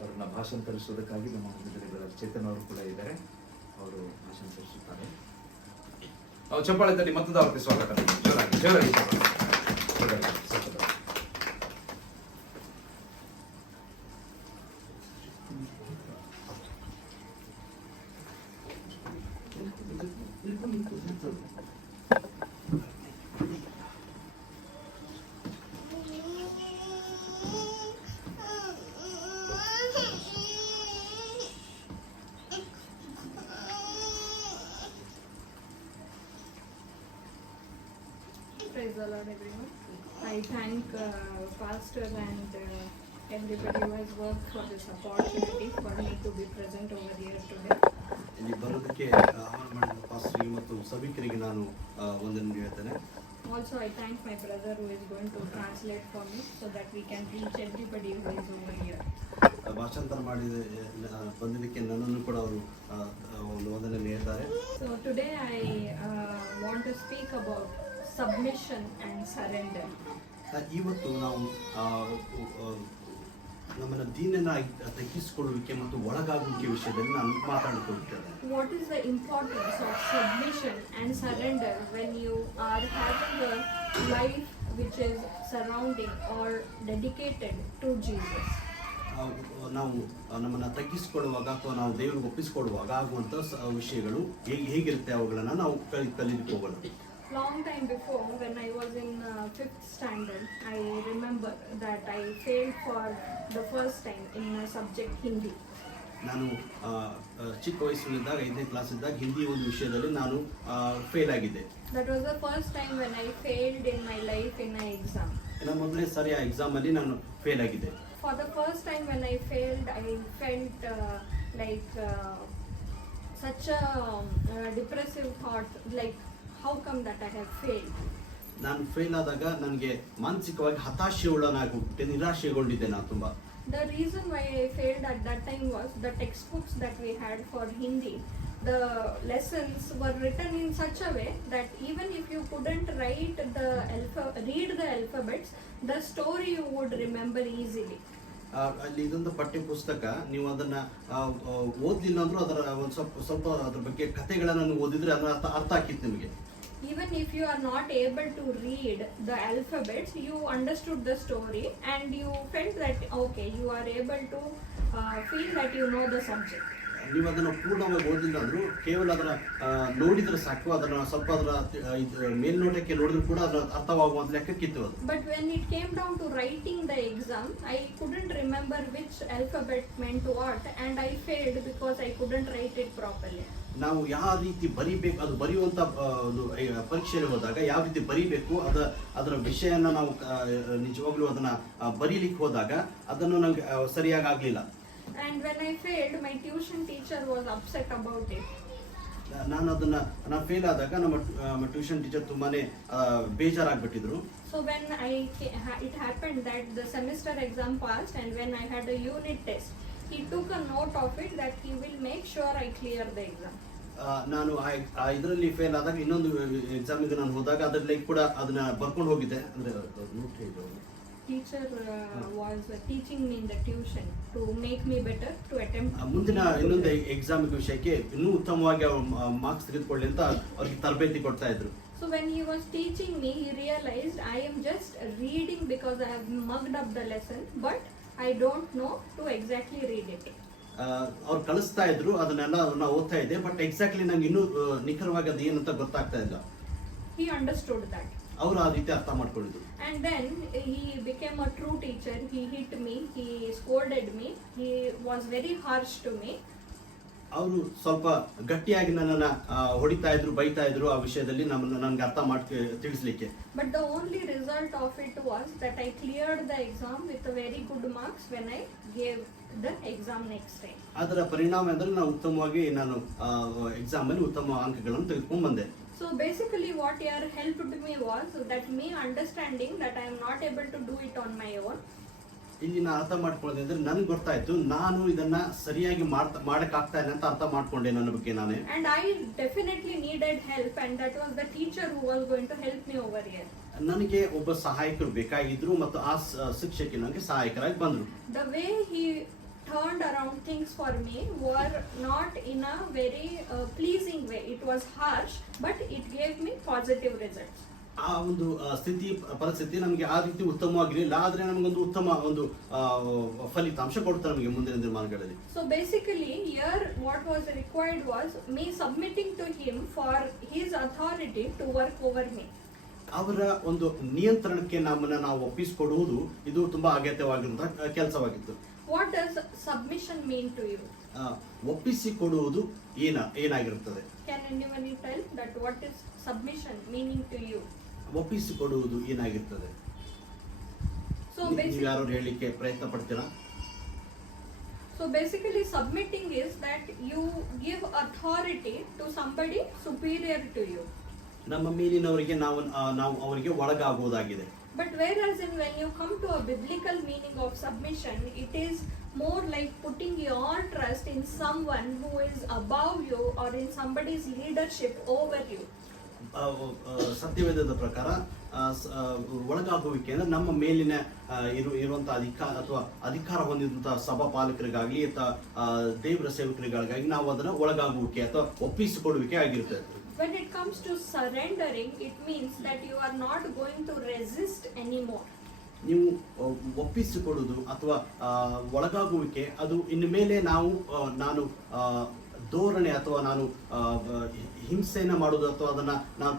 ಅವ್ರನ್ನ ಭಾಷಾಂತರಿಸುವುದಕ್ಕಾಗಿ ನಮ್ಮ ಮಧ್ಯದಲ್ಲಿ ಚೇತನ್ ಅವರು ಕೂಡ ಇದ್ದಾರೆ. ಅವರು ಭಾಷಾಂತರಿಸುತ್ತಾರೆ. ಚಪ್ಪಾಳೆದಲ್ಲಿ ಮತ್ತೊಂದು ಅವರಿಗೆ ಸ್ವಾಗತ. ಜೋರಾಗಿ Praise the Lord, everyone. I thank Pastor and everybody who has worked for this opportunity for me to be present over here today. ಇಲ್ಲಿ ಬರೋದಕ್ಕೆ ಆಹ್ವಾನ ಮಾಡಿದ ಪಾಸ್ಟರ್ಗೆ ಮತ್ತು ಸಭಿಕರಿಗೆ ನಾನು ವಂದನೆ ಹೇಳ್ತೇನೆ. Also, I thank my brother who is going to translate for me so that we can reach everybody who is over here. ಭಾಷಾಂತರ ಮಾಡಿದ ಬಂದಿದ್ದಕ್ಕೆ ನನ್ನನ್ನು ಕೂಡ ಅವರು ಒಂದು ವಂದನೆ ಹೇಳ್ತಾರೆ. So today I want to speak about submission and surrender. ಇವತ್ತು ನಾವು ನಮ್ಮನ್ನ ದೀನನ ತಗ್ಗಿಸಿಕೊಳ್ಳುವಿಕೆ ಮತ್ತು ಒಳಗಾಗುವಿಕೆ ವಿಷಯದಲ್ಲಿ ನಾನು ಮಾತಾಡಿಕೊಳ್ಳುತ್ತೇನೆ. What is the importance of submission and surrender when you are having a life which is surrounding or dedicated to Jesus? ನಾವು ನಮ್ಮನ್ನ ತಗ್ಗಿಸಿಕೊಳ್ಳುವಾಗ ಅಥವಾ ನಾವು ದೇವರಿಗೆ ಒಪ್ಪಿಸಿಕೊಳ್ಳುವಾಗ ಆಗುವಂತ ವಿಷಯಗಳು ಹೇಗಿರುತ್ತೆ ಅವುಗಳನ್ನ ನಾವು ಕಲಿಲಿಕ್ಕೆ ಹೋಗೋಣ. Long time before, when I was in 5th standard, I remember that I failed for the first time in a subject Hindi. ನಾನು ಚಿಕ್ಕ ವಯಸ್ಸಿನಿಂದಾಗ 5ನೇ ಕ್ಲಾಸ್ ಇದ್ದಾಗ ಹಿಂದಿ ಒಂದು ವಿಷಯದಲ್ಲಿ ನಾನು ಫೇಲ್ ಆಗಿದ್ದೆ. That was the first time when I failed in my life in an exam. ನನ್ನ ಮೊದಲನೇ ಸಾರಿ ಆ ಎಕ್ಸಾಮ್ ಅಲ್ಲಿ ನಾನು ಫೇಲ್ ಆಗಿದ್ದೆ. For the first time when I failed, I felt like such a depressive thought, like how come that I have failed. ನಾನು fail ಆದಾಗ ನನಗೆ ಮಾನಸಿಕವಾಗಿ ಹತಾಶೆಯುಳ್ಳನಾಗಿಬಿಟ್ಟೆ, ನಿರಾಶೆಗೊಂಡಿದ್ದೆ ನಾನು ತುಂಬಾ. The reason why I failed at that time was the textbooks that we had for Hindi. The lessons were written in such a way that even if you couldn't read the alphabets, the story you would remember easily. ಅಲ್ಲಿ ಇದೊಂದು ಪಠ್ಯ ಪುಸ್ತಕ, ನೀವು ಅದನ್ನ ಓದ್ಲಿಲ್ಲ ಅಂದ್ರೂ ಅದರ ಒಂದು ಸ್ವಲ್ಪ ಅದ್ರ ಬಗ್ಗೆ ಕಥೆಗಳನ್ನ ಓದಿದ್ರೆ ಅದರ ಅರ್ಥ ಆಗಿತ್ತು ನಿಮಗೆ. Even if you are not able to read the alphabets, you understood the story and you felt that okay, you are able to feel that you know the subject. ನೀವು ಅದನ್ನು ಪೂರ್ಣವಾಗಿ ಓದಿಲ್ಲ ಅಂದ್ರು ಕೇವಲ ಅದನ್ನ ನೋಡಿದ್ರೆ ಸಾಕು, ಅದನ್ನ ಸ್ವಲ್ಪ ಅದರ ಮೇಲ್ನೋಟಕ್ಕೆ ನೋಡಿದ್ರು ಕೂಡ ಅದರ ಅರ್ಥವಾಗುವಂತ ಲೆಕ್ಕಕ್ಕಿತ್ತು ಅದು. But when it came down to writing the exam, I couldn't remember which alphabet meant what and I failed because I couldn't write it properly. ನಾವು ಯಾವ ರೀತಿ ಬರಿಬೇಕು, ಅದು ಬರೆಯುವಂತ ಪರೀಕ್ಷೆಯಲ್ಲಿ ಹೋದಾಗ ಯಾವ ರೀತಿ ಬರಿಬೇಕು ಅದರ ವಿಷಯನ ನಾವು ನಿಜವಾಗ್ಲೂ ಅದನ್ನ ಬರೀಲಿಕ್ಕೆ ಹೋದಾಗ ಅದನ್ನು ನಂಗೆ ಸರಿಯಾಗಿ ಆಗ್ಲಿಲ್ಲ. And when I failed, my tuition teacher was upset about it. ನಾನು ಫೇಲ್ ಆದಾಗ ನಮ್ಮ ಟ್ಯೂಷನ್ ಟೀಚರ್ ತುಂಬಾನೇ ಬೇಜಾರಾಗ್ಬಿಟ್ಟಿದ್ರು. So when it happened that the semester exam passed and when I had a unit test, he took a note of it that he will make sure I clear the exam. ನಾನು ಇದರಲ್ಲಿ fail ಆದಾಗ ಇನ್ನೊಂದು ಎಕ್ಸಾಮಿಗೆ ನಾನು ಹೋದಾಗ ಅದರಲ್ಲಿ ಕೂಡ ಅದನ್ನ ಬರ್ಕೊಂಡು ಹೋಗಿದ್ದೆ. ಅಂದ್ರೆ Teacher was teaching me in the tuition to make me better to attempt. ಮುಂದಿನ ಇನ್ನೊಂದು ಎಕ್ಸಾಮ್ ವಿಷಯಕ್ಕೆ ಇನ್ನೂ ಉತ್ತಮವಾಗಿ ಮಾರ್ಕ್ಸ್ ತೆಗೆದುಕೊಳ್ಳಿ ಅಂತ ಅವ್ರಿಗೆ ತರಬೇತಿ ಕೊಡ್ತಾ ಇದ್ರು. So when he was teaching me, he realized I am just reading because I have mugged up the lesson, but I don't know to exactly read it. ಅವ್ರು ಕಳಿಸ್ತಾ ಇದ್ರು, ಅದನ್ನೆಲ್ಲ ನಾವು ಓದ್ತಾ ಇದ್ದೆ, ಬಟ್ ಎಕ್ಸಾಕ್ಟ್ಲಿ ನಂಗೆ ಇನ್ನೂ ನಿಖರವಾಗಿ ಅದು ಏನಂತ ಗೊತ್ತಾಗ್ತಾ ಇಲ್ಲ. He understood that. ಅವರು ಆ ರೀತಿ ಅರ್ಥ ಮಾಡ್ಕೊಂಡಿದ್ರು. And then he became a true teacher. He hit me, he scolded me, he was very harsh to me. ಅವರು ಸ್ವಲ್ಪ ಗಟ್ಟಿಯಾಗಿ ನನ್ನನ್ನ ಹೊಡಿತಾ ಇದ್ರು, ಬೈತಾ ಇದ್ರು ಆ ವಿಷಯದಲ್ಲಿ ನನ್ಗೆ ಅರ್ಥ ತಿಳಿಸ್ಲಿಕ್ಕೆ. But the only result of it was that I cleared the exam with a very good marks when I gave the exam next time. ಅದರ ಪರಿಣಾಮ ಅಂದ್ರೆ ನಾನು ಎಕ್ಸಾಮ್ ಅಲ್ಲಿ ಉತ್ತಮ ಅಂಕಗಳನ್ನು ತೆಗೆದುಕೊಂಡು ಬಂದೆ. So basically what he helped me was that me understanding that I am not able to do it on my own. ಇಲ್ಲಿ ನಾನು ಅರ್ಥ ಮಾಡ್ಕೊಳ್ಳೋದು ಅಂದ್ರೆ ನನಗೆ ಗೊತ್ತಾಯ್ತು ನಾನು ಇದನ್ನ ಸರಿಯಾಗಿ ಮಾಡಕ್ಕಾಗ್ತಾ ಇಲ್ಲ ಅಂತ ಅರ್ಥ ಮಾಡ್ಕೊಂಡೆ ನನ್ನ ಬಗ್ಗೆ ನಾನೇ. And I definitely needed help and that was the teacher who was going to help me over here. ನನಗೆ ಒಬ್ಬ ಸಹಾಯಕರು ಬೇಕಾಗಿದ್ರು ಮತ್ತು ಆ ಶಿಕ್ಷಕಿ ನನಗೆ ಸಹಾಯಕರಾಗಿ ಬಂದ್ರು. The way he turned things for me were not in a very pleasing way. It was harsh, but it gave me positive results. ಆ ಒಂದು ಸ್ಥಿತಿ ಪರಿಸ್ಥಿತಿ ನಮಗೆ ಆ ರೀತಿ ಉತ್ತಮವಾಗಿರಲಿಲ್ಲ, ಆದ್ರೆ ನಮಗೊಂದು ಉತ್ತಮ ಒಂದು ಫಲಿತಾಂಶ ಕೊಡ್ತಾರೆ ನಮಗೆ ಮುಂದಿನ ದಿನಮಾನಗಳಲ್ಲಿ. So basically here what was required was me submitting to him for his authority to work over me. ಅವರ ಒಂದು ನಿಯಂತ್ರಣಕ್ಕೆ ನಮ್ಮನ್ನ ನಾವು ಒಪ್ಪಿಸಿಕೊಡುವುದು ಇದು ತುಂಬಾ ಅಗತ್ಯವಾಗಿರುವಂತಹ ಕೆಲಸವಾಗಿತ್ತು. What does submission mean to you? ಒಪ್ಪಿಸಿಕೊಡುವುದು ಏನಾಗಿರುತ್ತದೆ? Can anyone tell that what is submission meaning to you? ಒಪ್ಪಿಸಿಕೊಡುವುದು ಏನಾಗಿರ್ತದೆ? So ನೀವು ಯಾರು ಹೇಳಲಿಕ್ಕೆ ಪ್ರಯತ್ನ ಪಡ್ತೀರಾ? So basically submitting is that you give authority to somebody superior to you. ನಮ್ಮ ಮೇಲಿನವರಿಗೆ ನಾವು ಅವರಿಗೆ ಒಳಗಾಗುವುದಾಗಿದೆ. But whereas when you come to a biblical meaning of submission, it is more like putting your trust in someone who is above you or in somebody's leadership over you. ಸತ್ಯವೇದದ ಪ್ರಕಾರ ಒಳಗಾಗುವಿಕೆ ಅಂದ್ರೆ ನಮ್ಮ ಮೇಲಿನ ಇರುವಂತಹ ಅಧಿಕಾರ ಹೊಂದಿದಂತಹ ಸಭಾಪಾಲಕರಿಗಾಗಲಿ ಅಥವಾ ದೇವರ ಸೇವಕರಿಗಾಗಿ ನಾವು ಅದನ್ನ ಒಳಗಾಗುವಿಕೆ ಅಥವಾ ಒಪ್ಪಿಸಿಕೊಡುವಿಕೆ ಆಗಿರ್ತದೆ. When it comes to surrendering, it means that you are not going to resist anymore. ನೀವು ಒಪ್ಪಿಸಿಕೊಡುವುದು ಅಥವಾ ಒಳಗಾಗುವಿಕೆ ಅದು ಇನ್ನು ಮೇಲೆ ನಾನು ಧೋರಣೆ ಅಥವಾ ನಾನು ಹಿಂಸೆಯನ್ನ ಮಾಡುವುದು ಅಥವಾ ಅದನ್ನ ನಾನು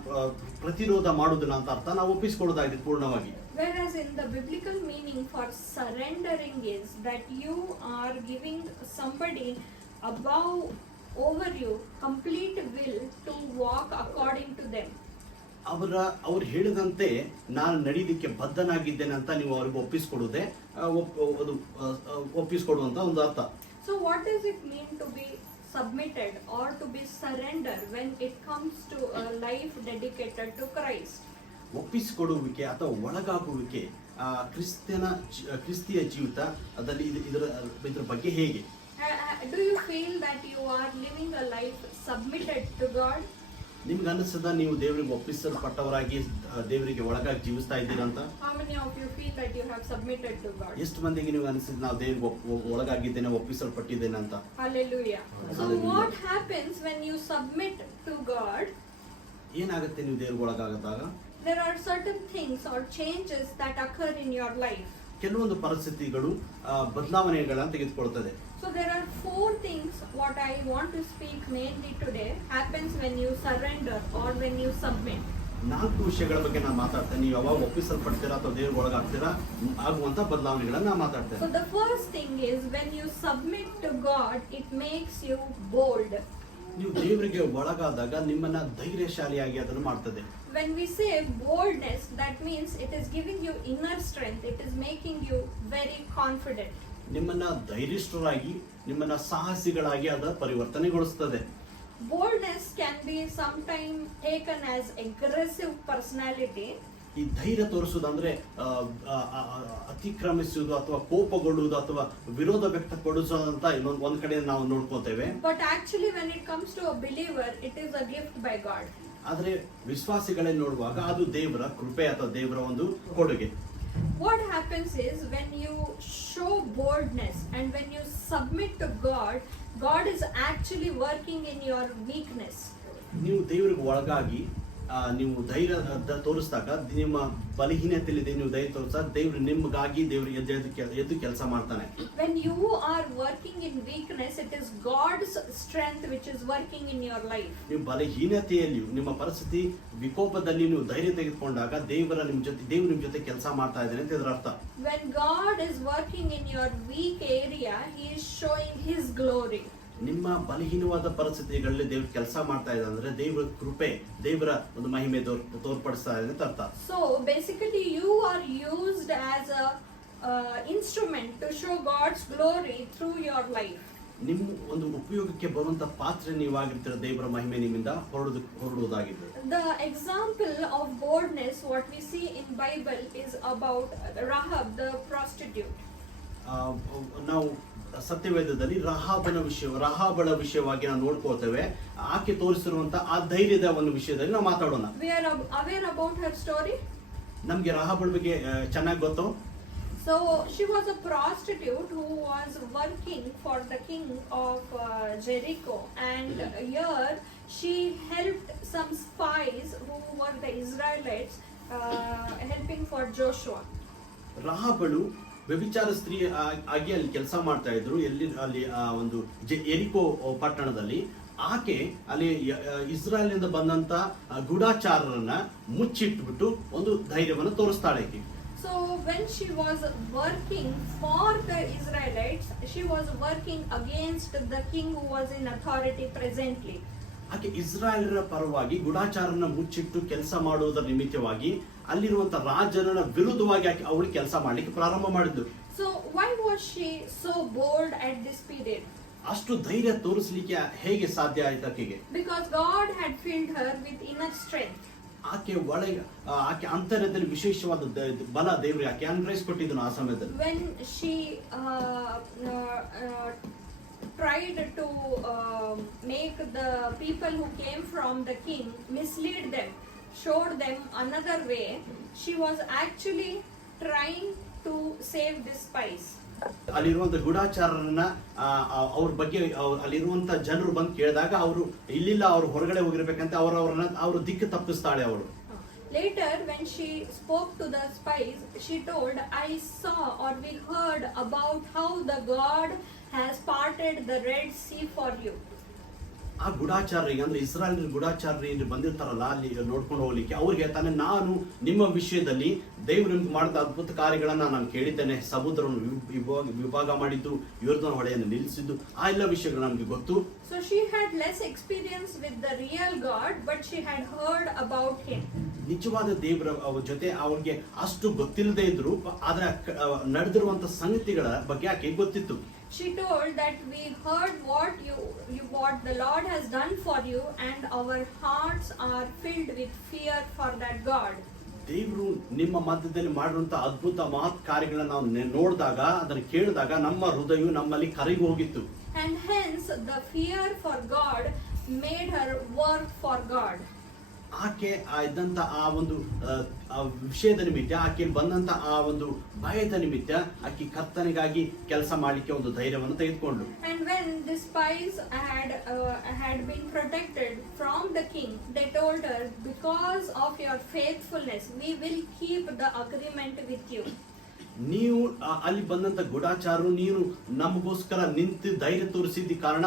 ಪ್ರತಿರೋಧ ಮಾಡುವುದಿಲ್ಲ ಅಂತ ಅರ್ಥ. ನಾವು ಒಪ್ಪಿಸಿಕೊಳ್ಳೋದಾಗಿದೆ ಪೂರ್ಣವಾಗಿ. Whereas in the biblical meaning for surrendering is that you are giving somebody above over you complete will to walk according to them. ಅವ್ರು ಹೇಳಿದಂತೆ ನಾನು ನಡೀಲಿಕ್ಕೆ ಬದ್ಧನಾಗಿದ್ದೇನೆ ಅಂತ ನೀವು ಅವ್ರಿಗೆ ಒಪ್ಪಿಸಿಕೊಡುವಂತ ಒಂದು ಅರ್ಥ. So what does it mean to be submitted or to be surrendered when it comes to a life dedicated to Christ? ಒಪ್ಪಿಸಿಕೊಡುವಿಕೆ ಅಥವಾ ಒಳಗಾಗುವಿಕೆ ಕ್ರಿಸ್ತಿಯ ಜೀವಿತ ಅದರಲ್ಲಿ ಇದರ ಬಗ್ಗೆ ಹೇಗೆ? Do you feel that you are living a life submitted to God? ನಿಮ್ಗೆ ಅನಿಸ್ತದ ನೀವು ದೇವರಿಗೆ ಒಪ್ಪಿಸಲ್ಪಟ್ಟವರಾಗಿ ದೇವರಿಗೆ ಒಳಗಾಗಿ ಜೀವಿಸ್ತಾ ಇದ್ದೀರಾ ಅಂತ? How many of you feel that you have submitted to God? ಎಷ್ಟು ಮಂದಿಗೆ ನೀವು ಅನಿಸಿದ್ ನಾವು ದೇವರಿಗೆ ಒಳಗಾಗಿದ್ದೇನೆ, ಒಪ್ಪಿಸಲ್ಪಟ್ಟಿದ್ದೇನೆ ಅಂತ? Hallelujah. So what happens when you submit to God? ಏನಾಗುತ್ತೆ ನೀವು ದೇವರಿಗೆ ಒಳಗಾಗದಾಗ? There are certain things or changes that occur in your life. ಕೆಲವೊಂದು ಪರಿಸ್ಥಿತಿಗಳು ಬದಲಾವಣೆಗಳನ್ನ ತೆಗೆದುಕೊಳ್ತದೆ. So there are 4 things what I want to speak mainly today happens when you surrender or when you submit. 4 ವಿಷಯಗಳ ಬಗ್ಗೆ ನಾನು ಮಾತಾಡ್ತೇನೆ. ನೀವು ಯಾವಾಗ ಒಪ್ಪಿಸಲ್ಪಡ್ತೀರಾ ಅಥವಾ ದೇವರಿಗೆ ಒಳಗಾಗ್ತೀರಾ ಆಗುವಂತ ಬದಲಾವಣೆಗಳನ್ನ ನಾನು ಮಾತಾಡ್ತೇನೆ. So the first thing is when you submit to God, it makes you bold. ನೀವು ದೇವರಿಗೆ ಒಳಗಾದಾಗ ನಿಮ್ಮನ್ನ ಧೈರ್ಯಶಾಲಿಯಾಗಿ ಅದನ್ನು ಮಾಡ್ತದೆ. When we say boldness, that means it is giving you inner strength. It is making you very confident. ನಿಮ್ಮನ್ನ ಧೈರ್ಯಸ್ಥರಾಗಿ ನಿಮ್ಮನ್ನ ಸಾಹಸಿಗಳಾಗಿ ಅದ ಪರಿವರ್ತನೆಗೊಳಿಸುತ್ತದೆ. Boldness can be sometimes taken as aggressive personality. ಈ ಧೈರ್ಯ ತೋರಿಸುವುದಂದ್ರೆ ಅತಿಕ್ರಮಿಸುವುದು ಅಥವಾ ಕೋಪಗೊಳ್ಳುವುದು ಅಥವಾ ವಿರೋಧ ವ್ಯಕ್ತಪಡಿಸುವುದಂತ ಒಂದ್ ಕಡೆ ನಾವು ನೋಡ್ಕೋತೇವೆ. But actually when it comes to a believer, it is a gift by God. ಆದ್ರೆ ವಿಶ್ವಾಸಿಗಳನ್ನ ನೋಡುವಾಗ ಅದು ದೇವರ ಕೃಪೆ ಅಥವಾ ದೇವರ ಒಂದು ಕೊಡುಗೆ. What happens is when you show boldness and when you submit to God, God is actually working in your weakness. ನೀವು ದೇವರಿಗೆ ಒಳಗಾಗಿ ನೀವು ಧೈರ್ಯ ತೋರಿಸಿದಾಗ ನಿಮ್ಮ ಬಲಹೀನತೆಯಲ್ಲಿ ನೀವು ಧೈರ್ಯ ತೋರಿಸಿದಾಗ ದೇವರು ನಿಮಗಾಗಿ ದೇವರು ಎದ್ದು ಕೆಲಸ ಮಾಡ್ತಾನೆ. When you are working in weakness, it is God's strength which is working in your life. ನೀವು ಬಲಹೀನತೆಯಲ್ಲಿ ನಿಮ್ಮ ಪರಿಸ್ಥಿತಿ ವಿಕೋಪದಲ್ಲಿ ನೀವು ಧೈರ್ಯ ತೆಗೆದುಕೊಂಡಾಗ ದೇವರು ನಿಮ್ಮ ಜೊತೆ ಕೆಲಸ ಮಾಡ್ತಾ ಇದ್ದಾನೆ ಅಂತ ಇದರ ಅರ್ಥ. When God is working in your weak area, He is showing His glory. ನಿಮ್ಮ ಬಲಹೀನವಾದ ಪರಿಸ್ಥಿತಿಗಳಲ್ಲಿ ದೇವರು ಕೆಲಸ ಮಾಡ್ತಾ ಇದೆ ಅಂದ್ರೆ ದೇವರ ಕೃಪೆ ದೇವರ ಒಂದು ಮಹಿಮೆ ತೋರ್ಪಡಿಸ್ತಾ ಇದೆ ಅಂತ ಅರ್ಥ. So basically you are used as a instrument to show God's glory through your life. ನಿಮ್ಮ ಒಂದು ಉಪಯೋಗಕ್ಕೆ ಬರುವಂತ ಪಾತ್ರ ನೀವಾಗಿರ್ತೀರ, ದೇವರ ಮಹಿಮೆ ನಿಮ್ಮಿಂದ ಹೊರಡುವುದಾಗಿದೆ. The example of boldness what we see in Bible is about Rahab the prostitute. ನಾವು ಸತ್ಯವೇದದಲ್ಲಿ ರಹಾಬಳ ವಿಷಯವಾಗಿ ನಾವು ನೋಡ್ಕೊಳ್ತೇವೆ. ಆಕೆ ತೋರಿಸಿರುವಂತ ಆ ಧೈರ್ಯದ ಒಂದು ವಿಷಯದಲ್ಲಿ ನಾವು ಮಾತಾಡೋಣ. We are aware about her story. ನಮ್ಗೆ ರಹಾಬಳ ಬಗ್ಗೆ ಚೆನ್ನಾಗಿ ಗೊತ್ತು. So she was a prostitute who was working for the king of Jericho, and here she helped some spies who were the Israelites, helping for Joshua. ರಾಹಾಬಳು ವ್ಯಭಿಚಾರ ಸ್ತ್ರೀ ಆಗಿ ಅಲ್ಲಿ ಕೆಲಸ ಮಾಡ್ತಾ ಇದ್ರು. ಅಲ್ಲಿ ಒಂದು ಎರಿಕೋ ಪಟ್ಟಣದಲ್ಲಿ ಆಕೆ ಅಲ್ಲಿ ಇಸ್ರಾಯೇಲ್ನಿಂದ ಬಂದಂತ ಗೂಢಚಾರರನ್ನ ಮುಚ್ಚಿಟ್ಬಿಟ್ಟು ಒಂದು ಧೈರ್ಯವನ್ನು ತೋರಿಸ್ತಾಳೆ ಆಕೆ. So when she was working for the Israelites, she was working against the king who was in authority presently. ಆಕೆ ಇಸ್ರಾಯೇಲರ ಪರವಾಗಿ ಗೂಢಚಾರನ ಮುಚ್ಚಿಟ್ಟು ಕೆಲಸ ಮಾಡುವುದರ ನಿಮಿತ್ತವಾಗಿ ಅಲ್ಲಿರುವಂತ ರಾಜನ ವಿರುದ್ಧವಾಗಿ ಆಕೆ ಅವಳು ಕೆಲಸ ಮಾಡ್ಲಿಕ್ಕೆ ಪ್ರಾರಂಭ ಮಾಡಿದ್ದು. So why was she so bold at this period? ಅಷ್ಟು ಧೈರ್ಯ ತೋರಿಸಲಿಕ್ಕೆ ಹೇಗೆ ಸಾಧ್ಯ ಆಯ್ತು ಆಕೆಗೆ? Because God had filled her with inner strength. ಆಕೆ ಒಳಗೆ ಆಕೆ ಅಂತರ್ಯದಲ್ಲಿ ವಿಶೇಷವಾದ ಬಲ ದೇವರು ಆಕೆ ಅನುಗ್ರಹಿಸಿಕೊಟ್ಟಿದ್ದನು ಆ ಸಮಯದಲ್ಲಿ. When she tried to make the people who came from the king mislead them, showed them another way, she was actually trying to save the spies. ಅಲ್ಲಿರುವಂತ ಗೂಢಚಾರರನ್ನ ಅವ್ರ ಬಗ್ಗೆ ಅಲ್ಲಿರುವಂತ ಜನರು ಬಂದು ಕೇಳಿದಾಗ ಅವರು ಇಲ್ಲಿಲ್ಲ, ಅವ್ರು ಹೊರಗಡೆ ಹೋಗಿರ್ಬೇಕಂತ ಅವ್ರ ದಿಕ್ಕು ತಪ್ಪಿಸ್ತಾಳೆ ಅವಳು. Later, when she spoke to the spies, she told, I saw or we heard about how the God has parted the Red Sea for you. ಆ ಗೂಢಚಾರರಿಗೆ ಅಂದ್ರೆ ಇಸ್ರಾಯೇಲ್ ಗೂಢಚಾರರಿಗೆ ಬಂದಿರ್ತಾರಲ್ಲ ಅಲ್ಲಿ ನೋಡ್ಕೊಂಡು ಹೋಗ್ಲಿಕ್ಕೆ, ಅವ್ರಿಗೆ ತಾನೆ ನಾನು ನಿಮ್ಮ ವಿಷಯದಲ್ಲಿ ದೇವರು ನಿಮ್ಗೆ ಮಾಡಿದ ಅದ್ಭುತ ಕಾರ್ಯಗಳನ್ನ ನಾನು ಕೇಳಿದ್ದೇನೆ, ಸಮುದ್ರವನ್ನು ವಿಭಾಗ ಮಾಡಿದ್ದು, ಯೋರ್ದನ್ ಹೊಳೆಯನ್ನು ನಿಲ್ಲಿಸಿದ್ದು, ಆ ಎಲ್ಲ ವಿಷಯಗಳು ನಮ್ಗೆ ಗೊತ್ತು. So she had less experience with the real God, but she had heard about him. ನಿಜವಾದ ದೇವರ ಜೊತೆ ಅವ್ರಿಗೆ ಅಷ್ಟು ಗೊತ್ತಿಲ್ಲದೆ ಇದ್ರು, ಆದ್ರೆ ನಡೆದಿರುವಂತ ಸಂಗತಿಗಳ ಬಗ್ಗೆ ಆಕೆ ಗೊತ್ತಿತ್ತು. She told that we heard what the Lord has done for you, and our hearts are filled with fear for that God. ದೇವರು ನಿಮ್ಮ ಮಧ್ಯದಲ್ಲಿ ಮಾಡಿರುವಂತ ಅದ್ಭುತ ಮಹತ್ ಕಾರ್ಯಗಳನ್ನ ನಾವು ನೋಡಿದಾಗ, ಅದನ್ನು ಕೇಳಿದಾಗ ನಮ್ಮ ಹೃದಯ ನಮ್ಮಲ್ಲಿ ಕರಗಿ ಹೋಗಿತ್ತು. And hence the fear for God made her work for God. ಆಕೆ ಇದ್ದಂತ ಆ ಒಂದು ವಿಷಯದ ನಿಮಿತ್ತ, ಆಕೆ ಬಂದಂತ ಆ ಒಂದು ಭಯದ ನಿಮಿತ್ತ ಆಕೆ ಕರ್ತನಿಗಾಗಿ ಕೆಲಸ ಮಾಡಲಿಕ್ಕೆ ಒಂದು ಧೈರ್ಯವನ್ನು ತೆಗೆದುಕೊಂಡು. And when the spies had been protected from the king, they told her, because of your faithfulness we will keep the agreement with you. ನೀವು ಅಲ್ಲಿ ಬಂದಂತ ಗೂಢಚಾರರು ನೀನು ನಮಗೋಸ್ಕರ ನಿಂತು ಧೈರ್ಯ ತೋರಿಸಿದ ಕಾರಣ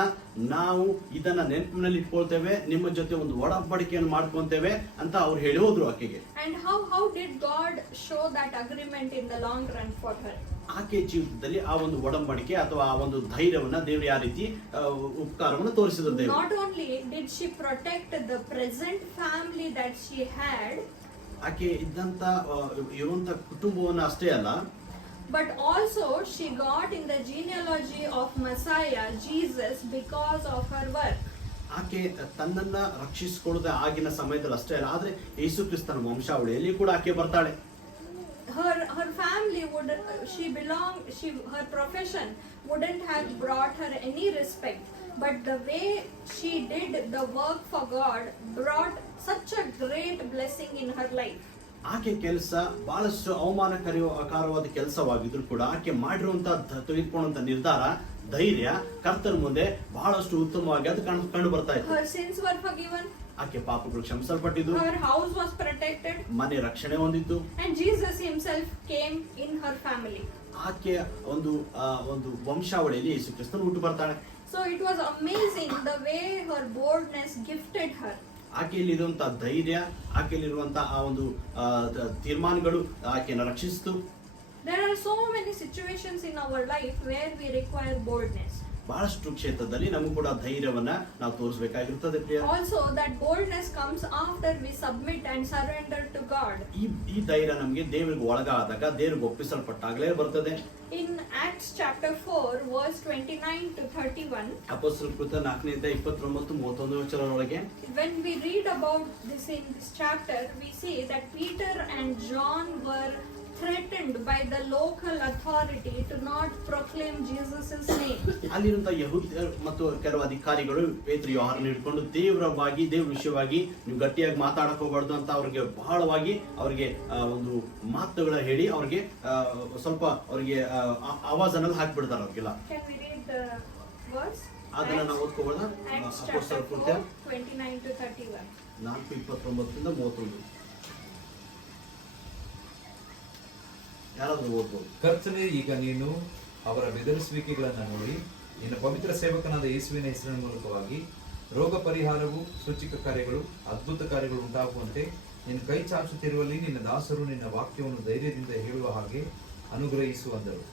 ನಾವು ಇದನ್ನ ನೆನಪಿನಲ್ಲಿ ಇಟ್ಕೊಳ್ತೇವೆ, ನಿಮ್ಮ ಜೊತೆ ಒಂದು ಒಡಂಬಡಿಕೆಯನ್ನು ಮಾಡ್ಕೊಂತೇವೆ ಅಂತ ಅವ್ರು ಹೇಳಿ ಹೋದ್ರು ಆಕೆಗೆ. And how did God show that agreement in the long run for her? ಆಕೆ ಜೀವಿತದಲ್ಲಿ ಆ ಒಂದು ಒಡಂಬಡಿಕೆ ಅಥವಾ ಆ ಒಂದು ಧೈರ್ಯವನ್ನ ದೇವರು ಯಾವ ರೀತಿ ಉಪಕಾರವನ್ನು ತೋರಿಸಿದ ದೇವರು. Not only did she protect the present family that she had, ಆಕೆ ಇದ್ದಂತ ಇರುವಂತ ಕುಟುಂಬವನ್ನ ಅಷ್ಟೇ ಅಲ್ಲ, but also she got in the genealogy of Messiah Jesus because of her work. ಆಕೆ ತನ್ನನ್ನ ರಕ್ಷಿಸಿಕೊಳ್ಳದೆ ಆಗಿನ ಸಮಯದಲ್ಲಿ ಅಷ್ಟೇ ಅಲ್ಲ, ಆದ್ರೆ ಯೇಸು ಕ್ರಿಸ್ತನ ವಂಶಾವಳಿಯಲ್ಲಿ ಕೂಡ ಆಕೆ ಬರ್ತಾಳೆ. Her family would her profession wouldn't have brought her any respect, but the way she did the work for God brought such a great blessing in her life. ಆಕೆ ಕೆಲಸ ಬಹಳಷ್ಟು ಅವಮಾನಕಾರವಾದ ಕೆಲಸವಾಗಿದ್ರು ಕೂಡ ಆಕೆ ಮಾಡಿರುವಂತ ತೆಗೆದುಕೊಂಡಂತ ನಿರ್ಧಾರ, ಧೈರ್ಯ ಕರ್ತನ ಮುಂದೆ ಬಹಳಷ್ಟು ಉತ್ತಮವಾಗಿ ಅದು ಕಂಡು ಬರ್ತಾ ಇತ್ತು. Her sins were forgiven. ಆಕೆ ಪಾಪಗಳು ಕ್ಷಮಿಸಲ್ಪಟ್ಟಿದ್ದು, her house was protected, ಮನೆ ರಕ್ಷಣೆ ಹೊಂದಿತ್ತು, and Jesus himself came in her family. ಆಕೆ ಒಂದು ವಂಶಾವಳಿಯಲ್ಲಿ ಯೇಸು ಕ್ರಿಸ್ತನು ಹುಟ್ಟು ಬರ್ತಾಳೆ. So it was amazing the way her boldness gifted her. ಆಕೆಯಲ್ಲಿರುವಂತಹ ಧೈರ್ಯ, ಆಕೆಯಲ್ಲಿರುವಂತಹ ಆ ಒಂದು ತೀರ್ಮಾನಗಳು ಆಕೆಯನ್ನು ರಕ್ಷಿಸಿತು. There are so many situations in our life where we require boldness. ಬಹಳಷ್ಟು ಕ್ಷೇತ್ರದಲ್ಲಿ ನಮಗೂ ಕೂಡ ಧೈರ್ಯವನ್ನ ನಾವು ತೋರಿಸಬೇಕಾಗಿರುತ್ತದೆ ಪ್ರಿಯ. Also that boldness comes after we submit and surrender to God. ಈ ಧೈರ್ಯ ನಮಗೆ ದೇವರಿಗೆ ಒಳಗಾದಾಗ, ದೇವರಿಗೆ ಒಪ್ಪಿಸಲ್ಪಟ್ಟಾಗಲೇ ಬರ್ತದೆ. In Acts chapter 4 verse 29 to 31, ಅಪೊಸ್ತಲರ ಕೃತ್ಯ 4:29-31 when we read about this in this chapter, we see that Peter and John were threatened by the local authority to not proclaim Jesus' name. ಅಲ್ಲಿರುವಂತಹ ಯಹೂದ್ಯರು ಮತ್ತು ಕೆಲವು ಅಧಿಕಾರಿಗಳು ಪೇತ್ರ ಯೋಹಾನನ ಹಿಡ್ಕೊಂಡು ದೇವರ ವಿಷಯವಾಗಿ ನೀವು ಗಟ್ಟಿಯಾಗಿ ಮಾತಾಡಕ್ ಹೋಗ್ಬಾರ್ದು ಅಂತ ಅವ್ರಿಗೆ ಬಹಳವಾಗಿ ಅವ್ರಿಗೆ ಒಂದು ಮಾತುಗಳ ಹೇಳಿ ಅವ್ರಿಗೆ ಸ್ವಲ್ಪ ಅವ್ರಿಗೆ ಆವಾಜನಲ್ಲಿ ಹಾಕ್ಬಿಡ್ತಾರೆ ಅವ್ರಿಗೆಲ್ಲ. Can we read the verse? ಅದನ್ನ ನಾವು ಓದ್ಕೋಬೋದಾ? Acts ಅಪೊಸ್ತಲರ chapter ಕೃತ್ಯ 4, 29 to 31. 4:29-31. ಯಾರಾದ್ರೂ ಓದ್ಬೋದು. ಕರ್ತನೇ, ಈಗ ನೀನು ಅವರ ಬೆದರಿಸುವಿಕೆಗಳನ್ನು ನೋಡಿ ನಿನ್ನ ಪವಿತ್ರ ಸೇವಕನಾದ ಯೇಸುವಿನ ಹೆಸರಿನ ಮೂಲಕವಾಗಿ ರೋಗ ಪರಿಹಾರವು, ಸೂಚಕ ಕಾರ್ಯಗಳು, ಅದ್ಭುತ ಕಾರ್ಯಗಳು ಉಂಟಾಗುವಂತೆ ನಿನ್ನ ಕೈ ಚಾಚುತ್ತಿರುವಲ್ಲಿ ನಿನ್ನ ದಾಸರು ನಿನ್ನ ವಾಕ್ಯವನ್ನು ಧೈರ್ಯದಿಂದ ಹೇಳುವ ಹಾಗೆ ಅನುಗ್ರಹಿಸು ಅಂದರು.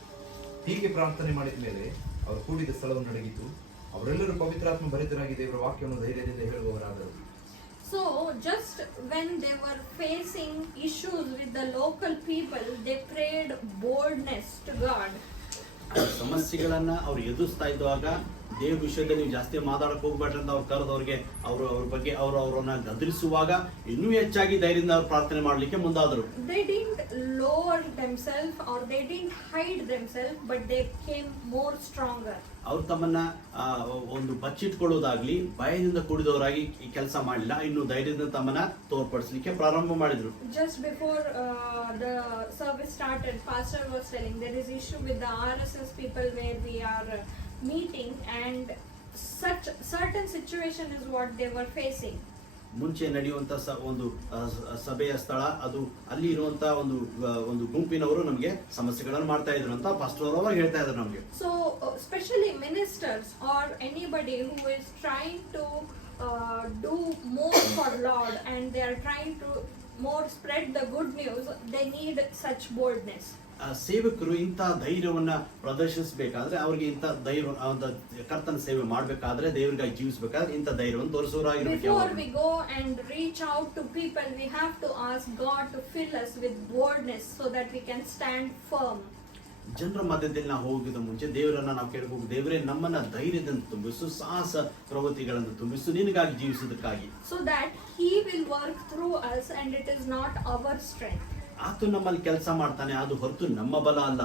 ಹೀಗೆ ಪ್ರಾರ್ಥನೆ ಮಾಡಿದ ಮೇಲೆ ಅವರು ಕೂಡಿದ ಸ್ಥಳವು ನಡಗಿತು. ಅವರೆಲ್ಲರೂ ಪವಿತ್ರಾತ್ಮ ಭರಿತರಾಗಿ ದೇವರ ವಾಕ್ಯವನ್ನು ಧೈರ್ಯದಿಂದ ಹೇಳುವವರಾದರು. So just when they were facing issues with the local people, they prayed boldness to God. ಸಮಸ್ಯೆಗಳನ್ನ ಅವ್ರು ಎದುರಿಸ್ತಾ ಇದ್ದಾಗ ದೇವ್ರ ವಿಷಯದಲ್ಲಿ ನೀವು ಜಾಸ್ತಿ ಮಾತಾಡಕ್ ಹೋಗ್ಬೇಡ್ರಿ ಅಂತ ಅವ್ರು ಕರೆದವ್ರಿಗೆ ಅವ್ರ ಬಗ್ಗೆ ಅವ್ರನ್ನ ಗದರಿಸುವಾಗ ಇನ್ನೂ ಹೆಚ್ಚಾಗಿ ಧೈರ್ಯದಿಂದ ಅವ್ರು ಪ್ರಾರ್ಥನೆ ಮಾಡ್ಲಿಕ್ಕೆ ಮುಂದಾದ್ರು. They didn't lower themselves or they didn't hide themselves, but they became more stronger. ಅವ್ರು ತಮ್ಮನ್ನ ಒಂದು ಬಚ್ಚಿಟ್ಕೊಳ್ಳೋದಾಗ್ಲಿ ಭಯದಿಂದ ಕೂಡಿದವರಾಗಿ ಈ ಕೆಲಸ ಮಾಡಲಿಲ್ಲ, ಇನ್ನು ಧೈರ್ಯದಿಂದ ತಮ್ಮನ್ನ ತೋರ್ಪಡಿಸಲಿಕ್ಕೆ ಪ್ರಾರಂಭ ಮಾಡಿದ್ರು. Just before the service started, pastor was telling there is issue with the RSS people where we are meeting, and such certain situation is what they were facing. ಮುಂಚೆ ನಡೆಯುವಂತ ಒಂದು ಸಭೆಯ ಸ್ಥಳ ಅದು, ಅಲ್ಲಿ ಇರುವಂತ ಒಂದು ಗುಂಪಿನವರು ನಮಗೆ ಸಮಸ್ಯೆಗಳನ್ನು ಮಾಡ್ತಾ ಇದ್ರು ಅಂತ ಪಾಸ್ಟರ್ ಅವರು ಹೇಳ್ತಾ ಇದ್ರು ನಮಗೆ. So especially ministers or anybody who is trying to do more for Lord and they are trying to more spread the good news, they need such boldness. ಸೇವಕರು ಇಂಥ ಧೈರ್ಯವನ್ನ ಪ್ರದರ್ಶಿಸಬೇಕಾದ್ರೆ ಅವ್ರಿಗೆ ಇಂಥ ಧೈರ್ಯ ಕರ್ತನ ಸೇವೆ ಮಾಡಬೇಕಾದ್ರೆ ದೇವರಿಗಾಗಿ ಜೀವಿಸಬೇಕಾದ್ರೆ ಇಂಥ ಧೈರ್ಯವನ್ನು ತೋರಿಸೋರಾಗಿರ್ಬೇಕು. Before we go and reach out to people, we have to ask God to fill us with boldness so that we can stand firm. ಜನರ ಮಧ್ಯದಲ್ಲಿ ನಾವು ಹೋಗಿದ ಮುಂಚೆ ದೇವರನ್ನ ನಾವು ಕೇಳಬೇಕು, ದೇವರೇ ನಮ್ಮನ್ನ ಧೈರ್ಯದಿಂದ ತುಂಬಿಸು, ಸಾಹಸ ಪ್ರವೃತ್ತಿಗಳನ್ನು ತುಂಬಿಸು, ನಿನಗಾಗಿ ಜೀವಿಸುವುದಕ್ಕಾಗಿ. So that He will work through us and it is not our strength. ಆತು ನಮ್ಮಲ್ಲಿ ಕೆಲಸ ಮಾಡ್ತಾನೆ, ಅದು ಹೊರತು ನಮ್ಮ ಬಲ ಅಲ್ಲ.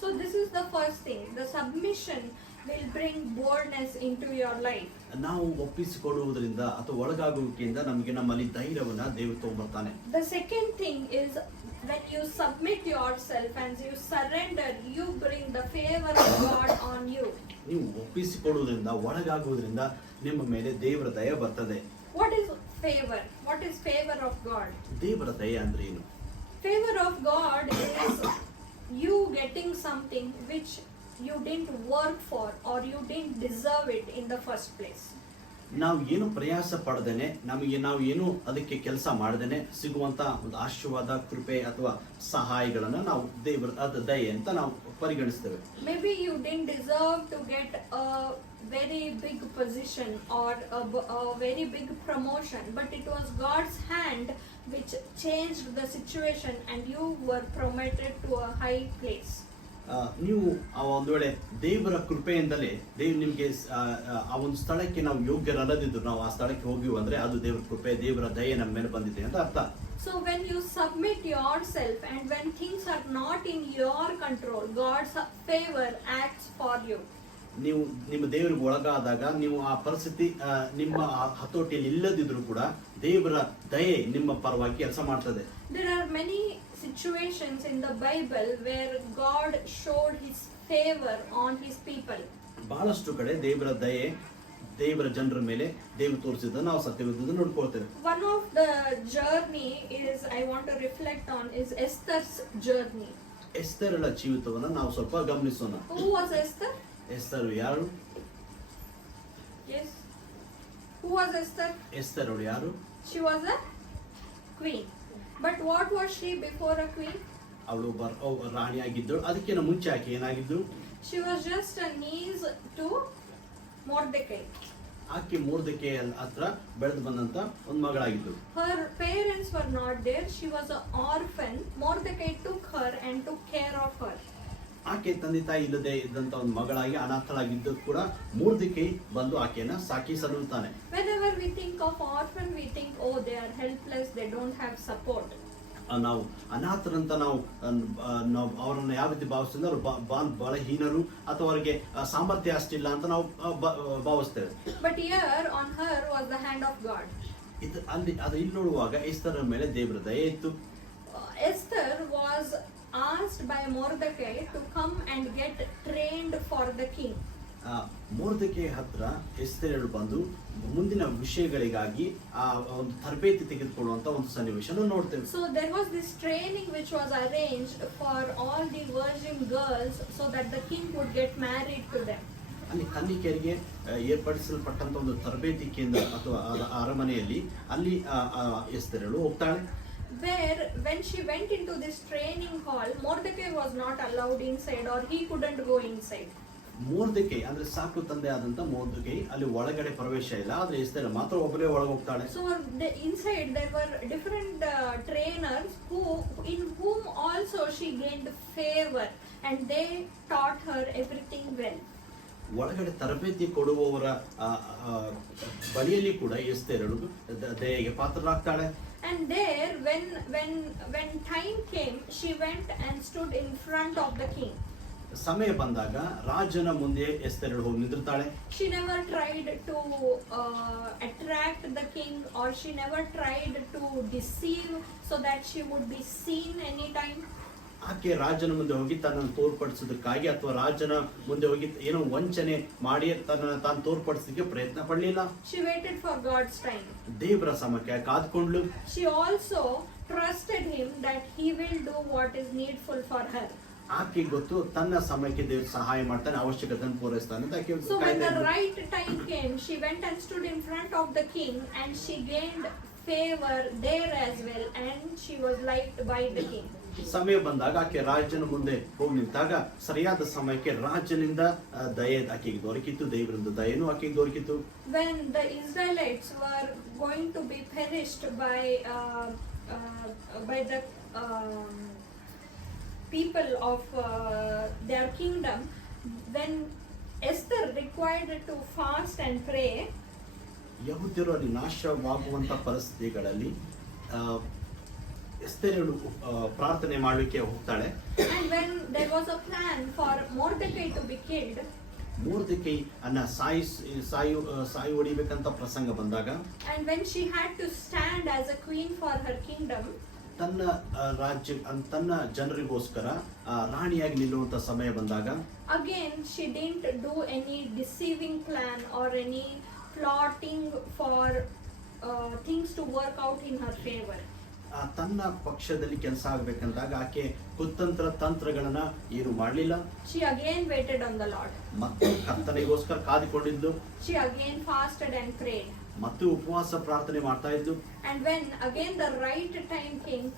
So this is the first thing. The submission will bring boldness into your life. ನಾವು ಒಪ್ಪಿಸಿಕೊಡುವುದರಿಂದ ಅಥವಾ ಒಳಗಾಗುವಿಕೆಯಿಂದ ನಮಗೆ ನಮ್ಮಲ್ಲಿ ಧೈರ್ಯವನ್ನ ದೇವರು ತಗೊಂಡ್ಬರ್ತಾನೆ. The second thing is when you submit yourself and you surrender, you bring the favor of God on you. ನೀವು ಒಪ್ಪಿಸಿಕೊಡುವುದರಿಂದ ಒಳಗಾಗುವುದರಿಂದ ನಿಮ್ಮ ಮೇಲೆ ದೇವರ ದಯೆ ಬರ್ತದೆ. What is favor? What is favor of God? ದೇವರ ದಯೆ ಅಂದ್ರೆ ಏನು? Favor of God is you getting something which you didn't work for or you didn't deserve it in the first place. ನಾವು ಏನು ಪ್ರಯಾಸ ಪಡದೇನೆ, ನಾವು ಏನು ಅದಕ್ಕೆ ಕೆಲಸ ಮಾಡದೇನೆ ಸಿಗುವಂತ ಒಂದು ಆಶೀರ್ವಾದ, ಕೃಪೆ ಅಥವಾ ಸಹಾಯಗಳನ್ನ ನಾವು ದೇವರ ದಯೆ ಅಂತ ನಾವು ಪರಿಗಣಿಸ್ತೇವೆ. Maybe you didn't deserve to get a very big position or a very big promotion, but it was God's hand which changed the situation and you were promoted to a high place. ನೀವು ಒಂದು ವೇಳೆ ದೇವರ ಕೃಪೆಯಿಂದಲೇ ದೇವ್ ನಿಮ್ಗೆ ಆ ಒಂದು ಸ್ಥಳಕ್ಕೆ ನಾವು ಯೋಗ್ಯರಲ್ಲದಿದ್ರು ನಾವು ಆ ಸ್ಥಳಕ್ಕೆ ಹೋಗಿವು ಅಂದ್ರೆ ಅದು ದೇವರ ಕೃಪೆ, ದೇವರ ದಯೆ ನಮ್ಮ ಮೇಲೆ ಬಂದಿದೆ ಅಂತ ಅರ್ಥ. So when you submit yourself and when things are not in your control, God's favor acts for you. ನೀವು ನಿಮ್ಮ ದೇವರಿಗೆ ಒಳಗಾದಾಗ ನೀವು ಆ ಪರಿಸ್ಥಿತಿ ನಿಮ್ಮ ಹತೋಟಿಯಲ್ಲಿ ಇಲ್ಲದಿದ್ರು ಕೂಡ ದೇವರ ದಯೆ ನಿಮ್ಮ ಪರವಾಗಿ ಕೆಲಸ ಮಾಡ್ತದೆ. There are many situations in the Bible where God showed His favor on His people. ಬಹಳಷ್ಟು ಕಡೆ ದೇವರ ದಯೆ ದೇವರ ಜನರ ಮೇಲೆ ದೇವರು ತೋರಿಸಿದ ನಾವು ಸತ್ಯವಿದ್ದನ್ನು ನೋಡ್ಕೊಳ್ತೇವೆ. One of the journey is I want to reflect on is Esther's journey. ಎಸ್ತರಳ ಜೀವಿತವನ್ನ ನಾವು ಸ್ವಲ್ಪ ಗಮನಿಸೋಣ. Who was Esther? ಎಸ್ತರು ಯಾರು? Yes. Who was Esther? ಎಸ್ತರಳು ಯಾರು? She was a queen. But what was she before a queen? ಅವಳು ರಾಣಿಯಾಗಿದ್ದಳು. ಅದಕ್ಕಿಂತ ಮುಂಚೆ ಆಕೆ ಏನಾಗಿದ್ದು? She was just a niece to Mordecai. ಆಕೆ ಮೊರ್ದೆಕೈ ಹತ್ರ ಬೆಳೆದು ಬಂದಂತ ಒಂದು ಮಗಳಾಗಿದ್ದು. Her parents were not there. She was an orphan. Mordecai took her and took care of her. ಆಕೆ ತಂದೆ ತಾಯಿ ಇಲ್ಲದೆ ಇದ್ದಂತ ಒಂದು ಮಗಳಾಗಿ ಅನಾಥಳಾಗಿದ್ದು ಕೂಡ ಮೊರ್ದೆಕೈ ಬಂದು ಆಕೆಯನ್ನ ಸಾಕಿ ಸಲುತ್ತಾನೆ. Whenever we think of orphan, we think, oh, they are helpless, they don't have support. ನಾವು ಅನಾಥರಂತ ನಾವು ಅವರನ್ನು ಯಾವ ರೀತಿ ಭಾವಿಸ್ತೀವಿ ಅವರು ಬಲಹೀನರು ಅಥವಾ ಅವರಿಗೆ ಸಾಮರ್ಥ್ಯ ಅಷ್ಟಿಲ್ಲ ಅಂತ ನಾವು ಭಾವಿಸ್ತೇವೆ. But here on her was the hand of God. ಇಲ್ಲಿ ನೋಡುವಾಗ ಎಸ್ತರನ ಮೇಲೆ ದೇವರ ದಯೆ ಇತ್ತು. Esther was asked by Mordecai to come and get trained for the king. Mordecai ಹತ್ರ ಎಸ್ತೇರಳು ಬಂದು ಮುಂದಿನ ವಿಷಯಗಳಿಗಾಗಿ ಆ ಒಂದು ತರಬೇತಿ ತೆಗೆದುಕೊಳ್ಳುವಂತ ಒಂದು ಸನ್ನಿವೇಶನ ನೋಡ್ತೇವೆ. So there was this training which was arranged for all the virgin girls so that the king would get married to them. ಅಲ್ಲಿ ಕನ್ನಿಕೆಯರಿಗೆ ಏರ್ಪಡಿಸಲ್ಪಟ್ಟಂತ ಒಂದು ತರಬೇತಿ ಕೇಂದ್ರ ಅಥವಾ ಅರಮನೆಯಲ್ಲಿ ಅಲ್ಲಿ ಎಸ್ತೇರಳು ಹೋಗ್ತಾಳೆ. Where when she went into this training hall, Mordecai was not allowed inside, or he couldn't go inside. Mordecai ಅಂದ್ರೆ ಸಾಕು ತಂದೆ ಆದಂತ ಮೊರ್ದೆಕೈ ಅಲ್ಲಿ ಒಳಗಡೆ ಪ್ರವೇಶ ಇಲ್ಲ, ಆದ್ರೆ ಎಸ್ತೇರ್ ಮಾತ್ರ ಒಬ್ಬರೇ ಒಳಗೆ ಹೋಗ್ತಾಳೆ. So inside there were different trainers in whom also she gained favor, and they taught her everything well. ಒಳಗಡೆ ತರಬೇತಿ ಕೊಡುವವರ ಬಳಿಯಲ್ಲಿ ಕೂಡ ಎಸ್ತೇರಳು ದಯೆಗೆ ಪಾತ್ರರಾಗ್ತಾಳೆ. And there when time came, she went and stood in front of the king. ಸಮಯ ಬಂದಾಗ ರಾಜನ ಮುಂದೆ ಎಸ್ತೇರಳು ಹೋಗಿ ನಿಂತಿರ್ತಾಳೆ. She never tried to attract the king, or she never tried to deceive so that she would be seen anytime. ಆಕೆ ರಾಜನ ಮುಂದೆ ಹೋಗಿ ತನ್ನನ್ನು ತೋರ್ಪಡಿಸೋದಕ್ಕಾಗಿ ಅಥವಾ ರಾಜನ ಮುಂದೆ ಹೋಗಿ ಏನೋ ವಂಚನೆ ಮಾಡಿ ತನ್ನನ್ನು ತಾನು ತೋರ್ಪಡಿಸಲಿಕ್ಕೆ ಪ್ರಯತ್ನ ಪಡಲಿಲ್ಲ. She waited for God's time. ದೇವರ ಸಮಯಕ್ಕೆ ಕಾದ್ಕೊಂಡ್ಲು. She also trusted him that he will do what is needful for her. ಆಕೆ ಗೊತ್ತು ತನ್ನ ಸಮಯಕ್ಕೆ ದೇವರು ಸಹಾಯ ಮಾಡ್ತಾನೆ, ಅವಶ್ಯಕತೆಯನ್ನು ಪೂರೈಸ್ತಾನೆ ಅಂತ ಆಕೆ So when the right time came, she went and stood in front of the king, and she gained favor there as well, and she was liked by the king. ಸಮಯ ಬಂದಾಗ ಆಕೆ ರಾಜನ ಮುಂದೆ ಹೋಗಿ ನಿಂತಾಗ ಸರಿಯಾದ ಸಮಯಕ್ಕೆ ರಾಜನಿಂದ ದಯೆ ಆಕೆಗೆ ದೊರಕಿತ್ತು, ದೇವರಿಂದ ದಯೆನೂ ಆಕೆಗೆ ದೊರಕಿತ್ತು. When the Israelites were going to be perished by the people of their kingdom, when Esther required to fast and pray, ಯಹೂದ್ಯರು ಅಲ್ಲಿ ನಾಶವಾಗುವಂತ ಪರಿಸ್ಥಿತಿಗಳಲ್ಲಿ ಎಸ್ತೇರಳು ಪ್ರಾರ್ಥನೆ ಮಾಡಲಿಕ್ಕೆ ಹೋಗ್ತಾಳೆ. and when there was a plan for Mordecai to be killed, Mordecai ಅನ್ನ ಸಾಯಿ ಹೊಡಿಬೇಕಂತ ಪ್ರಸಂಗ ಬಂದಾಗ, and when she had to stand as a queen for her kingdom, ತನ್ನ ತನ್ನ ಜನರಿಗೋಸ್ಕರ ರಾಣಿಯಾಗಿ ನಿಲ್ಲುವಂತ ಸಮಯ ಬಂದಾಗ, again she didn't do any deceiving plan or any plotting for things to work out in her favor. ತನ್ನ ಪಕ್ಷದಲ್ಲಿ ಕೆಲಸ ಆಗ್ಬೇಕಂದಾಗ ಆಕೆ ಕುತಂತ್ರ ತಂತ್ರಗಳನ್ನ ಏನು ಮಾಡಲಿಲ್ಲ. She again waited on the Lord. ಮತ್ತು ಕರ್ತನಿಗೋಸ್ಕರ ಕಾದಿಕೊಂಡಿದ್ದು. She again fasted and prayed. ಮತ್ತು ಉಪವಾಸ ಪ್ರಾರ್ಥನೆ ಮಾಡ್ತಾ ಇದ್ದು. And when again the right time came,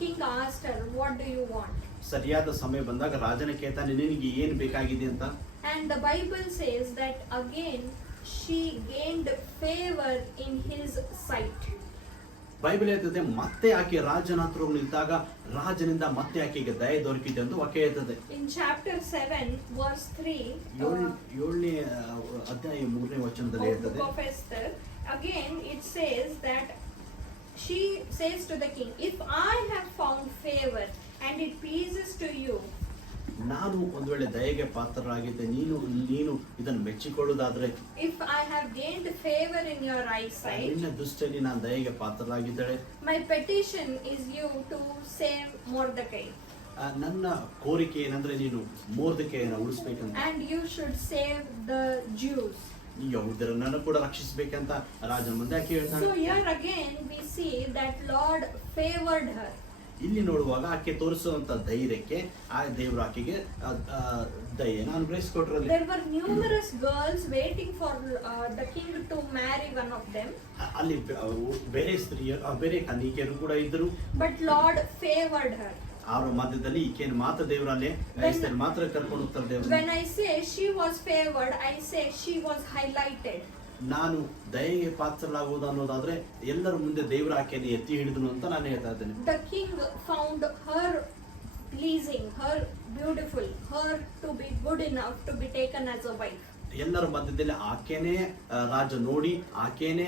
king asked her, what do you want? ಸರಿಯಾದ ಸಮಯ ಬಂದಾಗ ರಾಜನ ಕೇಳ್ತಾನೆ, ನಿನಗೆ ಏನು ಬೇಕಾಗಿದೆ ಅಂತ. And the Bible says that again she gained favor in his sight. Bible ಹೇಳ್ತದೆ ಮತ್ತೆ ಆಕೆ ರಾಜನ ಹತ್ರ ನಿಂತಾಗ ರಾಜನಿಂದ ಮತ್ತೆ ಆಕೆಗೆ ದಯೆ ದೊರಕಿದೆ ಎಂದು ವಾಕ್ಯ ಹೇಳ್ತದೆ. In chapter 7 verse 3, 7ನೇ ಅಧ್ಯಾಯ 3ನೇ ವಚನದಲ್ಲಿ ಹೇಳ್ತದೆ, book of Esther, again it says that she says to the king, if I have found favor and it pleases to you, ನಾನು ಒಂದು ವೇಳೆ ದಯೆಗೆ ಪಾತ್ರರಾಗಿದ್ದೆ, ನೀನು ಇದನ್ನು ಮೆಚ್ಚಿಕೊಳ್ಳುವುದಾದ್ರೆ, if I have gained favor in your eyesight, ನಿನ್ನ ದೃಷ್ಟಿಯಲ್ಲಿ ನಾನು ದಯೆಗೆ ಪಾತ್ರರಾಗಿದ್ದಾಳೆ, my petition is you to save Mordecai, ನನ್ನ ಕೋರಿಕೆ ಏನಂದ್ರೆ ನೀನು ಮೊರ್ದೆಕೈಯನ್ನು ಉಳಿಸ್ಬೇಕಂತ, and you should save the Jews. ಯಹೂದ್ಯರನ್ನು ಕೂಡ ರಕ್ಷಿಸಬೇಕಂತ ರಾಜನ ಮುಂದೆ ಆಕೆ ಹೇಳ್ತಾಳೆ. So here again we see that Lord favored her. ಇಲ್ಲಿ ನೋಡುವಾಗ ಆಕೆ ತೋರಿಸುವಂತ ಧೈರ್ಯಕ್ಕೆ ಆ ದೇವರು ಆಕೆಗೆ ದಯೆಯನ್ನು ಅನುಗ್ರಹಿಸಿಕೊಟ್ರಲ್ಲಿ. There were numerous girls waiting for the king to marry one of them. ಅಲ್ಲಿ ಬೇರೆ ಸ್ತ್ರೀಯರು ಬೇರೆ ಕನ್ನಿಕೆಯರು ಕೂಡ ಇದ್ದರು. But Lord favored her. ಅವರ ಮಧ್ಯದಲ್ಲಿ ಈಕೆಯನ್ನು ಮಾತ್ರ ದೇವರಲ್ಲಿ ಮಾತ್ರ ಕರ್ಕೊಂಡು ಹೋಗ್ತಾರೆ ದೇವರು. When I say she was favored, I say she was highlighted. ನಾನು ದಯೆಗೆ ಪಾತ್ರರಾಗುವುದು ಅನ್ನೋದಾದ್ರೆ ಎಲ್ಲರ ಮುಂದೆ ದೇವರ ಆಕೆಯನ್ನು ಎತ್ತಿ ಹಿಡಿದನು ಅಂತ ನಾನು ಹೇಳ್ತಾ ಇದ್ದೇನೆ. The king found her pleasing, her beautiful, her to be good enough to be taken as a wife. ಎಲ್ಲರ ಮಧ್ಯದಲ್ಲಿ ಆಕೆನೇ ರಾಜ ನೋಡಿ ಆಕೆನೇ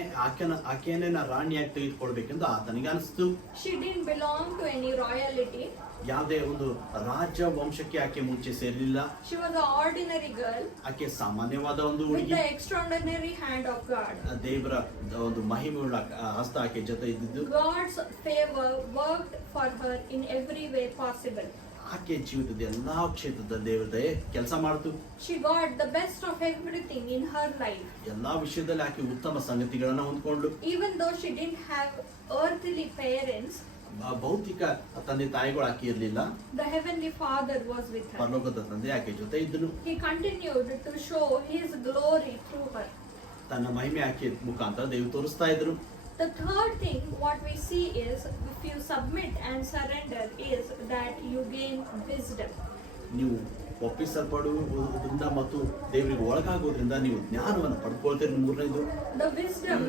ರಾಣಿಯಾಗಿ ತೆಗೆದುಕೊಳ್ಬೇಕೆಂದು ಆತನಿಗೆ ಅನಿಸ್ತು. She didn't belong to any royalty. ಯಾವುದೇ ಒಂದು ರಾಜ ವಂಶಕ್ಕೆ ಆಕೆ ಮುಂಚೆ ಸೇರಲಿಲ್ಲ. She was an ordinary girl ಆಕೆ ಸಾಮಾನ್ಯವಾದ ಒಂದು with ಹುಡುಗಿ. the extraordinary hand of God. ದೇವರ ಒಂದು ಮಹಿಮೆಯುಳ್ಳ ಹಸ್ತ ಆಕೆ ಜೊತೆ ಇದ್ದಿದ್ದು. God's favor worked for her in every way possible. ಆಕೆ ಜೀವಿತದ ಎಲ್ಲಾ ಕ್ಷೇತ್ರದ ದೇವರ ದಯೆ ಕೆಲಸ ಮಾಡಿತು. She got the best of everything in her life. ಎಲ್ಲಾ ವಿಷಯದಲ್ಲಿ ಆಕೆ ಉತ್ತಮ ಸಂಗತಿಗಳನ್ನ ಹೊಂದ್ಕೊಂಡು, Even though she didn't have earthly parents, ಭೌತಿಕ ತಂದೆ ತಾಯಿಗಳು ಆಕೆ ಇರಲಿಲ್ಲ. the heavenly Father was with her. ಪರಲೋಕದ ತಂದೆ ಆಕೆ ಜೊತೆ ಇದ್ದನು. He continued to show his glory through her. ತನ್ನ ಮಹಿಮೆ ಆಕೆ ಮುಖಾಂತರ ದೇವರು ತೋರಿಸ್ತಾ ಇದ್ರು. The third thing what we see is, if you submit and surrender, is that you gain wisdom. ನೀವು ಒಪ್ಪಿಸಲ್ಪಡುವುದರಿಂದ ಮತ್ತು ದೇವರಿಗೆ ಒಳಗಾಗೋದ್ರಿಂದ ನೀವು ಜ್ಞಾನವನ್ನು ಪಡ್ಕೊಳ್ತೀರಿ. ಮೂರನೇದು, The wisdom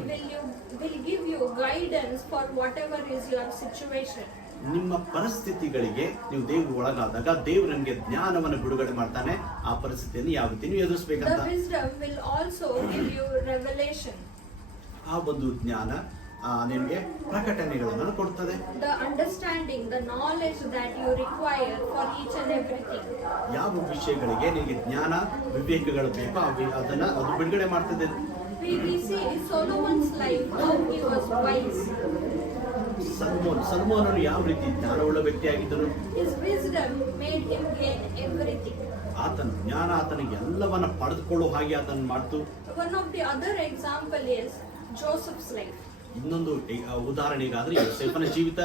will give you guidance for whatever is your situation. ನಿಮ್ಮ ಪರಿಸ್ಥಿತಿಗಳಿಗೆ ನೀವು ದೇವ್ರಿಗೆ ಒಳಗಾದಾಗ ದೇವ್ರು ನಮಗೆ ಜ್ಞಾನವನ್ನು ಬಿಡುಗಡೆ ಮಾಡ್ತಾನೆ. ಆ ಪರಿಸ್ಥಿತಿಯನ್ನು ಯಾವ ರೀತಿ ನೀವು ಎದುರಿಸಬೇಕಂತ. The wisdom will also give you revelation. ಆ ಒಂದು ಜ್ಞಾನ ನಿಮಗೆ ಪ್ರಕಟಣೆಗಳನ್ನು ಕೊಡ್ತದೆ. The understanding, the knowledge that you require for each and everything. ಯಾವ ವಿಷಯಗಳಿಗೆ ನಿಮಗೆ ಜ್ಞಾನ ವಿವೇಕಗಳು ಬೇಕೋ ಅದು ಬಿಡುಗಡೆ ಮಾಡ್ತದೆ. We see in Solomon's life how he was wise. ಸಲ್ಮೋನನು ಯಾವ ರೀತಿ ಜ್ಞಾನವುಳ್ಳ ವ್ಯಕ್ತಿಯಾಗಿದ್ದನು. His wisdom made him gain everything. ಆತನ ಜ್ಞಾನ ಆತನಿಗೆ ಎಲ್ಲವನ್ನ ಪಡೆದುಕೊಳ್ಳುವ ಹಾಗೆ ಆತನ ಮಾಡ್ತು. One of the other example is Joseph's life. ಇನ್ನೊಂದು ಉದಾಹರಣೆಗಾದ್ರೆ ಯೋಸೇಫನ ಜೀವಿತ.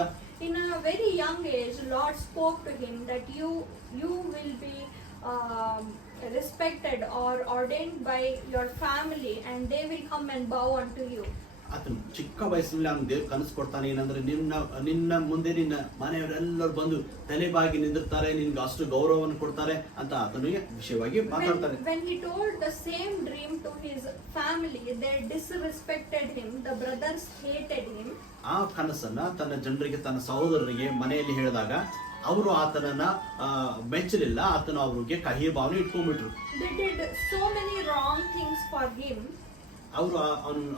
In a very young age, Lord spoke to him that you will be respected or ordained by your family, and they will come and bow unto you. ಆತನು ಚಿಕ್ಕ ವಯಸ್ಸಿನಲ್ಲಿ ಅವನು ದೇವ್ರು ಕನಸು ಕೊಡ್ತಾನೆ. ಏನಂದ್ರೆ ನಿನ್ನ ಮುಂದೆ ನಿನ್ನ ಮನೆಯವರೆಲ್ಲರೂ ಬಂದು ತಲೆಬಾಗಿ ನಿಂದಿರ್ತಾರೆ, ನಿನ್ಗೆ ಅಷ್ಟು ಗೌರವವನ್ನು ಕೊಡ್ತಾರೆ ಅಂತ ಆತನಿಗೆ ವಿಷಯವಾಗಿ ಮಾತಾಡ್ತಾರೆ. When he told the same dream to his family, they disrespected him. The brothers hated him. ಆ ಕನಸನ್ನ ತನ್ನ ಜನರಿಗೆ, ತನ್ನ ಸಹೋದರರಿಗೆ ಮನೆಯಲ್ಲಿ ಹೇಳಿದಾಗ ಅವರು ಆತನನ್ನ ಮೆಚ್ಚಲಿಲ್ಲ. ಆತನ ಅವ್ರಿಗೆ ಕಹಿ ಭಾವನೆ ಇಟ್ಕೊಂಡ್ಬಿಟ್ರು. They did so many wrong things for him. ಅವರು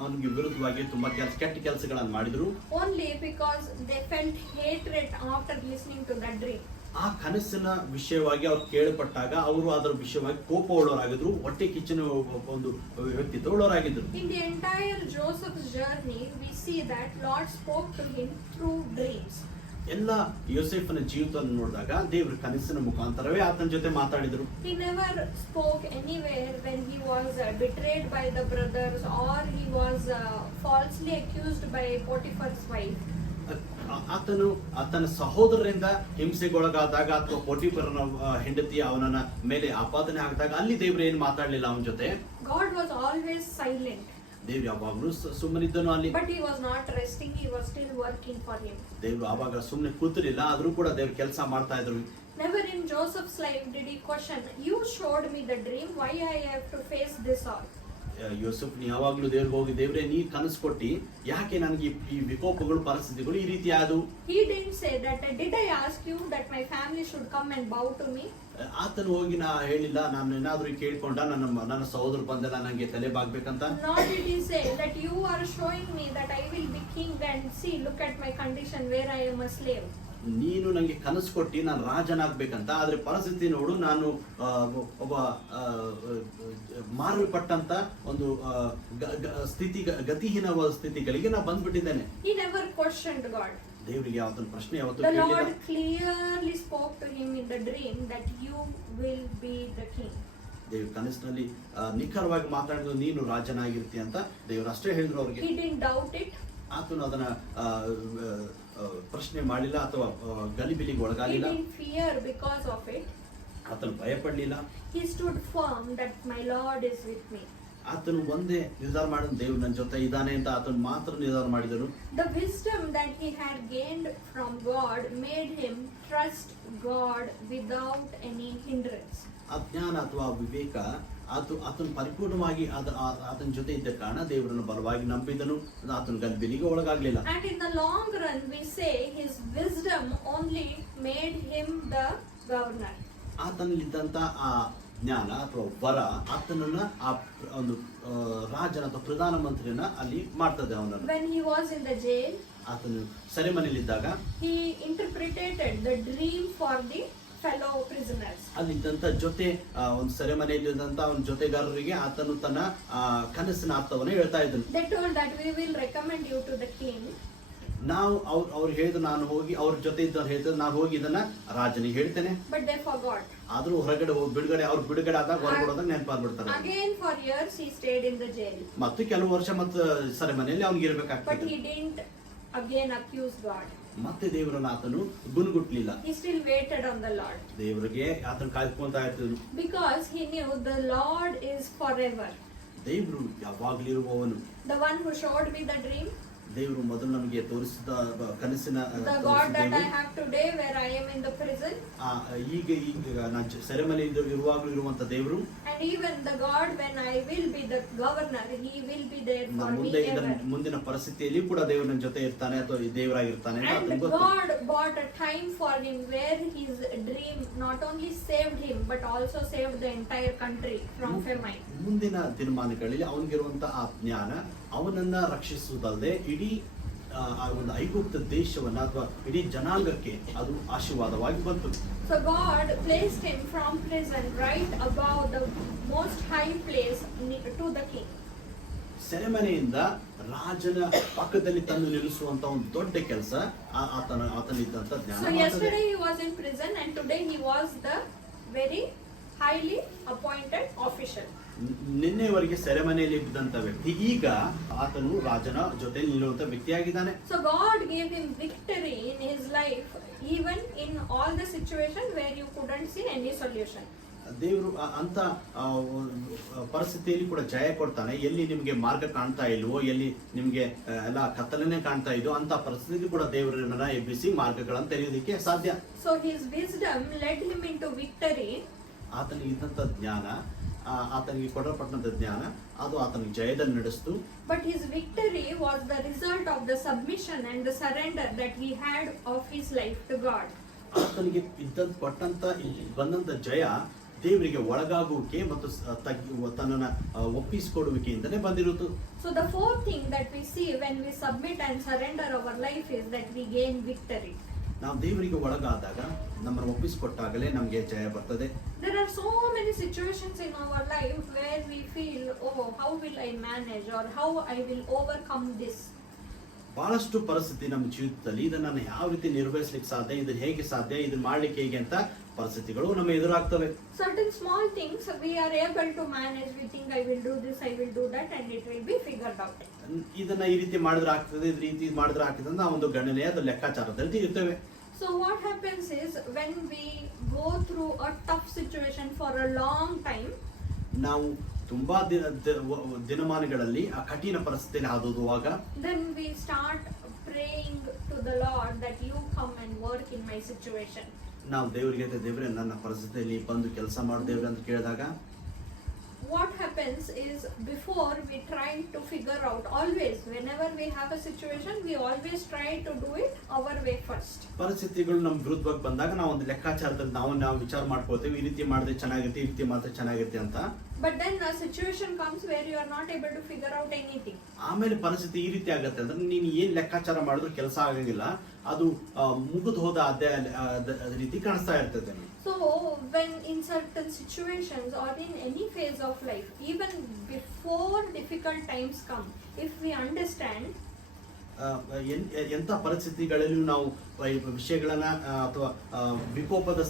ಅವನಿಗೆ ವಿರುದ್ಧವಾಗಿ ತುಂಬಾ ಕೆಟ್ಟ ಕೆಲಸಗಳನ್ನು ಮಾಡಿದ್ರು. Only because they felt hatred after listening to that dream. ಆ ಕನಸಿನ ವಿಷಯವಾಗಿ ಅವ್ರು ಕೇಳಪಟ್ಟಾಗ ಅವರು ಅದರ ವಿಷಯವಾಗಿ ಕೋಪ ಉಳ್ಳವರಾಗಿದ್ರು, ಹೊಟ್ಟೆ ಕಿಚ್ಚಿನ ಒಂದು ವ್ಯಕ್ತಿತ್ವ ಉಳ್ಳವರಾಗಿದ್ರು. In the entire Joseph's journey, we see that Lord spoke to him through dreams. ಎಲ್ಲ ಯೋಸೇಫನ ಜೀವಿತವನ್ನು ನೋಡಿದಾಗ ದೇವರು ಕನಸಿನ ಮುಖಾಂತರವೇ ಆತನ ಜೊತೆ ಮಾತಾಡಿದರು. He never spoke anywhere when he was betrayed by the brothers or he was falsely accused by Potiphar's wife. ಆತನು ಆತನ ಸಹೋದರರಿಂದ ಹಿಂಸೆಗೊಳಗಾದಾಗ ಅಥವಾ ಪೋಟಿಫರನ ಹೆಂಡತಿ ಅವನ ಮೇಲೆ ಆಪಾದನೆ ಹಾಕಿದಾಗ ಅಲ್ಲಿ ದೇವರು ಏನು ಮಾತಾಡಲಿಲ್ಲ ಅವನ ಜೊತೆ. God was always silent. ದೇವ್ರು ಯಾವಾಗಲೂ ಸುಮ್ಮನಿದ್ದನು ಅಲ್ಲಿ. But he was not resting, he was still working for him. ದೇವ್ರು ಆವಾಗ ಸುಮ್ಮನೆ ಕೂತಿರಲಿಲ್ಲ, ಆದ್ರೂ ಕೂಡ ದೇವ್ರು ಕೆಲಸ ಮಾಡ್ತಾ ಇದ್ರು. Never in Joseph's life did he question, you showed me the dream, why I have to face this all? Yosef ಯಾವಾಗ್ಲೂ ದೇವ್ರಿಗೆ ಹೋಗಿ, ದೇವ್ರೆ ನೀ ಕನಸು ಕೊಟ್ಟಿ, ಯಾಕೆ ನನಗೆ ಈ ವಿಕೋಪಗಳು ಪರಿಸ್ಥಿತಿಗಳು ಈ ರೀತಿ ಆದವು? He didn't say that, did I ask you that my family should come and bow to me? ಆತನು ಹೋಗಿ ನಾ ಹೇಳಿಲ್ಲ, ನಾನು ಏನಾದ್ರೂ ಕೇಳ್ಕೊಂಡ ನನ್ನ ಸಹೋದರ ಬಂದೆಲ್ಲ ನಂಗೆ ತಲೆ ಬಾಗ್ಬೇಕಂತ. Nor did he say that you are showing me that I will be king and see, look at my condition where I am a slave. ನೀನು ನಂಗೆ ಕನಸು ಕೊಟ್ಟಿ ನಾನು ರಾಜನಾಗ್ಬೇಕಂತ, ಆದ್ರೆ ಪರಿಸ್ಥಿತಿ ನೋಡು, ನಾನು ಒಬ್ಬ ಮಾರಲ್ಪಟ್ಟಂತ ಒಂದು ಗತಿಹೀನ ಸ್ಥಿತಿಗಳಿಗೆ ನಾ ಬಂದ್ಬಿಟ್ಟಿದ್ದೇನೆ. He never questioned God. ದೇವರಿಗೆ ಯಾವತ್ತೊಂದು ಪ್ರಶ್ನೆ ಯಾವತ್ತೂ The ಕೇಳಿಲ್ಲ. Lord clearly spoke to him in the dream that you will be the king. ದೇವ್ರ ಕನಸಿನಲ್ಲಿ ನಿಖರವಾಗಿ ಮಾತಾಡಿದ್ರು, ನೀನು ರಾಜನಾಗಿರ್ತಿ ಅಂತ ದೇವರು ಅಷ್ಟೇ ಹೇಳಿದ್ರು ಅವ್ರಿಗೆ. He didn't doubt it. ಆತನು ಅದನ್ನ ಪ್ರಶ್ನೆ ಮಾಡಿಲ್ಲ ಅಥವಾ ಗಲಿಬಿಲಿಗೆ He ಒಳಗಾಗಿಲ್ಲ. didn't fear because of it. ಆತನು ಭಯ ಪಡ್ಲಿಲ್ಲ. He stood firm that my Lord is with me. ಆತನು ಒಂದೇ ನಿರ್ಧಾರ ಮಾಡಿದ, ದೇವ್ರು ನನ್ನ ಜೊತೆ ಇದ್ದಾನೆ ಅಂತ ಆತನು ಮಾತ್ರ ನಿರ್ಧಾರ ಮಾಡಿದರು. The wisdom that he had gained from God made him trust God without any hindrance. ಅಜ್ಞಾನ ಅಥವಾ ವಿವೇಕ ಆತನು ಪರಿಪೂರ್ಣವಾಗಿ ಆತನ ಜೊತೆ ಇದ್ದ ಕಾರಣ ದೇವರನ್ನು ಬಲವಾಗಿ ನಂಬಿದನು. ಆತನ ಗಲಿಬಿಲಿಗೆ ಒಳಗಾಗ್ಲಿಲ್ಲ. And in the long run we say his wisdom only made him the governor. ಆತನಲ್ಲಿದ್ದಂತ ಆ ಜ್ಞಾನ ಅಥವಾ ವರ ಆತನನ್ನ ಆ ಒಂದು ರಾಜನ ಅಥವಾ ಪ್ರಧಾನ ಮಂತ್ರಿಯನ್ನ ಅಲ್ಲಿ ಮಾಡ್ತದೆ ಅವನನ್ನು. When he was in the jail, ಆತನು ಸೆರೆಮನೆಯಲ್ಲಿದ್ದಾಗ he interpreted the dream for the fellow prisoners. ಅಲ್ಲಿದ್ದಂತ ಜೊತೆ ಒಂದು ಸೆರೆಮನೆಯಲ್ಲಿದ್ದಂತ ಒಂದು ಜೊತೆಗಾರರಿಗೆ ಆತನು ತನ್ನ ಕನಸಿನ ಅರ್ಥವನ್ನು ಹೇಳ್ತಾ ಇದ್ದನು. They told that we will recommend you to the king. ನಾವು ಅವ್ರು ಹೇಳಿದ್ರು, ನಾನು ಹೋಗಿ ಅವ್ರ ಜೊತೆ ಇದ್ದವ್ರು ಹೇಳಿದ್ರು ನಾನು ಹೋಗಿ ಇದನ್ನ ರಾಜನಿಗೆ ಹೇಳ್ತೇನೆ. But they forgot. ಆದ್ರೂ ಹೊರಗಡೆ ಅವ್ರು ಬಿಡುಗಡೆ ಆದಾಗ ಹೊರಗಡೆ ನೆನಪಾಗ್ಬಿಡ್ತಾರೆ. Again for years he stayed in the jail. ಮತ್ತು ಕೆಲವು ವರ್ಷ ಮತ್ತೆ ಸೆರೆಮನೆಯಲ್ಲಿ ಅವ್ನಿಗೆ But ಇರಬೇಕಾಗ್ತದೆ. he didn't again accuse God. ಮತ್ತೆ ದೇವರನ್ನ ಆತನು ಗುಣಗುಟ್ಲಿಲ್ಲ. He still waited on the Lord. ದೇವರಿಗೆ ಆತನು ಕಾಯ್ಕೊಂತ ಇರ್ತಿದ್ರು. Because he knew the Lord is forever. ದೇವರು ಯಾವಾಗ್ಲೂ ಇರುವವನು. The one who showed me the dream, ದೇವರು ಮೊದಲು ನಮಗೆ ತೋರಿಸಿದ ಕನಸಿನ the God that I have today where I am in the prison, ಈಗ ನಾನು ಸೆರೆಮನೆಯಲ್ಲಿ ಇರುವಾಗಲೂ ಇರುವಂತ ದೇವರು, and even the God when I will be the governor, he will be there for me ಮುಂದೆ ever. ಮುಂದಿನ ಪರಿಸ್ಥಿತಿಯಲ್ಲಿ ಕೂಡ ದೇವರು ನನ್ನ ಜೊತೆ ಇರ್ತಾನೆ ಅಥವಾ ದೇವರಾಗಿರ್ತಾನೆ ಅಂತ ಆತನಿಗೆ And ಗೊತ್ತು. God bought a time for him where his dream not only saved him but also saved the entire country from famine. ಮುಂದಿನ ದಿನಮಾನಗಳಲ್ಲಿ ಅವನಿಗಿರುವಂತ ಆ ಜ್ಞಾನ ಅವನನ್ನ ರಕ್ಷಿಸುವುದಲ್ಲದೆ ಇಡೀ ಆ ಒಂದು ಐಗುಪ್ತ ದೇಶವನ್ನ ಅಥವಾ ಇಡೀ ಜನಾಂಗಕ್ಕೆ ಅದು ಆಶೀರ್ವಾದವಾಗಿ ಬಂತು. So God placed him from prison right above the most high place to the king. ಸೆರೆಮನೆಯಿಂದ ರಾಜನ ಪಕ್ಕದಲ್ಲಿ ತಂದು ನಿಲ್ಲಿಸುವಂತ ಒಂದು ದೊಡ್ಡ ಕೆಲಸ ಆತನಿದ್ದಂತ ಜ್ಞಾನ. So yesterday he was in prison and today he was the very highly appointed official. ನಿನ್ನೆವರೆಗೆ ಸೆರೆಮನೆಯಲ್ಲಿ ಇದ್ದಂತ ವ್ಯಕ್ತಿ ಈಗ ಆತನು ರಾಜನ ಜೊತೆ ನಿಲ್ಲುವಂತ ವ್ಯಕ್ತಿಯಾಗಿದ್ದಾನೆ. So God gave him victory in his life even in all the situations where you couldn't see any solution. ದೇವರು ಅಂತ ಪರಿಸ್ಥಿತಿಯಲ್ಲಿ ಕೂಡ ಜಯ ಕೊಡ್ತಾನೆ. ಎಲ್ಲಿ ನಿಮ್ಗೆ ಮಾರ್ಗ ಕಾಣ್ತಾ ಇಲ್ವೋ, ಎಲ್ಲಿ ನಿಮ್ಗೆ ಎಲ್ಲ ಕತ್ತಲನೆ ಕಾಣ್ತಾ ಇದೋ ಅಂತ ಪರಿಸ್ಥಿತಿ ಕೂಡ ದೇವರನ್ನ ಎಬ್ಬಿಸಿ ಮಾರ್ಗಗಳನ್ನು ತೆರೆಯೋದಕ್ಕೆ ಸಾಧ್ಯ. So his wisdom led him into victory. ಆತನಿಗೆ ಇದ್ದಂತ ಜ್ಞಾನ, ಆತನಿಗೆ ಕೊಡಲ್ಪಟ್ಟಂತ ಜ್ಞಾನ ಅದು ಆತನಿಗೆ ಜಯದಲ್ಲಿ ನಡೆಸ್ತು. But his victory was the result of the submission and the surrender that he had of his life to God. ಆತನಿಗೆ ಕೊಟ್ಟಂತ ಬಂದಂತ ಜಯ ದೇವರಿಗೆ ಒಳಗಾಗುವಿಕೆ ಮತ್ತು ತನ್ನನ್ನ ಒಪ್ಪಿಸಿಕೊಡುವಿಕೆಯಿಂದನೇ ಬಂದಿರುವುದು. So the fourth thing that we see when we submit and surrender our life is that we gain victory. ನಾವು ದೇವರಿಗೆ ಒಳಗಾದಾಗ, ನಮ್ಮನ್ನು ಒಪ್ಪಿಸಿಕೊಟ್ಟಾಗಲೇ ನಮಗೆ ಜಯ ಬರ್ತದೆ. There are so many situations in our life where we feel, oh, how will I manage or how I will overcome this. ಬಹಳಷ್ಟು ಪರಿಸ್ಥಿತಿ ನಮ್ಮ ಜೀವಿತದಲ್ಲಿ ಇದನ್ನ ನಾನು ಯಾವ ರೀತಿ ನಿರ್ವಹಿಸಲಿಕ್ಕೆ ಸಾಧ್ಯ, ಇದನ್ನ ಹೇಗೆ ಸಾಧ್ಯ, ಇದನ್ನ ಮಾಡ್ಲಿಕ್ಕೆ ಹೇಗೆ ಅಂತ ಪರಿಸ್ಥಿತಿಗಳು ನಮ್ಮ ಎದುರಾಗ್ತವೆ. Certain small things we are able to manage. We think I will do this, I will do that, and it will be figured out. ಇದನ್ನ ಈ ರೀತಿ ಮಾಡಿದ್ರೆ ಆಗ್ತದೆ, ಈ ರೀತಿ ಮಾಡಿದ್ರೆ ಆಗ್ತದೆ ಅಂತ ಒಂದು ಗಣನೆಯ ಲೆಕ್ಕಾಚಾರದಲ್ಲಿ ಇರ್ತೇವೆ. So what happens is when we go through a tough situation for a long time, ನಾವು ತುಂಬಾ ದಿನಮಾನಗಳಲ್ಲಿ ಆ ಕಠಿಣ ಪರಿಸ್ಥಿತಿಯಲ್ಲಿ ಹಾದುವಾಗ then we start praying to the Lord that you come and work in my situation. ನಾವು ದೇವರಿಗೆ ದೇವರೇ ನನ್ನ ಪರಿಸ್ಥಿತಿಯಲ್ಲಿ ಬಂದು ಕೆಲಸ ಮಾಡು ದೇವ್ರೆ ಅಂತ ಕೇಳಿದಾಗ What happens is before we try to figure out, always whenever we have a situation we always try to do it our way first. ಪರಿಸ್ಥಿತಿಗಳು ನಮ್ಮ ವಿರುದ್ಧವಾಗಿ ಬಂದಾಗ ನಾವು ಒಂದು ಲೆಕ್ಕಾಚಾರದಲ್ಲಿ ನಾವು ವಿಚಾರ ಮಾಡ್ಕೊಳ್ತೇವೆ, ಈ ರೀತಿ ಮಾಡಿದ್ರೆ ಚೆನ್ನಾಗಿರುತ್ತೆ, ಈ ರೀತಿ ಮಾಡಿದ್ರೆ ಚೆನ್ನಾಗಿರುತ್ತೆ ಅಂತ. But then a situation comes where you are not able to figure out anything. ಆಮೇಲೆ ಪರಿಸ್ಥಿತಿ ಈ ರೀತಿ ಆಗತ್ತೆ ಅಂದ್ರೆ ನೀನು ಏನ್ ಲೆಕ್ಕಾಚಾರ ಮಾಡಿದ್ರು ಕೆಲಸ ಆಗಂಗಿಲ್ಲ, ಅದು ಮುಗಿದು ಹೋದ ರೀತಿ ಕಾಣಿಸ್ತಾ ಇರ್ತದೆ. So when in certain situations or in any phase of life, even before difficult times come, if we understand, ಎಂತ ಪರಿಸ್ಥಿತಿಗಳಲ್ಲಿ ನಾವು ವಿಷಯಗಳನ್ನ ಅಥವಾ ವಿಕೋಪದ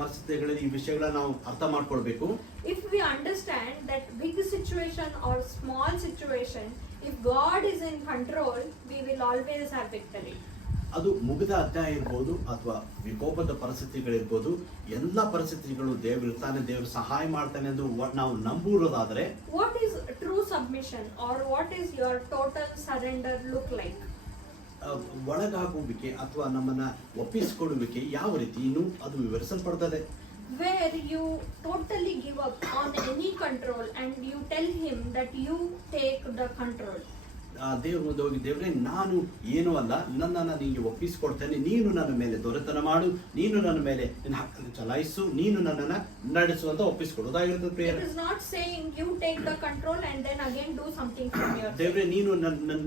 ಪರಿಸ್ಥಿತಿಗಳಲ್ಲಿ ಈ ವಿಷಯಗಳನ್ನ ನಾವು ಅರ್ಥ ಮಾಡ್ಕೊಳ್ಬೇಕು. if we understand that big situation or small situation, if God is in control, we will always have victory. ಅದು ಮುಗಿದ ಅಧ್ಯಾಯ ಇರ್ಬೋದು ಅಥವಾ ವಿಕೋಪದ ಪರಿಸ್ಥಿತಿಗಳಿರ್ಬೋದು, ಎಲ್ಲ ಪರಿಸ್ಥಿತಿಗಳು ದೇವರು ಇರ್ತಾನೆ, ದೇವರು ಸಹಾಯ ಮಾಡ್ತಾನೆ ಎಂದು ನಾವು ನಂಬುವುದಾದ್ರೆ, what is true submission or what is your total surrender look like? ಒಳಗಾಗುವಿಕೆ ಅಥವಾ ನಮ್ಮನ್ನ ಒಪ್ಪಿಸಿಕೊಡುವಿಕೆ ಯಾವ ರೀತಿ ಇನ್ನು ಅದು ವಿವರಿಸಲ್ಪಡ್ತದೆ. Where you totally give up on any control and you tell him that you take the control. ದೇವ್ರ ಮುಂದೆ ಹೋಗಿ, ದೇವ್ರೆ ನಾನು ಏನೂ ಅಲ್ಲ, ನನ್ನನ್ನು ನಿನಗೆ ಒಪ್ಪಿಸಿಕೊಡ್ತೇನೆ, ನೀನು ನನ್ನ ಮೇಲೆ ದೊರೆತನ ಮಾಡು, ನೀನು ನನ್ನ ಮೇಲೆ ನಿನ್ನ ಹಕ್ಕನ್ನು ಚಲಾಯಿಸು, ನೀನು ನನ್ನನ್ನು ನಡೆಸು ಅಂತ ಒಪ್ಪಿಸಿಕೊಡೋದಾಗಿರ್ತದೆ prayer. It is not saying you take the control and then again do something from your ದೇವ್ರೆ ನೀನು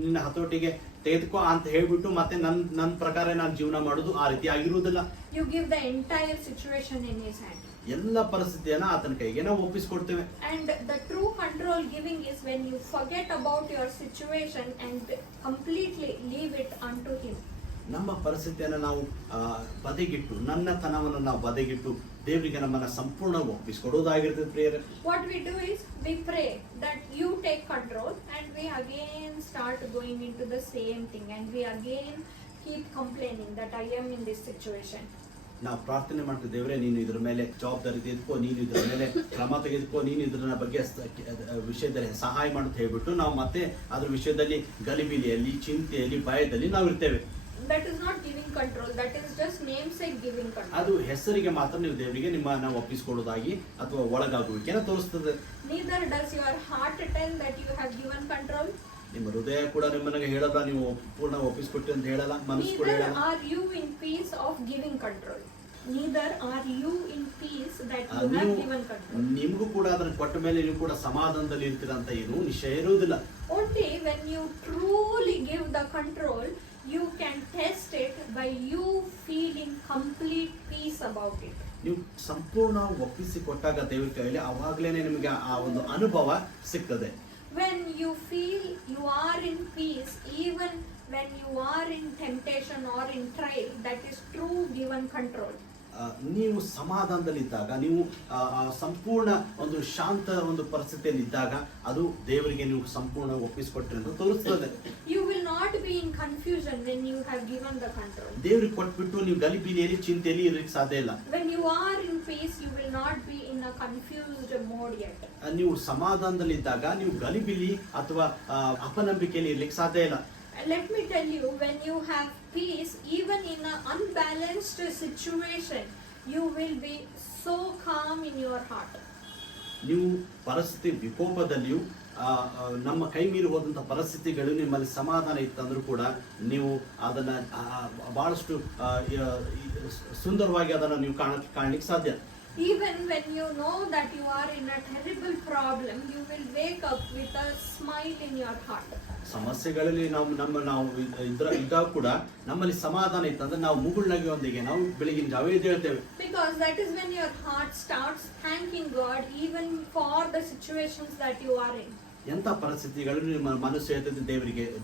ನಿನ್ನ ಹತೋಟಿಗೆ ತೆಗೆದುಕೋ ಅಂತ ಹೇಳ್ಬಿಟ್ಟು ಮತ್ತೆ ನನ್ನ ಪ್ರಕಾರ ನಾನು ಜೀವನ ಮಾಡೋದು ಆ ರೀತಿ ಆಗಿರುವುದಿಲ್ಲ. You give the entire situation in his hand. ಎಲ್ಲ ಪರಿಸ್ಥಿತಿಯನ್ನ ಆತನ ಕೈಗೆ ನಾವು ಒಪ್ಪಿಸಿಕೊಡ್ತೇವೆ. And the true control giving is when you forget about your situation and completely leave it unto him. ನಮ್ಮ ಪರಿಸ್ಥಿತಿಯನ್ನು ನಾವು ಬದಿಗಿಟ್ಟು, ನನ್ನ ತನವನ್ನು ನಾವು ಬದಿಗಿಟ್ಟು ದೇವರಿಗೆ ನಮ್ಮನ್ನ ಸಂಪೂರ್ಣ ಒಪ್ಪಿಸಿಕೊಡೋದಾಗಿರ್ತದೆ prayer. What we do is we pray that you take control and we again start going into the same thing and we again keep complaining that I am in this situation. ನಾವು ಪ್ರಾರ್ಥನೆ ಮಾಡ್ತೀವಿ, ದೇವರೇ ನೀನು ಇದ್ರ ಮೇಲೆ ಜವಾಬ್ದಾರಿ ತೆಗೆದುಕೋ, ನೀನು ಇದ್ರ ಮೇಲೆ ಕ್ರಮ ತೆಗೆದುಕೋ, ನೀನು ಇದ್ರ ಬಗ್ಗೆ ವಿಷಯದಲ್ಲಿ ಸಹಾಯ ಮಾಡುತ್ತ ಹೇಳ್ಬಿಟ್ಟು ನಾವು ಮತ್ತೆ ಅದ್ರ ವಿಷಯದಲ್ಲಿ ಗಲಿಬಿಲಿಯಲ್ಲಿ, ಚಿಂತೆಯಲ್ಲಿ, ಭಯದಲ್ಲಿ ನಾವು ಇರ್ತೇವೆ. That is not giving control, that is just namesake giving control. ಅದು ಹೆಸರಿಗೆ ಮಾತ್ರ ನೀವು ದೇವರಿಗೆ ನಿಮ್ಮನ್ನ ಒಪ್ಪಿಸಿಕೊಡೋದಾಗಿ ಅಥವಾ ಒಳಗಾಗುವಿಕೆನ ತೋರಿಸ್ತದೆ. Neither does your heart tell that you have given control. ನಿಮ್ಮ ಹೃದಯ ಕೂಡ ನಿಮ್ಮನ್ನ ಹೇಳಲ್ಲ ನೀವು ಪೂರ್ಣ ಒಪ್ಪಿಸಿಕೊಟ್ಟು ಅಂತ ಹೇಳಲ್ಲ, ಮನಸ್ಸು ಕೂಡ Neither ಹೇಳಲ್ಲ. are you in peace of giving control. Neither are you in peace that you have ನೀವು given control. ನಿಮಗೂ ಕೂಡ ಅದನ್ನ ಕೊಟ್ಟ ಮೇಲೆ ನೀವು ಕೂಡ ಸಮಾಧಾನದಲ್ಲಿ ಇರ್ತೀರ ಅಂತ ಏನು ನಿಶ್ಚಯ ಇರುವುದಿಲ್ಲ. Only when you truly give the control, you can test it by you feeling complete peace about it. ನೀವು ಸಂಪೂರ್ಣ ಒಪ್ಪಿಸಿ ಕೊಟ್ಟಾಗ ದೇವರ ಕೈಯಲ್ಲಿ ಅವಾಗ್ಲೇನೆ ನಿಮಗೆ ಆ ಒಂದು ಅನುಭವ ಸಿಗ್ತದೆ. When you feel you are in peace, even when you are in temptation or in trial, that is true given control. ನೀವು ಸಮಾಧಾನದಲ್ಲಿದ್ದಾಗ, ನೀವು ಸಂಪೂರ್ಣ ಒಂದು ಶಾಂತ ಒಂದು ಪರಿಸ್ಥಿತಿಯಲ್ಲಿ ಇದ್ದಾಗ ಅದು ದೇವರಿಗೆ ನೀವು ಸಂಪೂರ್ಣ ಒಪ್ಪಿಸಿಕೊಟ್ರಿ ಅಂತ ತೋರಿಸ್ತದೆ. You will not be in confusion when you have given the control. ದೇವರಿಗೆ ಕೊಟ್ಬಿಟ್ಟು ನೀವು ಗಲಿಬಿಲಿಯಲ್ಲಿ, ಚಿಂತೆಯಲ್ಲಿ ಇರಲಿಕ್ಕೆ ಸಾಧ್ಯ ಇಲ್ಲ. When you are in peace, you will not be in a confused mode yet. ನೀವು ಸಮಾಧಾನದಲ್ಲಿದ್ದಾಗ ನೀವು ಗಲಿಬಿಲಿ ಅಥವಾ ಅಪನಂಬಿಕೆಯಲ್ಲಿ ಇರ್ಲಿಕ್ಕೆ ಸಾಧ್ಯ ಇಲ್ಲ. Let me tell you, when you have peace, even in an unbalanced situation, you will be so calm in your heart. ನೀವು ಪರಿಸ್ಥಿತಿ ವಿಕೋಪದಲ್ಲಿಯೂ ನಮ್ಮ ಕೈ ಮೀರಿ ಹೋದಂಥ ಪರಿಸ್ಥಿತಿಗಳು ನಿಮ್ಮಲ್ಲಿ ಸಮಾಧಾನ ಇತ್ತಂದ್ರೂ ಕೂಡ ನೀವು ಅದನ್ನ ಬಹಳಷ್ಟು ಸುಂದರವಾಗಿ ಅದನ್ನು ನೀವು ಕಾಣಲಿಕ್ಕೆ ಸಾಧ್ಯ. Even when you know that you are in a terrible problem, you will wake up with a smile in your heart. ಸಮಸ್ಯೆಗಳಲ್ಲಿ ನಾವು ಇದ್ದಾಗ ಕೂಡ ನಮ್ಮಲ್ಲಿ ಸಮಾಧಾನ ಇತ್ತಂದ್ರೆ ನಾವು ಮುಗುಳ್ನಗೆಯೊಂದಿಗೆ ನಾವು ಬೆಳಗಿನ ಜಾವ ಎದ್ದೇಳ್ತೇವೆ. Because that is when your heart starts thanking God even for the situations that you are in. ಎಂತ ಪರಿಸ್ಥಿತಿಗಳು ನಿಮ್ಮ ಮನಸ್ಸು ಹೇಳ್ತದೆ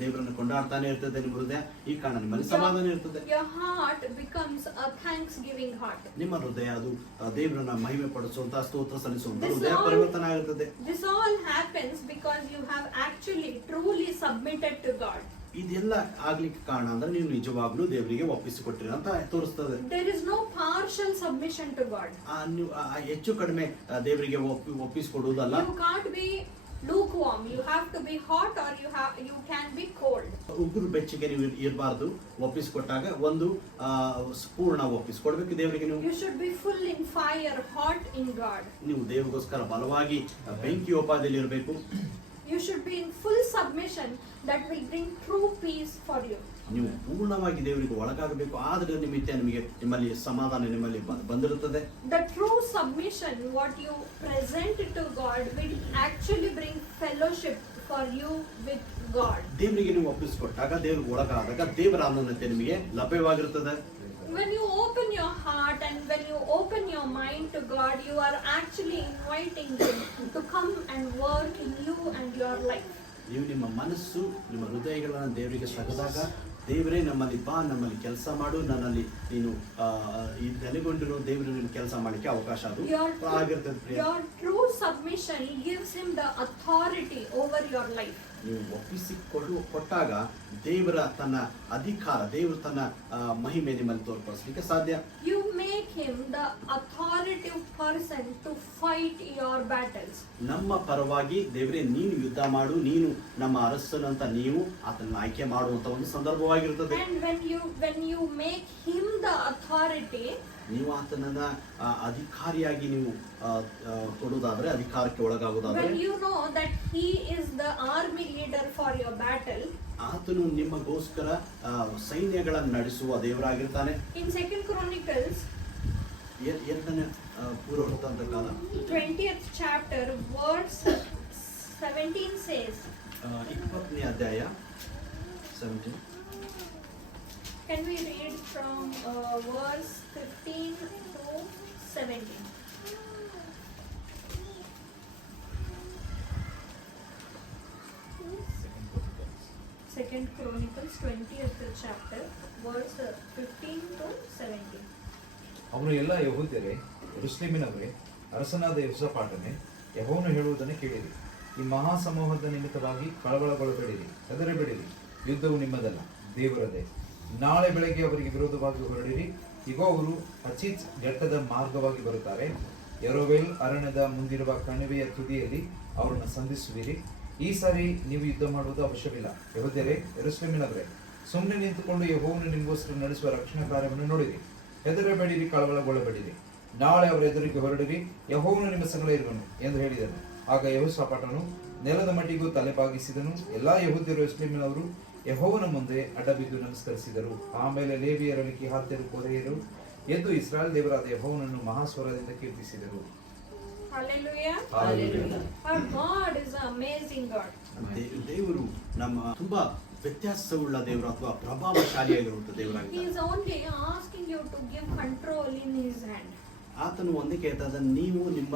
ದೇವರನ್ನು ಕೊಂಡಾಡ್ತಾನೆ ಇರ್ತದೆ ನಿಮ್ಮ ಹೃದಯ, ಈ ಕಾರಣ ನಿಮ್ಮಲ್ಲಿ ಸಮಾಧಾನ ಇರ್ತದೆ. Your heart becomes a thanksgiving heart. ನಿಮ್ಮ ಹೃದಯ ಅದು ದೇವರನ್ನ ಮಹಿಮೆ ಪಡಿಸುವಂತ, ಸ್ತೋತ್ರ ಸಲ್ಲಿಸುವಂತ ಹೃದಯ ಪರಿವರ್ತನೆ ಆಗಿರ್ತದೆ. This all happens because you have actually truly submitted to God. ಇದೆಲ್ಲ ಆಗ್ಲಿಕ್ಕೆ ಕಾರಣ ಅಂದ್ರೆ ನೀವು ನಿಜವಾಗ್ಲೂ ದೇವರಿಗೆ ಒಪ್ಪಿಸಿಕೊಟ್ಟಿರಿ ಅಂತ ತೋರಿಸ್ತದೆ. There is no partial submission to God. ನೀವು ಹೆಚ್ಚು ಕಡಿಮೆ ದೇವರಿಗೆ ಒಪ್ಪಿಸಿಕೊಡುವುದಲ್ಲ. You can't be lukewarm. You have to be hot or you can be cold. ಉಗುರು ಬೆಚ್ಚಗೆ ನೀವು ಇರಬಾರ್ದು. ಒಪ್ಪಿಸಿಕೊಟ್ಟಾಗ ಒಂದು ಪೂರ್ಣ ಒಪ್ಪಿಸಿಕೊಡ್ಬೇಕು ದೇವರಿಗೆ. ನೀವು You should be full in fire, hot in God. ನೀವು ದೇವರಿಗೋಸ್ಕರ ಬಲವಾಗಿ ಬೆಂಕಿ ಉಪಾಯದಲ್ಲಿ ಇರಬೇಕು. You should be in full submission that will bring true peace for you. ನೀವು ಪೂರ್ಣವಾಗಿ ದೇವರಿಗೆ ಒಳಗಾಗಬೇಕು. ಆದ್ರೆ ನಿಮ್ಮಲ್ಲಿ ಸಮಾಧಾನ ನಿಮ್ಮಲ್ಲಿ ಬಂದಿರುತ್ತದೆ. The true submission, what you present to God, will actually bring fellowship for you with God. ದೇವರಿಗೆ ನೀವು ಒಪ್ಪಿಸಿಕೊಟ್ಟಾಗ, ದೇವರಿಗೆ ಒಳಗಾದಾಗ ದೇವರ ಅನುಮತಿ ನಿಮಗೆ ಲಭ್ಯವಾಗಿರುತ್ತದೆ. When you open your heart and when you open your mind to God, you are actually inviting Him to come and work in you and your life. ನೀವು ನಿಮ್ಮ ಮನಸ್ಸು, ನಿಮ್ಮ ಹೃದಯಗಳನ್ನು ದೇವರಿಗೆ ಸಗದಾಗ, ದೇವರೇ ನಮ್ಮಲ್ಲಿ ಬಾ, ನಮ್ಮಲ್ಲಿ ಕೆಲಸ ಮಾಡು, ನನ್ನಲ್ಲಿ ನೀನು ಈ ನೆಲೆಗೊಂಡಿರೋ ದೇವರು ನಿನ್ನ ಕೆಲಸ ಮಾಡಲಿಕ್ಕೆ ಅವಕಾಶ ಅದು ಆಗಿರ್ತದೆ. Your true submission gives Him the authority over your life. ನೀವು ಒಪ್ಪಿಸಿಕೊಟ್ಟಾಗ ದೇವರ ತನ್ನ ಅಧಿಕಾರ, ದೇವರು ತನ್ನ ಮಹಿಮೆ ನಿಮ್ಮಲ್ಲಿ ತೋರ್ಪಡಿಸಲಿಕ್ಕೆ ಸಾಧ್ಯ. You make him the authoritative person to fight your battles. ನಮ್ಮ ಪರವಾಗಿ ದೇವರೇ ನೀನು ಯುದ್ಧ ಮಾಡು, ನೀನು ನಮ್ಮ ಅರಸನಂತ ನೀವು ಆತನ ಆಯ್ಕೆ ಮಾಡುವಂತ ಒಂದು ಸಂದರ್ಭವಾಗಿರುತ್ತದೆ. And when you make him the authority, ನೀವು ಆತನನ್ನ ಅಧಿಕಾರಿಯಾಗಿ ನೀವು ಕೊಡುವುದಾದ್ರೆ, ಅಧಿಕಾರಕ್ಕೆ ಒಳಗಾಗುವುದಾದ್ರೆ, when you know that he is the army leader for your battle, ಆತನು ನಿಮಗೋಸ್ಕರ ಸೈನ್ಯಗಳನ್ನು ನಡೆಸುವ ದೇವರಾಗಿರ್ತಾನೆ. in 2 Chronicles ಎರಡನೇ ಪೂರ್ವವೃತ್ತಾಂತ ಕಾಲ 20th chapter verse 17 says, 20ನೇ ಅಧ್ಯಾಯ 17. can we read from verse 15 to 17? Second Chronicles 20th chapter verse 15 to 17. ಅವನು ಎಲ್ಲ ಯೆಹೂದ್ಯರೇ, ಯೆರೂಸಲೇಮಿನವರೇ, ಅರಸನಾದ ಯೆಹೋಷಾಫಾಟನೇ, ಯೆಹೋವನು ಹೇಳುವುದನ್ನು ಕೇಳಿರಿ. ಈ ಮಹಾ ಸಮೂಹದ ನಿಮಿತ್ತವಾಗಿ ಕಳವಳಗೊಳ್ಳಬೇಡಿರಿ, ಹೆದರಬೇಡಿರಿ. ಯುದ್ಧವು ನಿಮ್ಮದಲ್ಲ, ದೇವರದೇ. ನಾಳೆ ಬೆಳಗ್ಗೆ ಅವರಿಗೆ ವಿರೋಧವಾಗಿ ಹೊರಡಿರಿ. ಇಗೋ, ಅವರು ಹಚೀಚ್ ಬೆಟ್ಟದ ಮಾರ್ಗವಾಗಿ ಬರುತ್ತಾರೆ. ಯೆರೋವೇಲ್ ಅರಣ್ಯದ ಮುಂದಿರುವ ಕಣಿವೆಯ ತುದಿಯಲ್ಲಿ ಅವರನ್ನು ಸಂಧಿಸುವಿರಿ. ಈ ಸಾರಿ ನೀವು ಯುದ್ಧ ಮಾಡುವುದು ಅವಶ್ಯವಿಲ್ಲ. ಯೆಹೂದ್ಯರೇ, ಯೆರೂಸಲೇಮಿನವರೇ, ಸುಮ್ಮನೆ ನಿಂತುಕೊಂಡು ಯೆಹೋವನು ನಿಮಗೋಸ್ಕರ ನಡೆಸುವ ರಕ್ಷಣಾ ಕಾರ್ಯವನ್ನು ನೋಡಿರಿ. ಹೆದರಬೇಡಿರಿ, ಕಳವಳಗೊಳ್ಳಬೇಡಿರಿ. ನಾಳೆ ಅವರ ಎದುರಿಗೆ ಹೊರಡಿರಿ. ಯೆಹೋವನು ನಿಮ್ಮ ಸಂಗಡ ಇರುವನು ಎಂದು ಹೇಳಿದನು. ಆಗ ಯೆಹೋಷಾಫಾಟನು ನೆಲದ ಮಟ್ಟಿಗೂ ತಲೆ ಬಾಗಿಸಿದನು. ಎಲ್ಲಾ ಯೆಹೂದ್ಯರು ಯೆರೂಸಲೇಮಿನವರು ಯೆಹೋವನ ಮುಂದೆ ಅಡ್ಡಬಿದ್ದು ನಮಸ್ಕರಿಸಿದರು. ಆಮೇಲೆ ಲೇವಿಯರಲ್ಲಿ ಕಿಹಾತ್ಯರು, ಕೋರೆಯರು ಎದ್ದು ಇಸ್ರಾಯೇಲ್ ದೇವರಾದ ಯೆಹೋವನನ್ನು ಮಹಾಸ್ವರದಿಂದ ಕೀರ್ತಿಸಿದರು. Hallelujah. Hallelujah. Our God is an amazing God. ದೇವರು ನಮ್ಮ ತುಂಬಾ ವ್ಯತ್ಯಾಸವುಳ್ಳ ದೇವರು ಅಥವಾ ಪ್ರಭಾವಶಾಲಿಯಾಗಿರುವಂತ He ದೇವರಾಗಿದ್ದಾನೆ. is only asking you to give control in His hand. ಆತನು ಒಂದೇ ಕೇಳ್ತಾ ನೀವು ನಿಮ್ಮ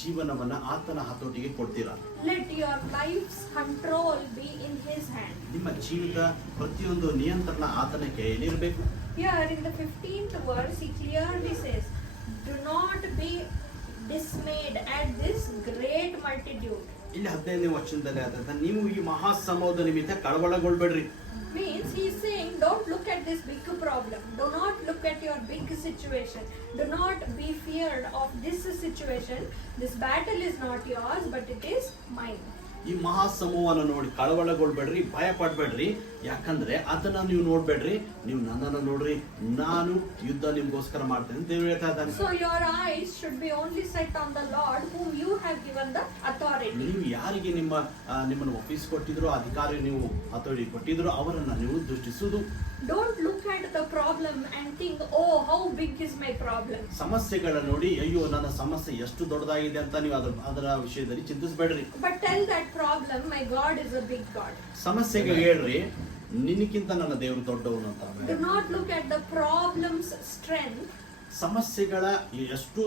ಜೀವನವನ್ನ ಆತನ ಹತೋಟಿಗೆ ಕೊಡ್ತೀರಾ. Let your life's control be in His hand. ನಿಮ್ಮ ಜೀವಿತ ಪ್ರತಿಯೊಂದು ನಿಯಂತ್ರಣ ಆತನ ಕೈಯಲ್ಲಿರಬೇಕು. Here in the 15th verse, He clearly says, "Do not be dismayed at this great multitude." ಇಲ್ಲಿ 15ನೇ ವಚನದಲ್ಲಿ ಆದಂತ ನೀವು ಈ ಮಹಾ ಸಮೂಹದ ನಿಮಿತ್ತ ಕಳವಳಗೊಳ್ಬೇಡ್ರಿ. Means He is saying, don't look at this big problem. Do not look at your big situation. Do not be feared of this situation. This battle is not yours, but it is mine. ಈ ಮಹಾ ಸಮೂಹನ ನೋಡಿ ಕಳವಳಗೊಳ್ಬೇಡ್ರಿ, ಭಯ ಪಡ್ಬೇಡ್ರಿ. ಯಾಕಂದ್ರೆ ಅದನ್ನ ನೀವು ನೋಡ್ಬೇಡ್ರಿ, ನೀವು ನನ್ನನ್ನು ನೋಡ್ರಿ, ನಾನು ಯುದ್ಧ ನಿಮ್ಗೋಸ್ಕರ ಮಾಡ್ತೇನೆ ಅಂತ ದೇವರು ಹೇಳ್ತಾ ಇದ್ದಾನೆ. So your eyes should be only set on the Lord whom you have given the authority. ನೀವು ಯಾರಿಗೆ ನಿಮ್ಮನ್ನು ಒಪ್ಪಿಸಿಕೊಟ್ಟಿದ್ರು, ಅಧಿಕಾರಿ ನೀವು ಅಥಾರಿಟಿ ಕೊಟ್ಟಿದ್ರು, ಅವರನ್ನ ನೀವು ದೃಷ್ಟಿಸುವುದು. Don't look at the problem and think, oh, how big is my problem. ಸಮಸ್ಯೆಗಳ ನೋಡಿ ಅಯ್ಯೋ ನನ್ನ ಸಮಸ್ಯೆ ಎಷ್ಟು ದೊಡ್ಡದಾಗಿದೆ ಅಂತ ನೀವು ಅದರ ವಿಷಯದಲ್ಲಿ ಚಿಂತಿಸಬೇಡ್ರಿ. But tell that problem, my God is a big God. ಸಮಸ್ಯೆಗೆ ಹೇಳ್ರಿ, ನಿನಕ್ಕಿಂತ ನನ್ನ ದೇವರು ದೊಡ್ಡವನು ಅಂತ. Do not look at the problem's strength. ಸಮಸ್ಯೆಗಳ ಎಷ್ಟು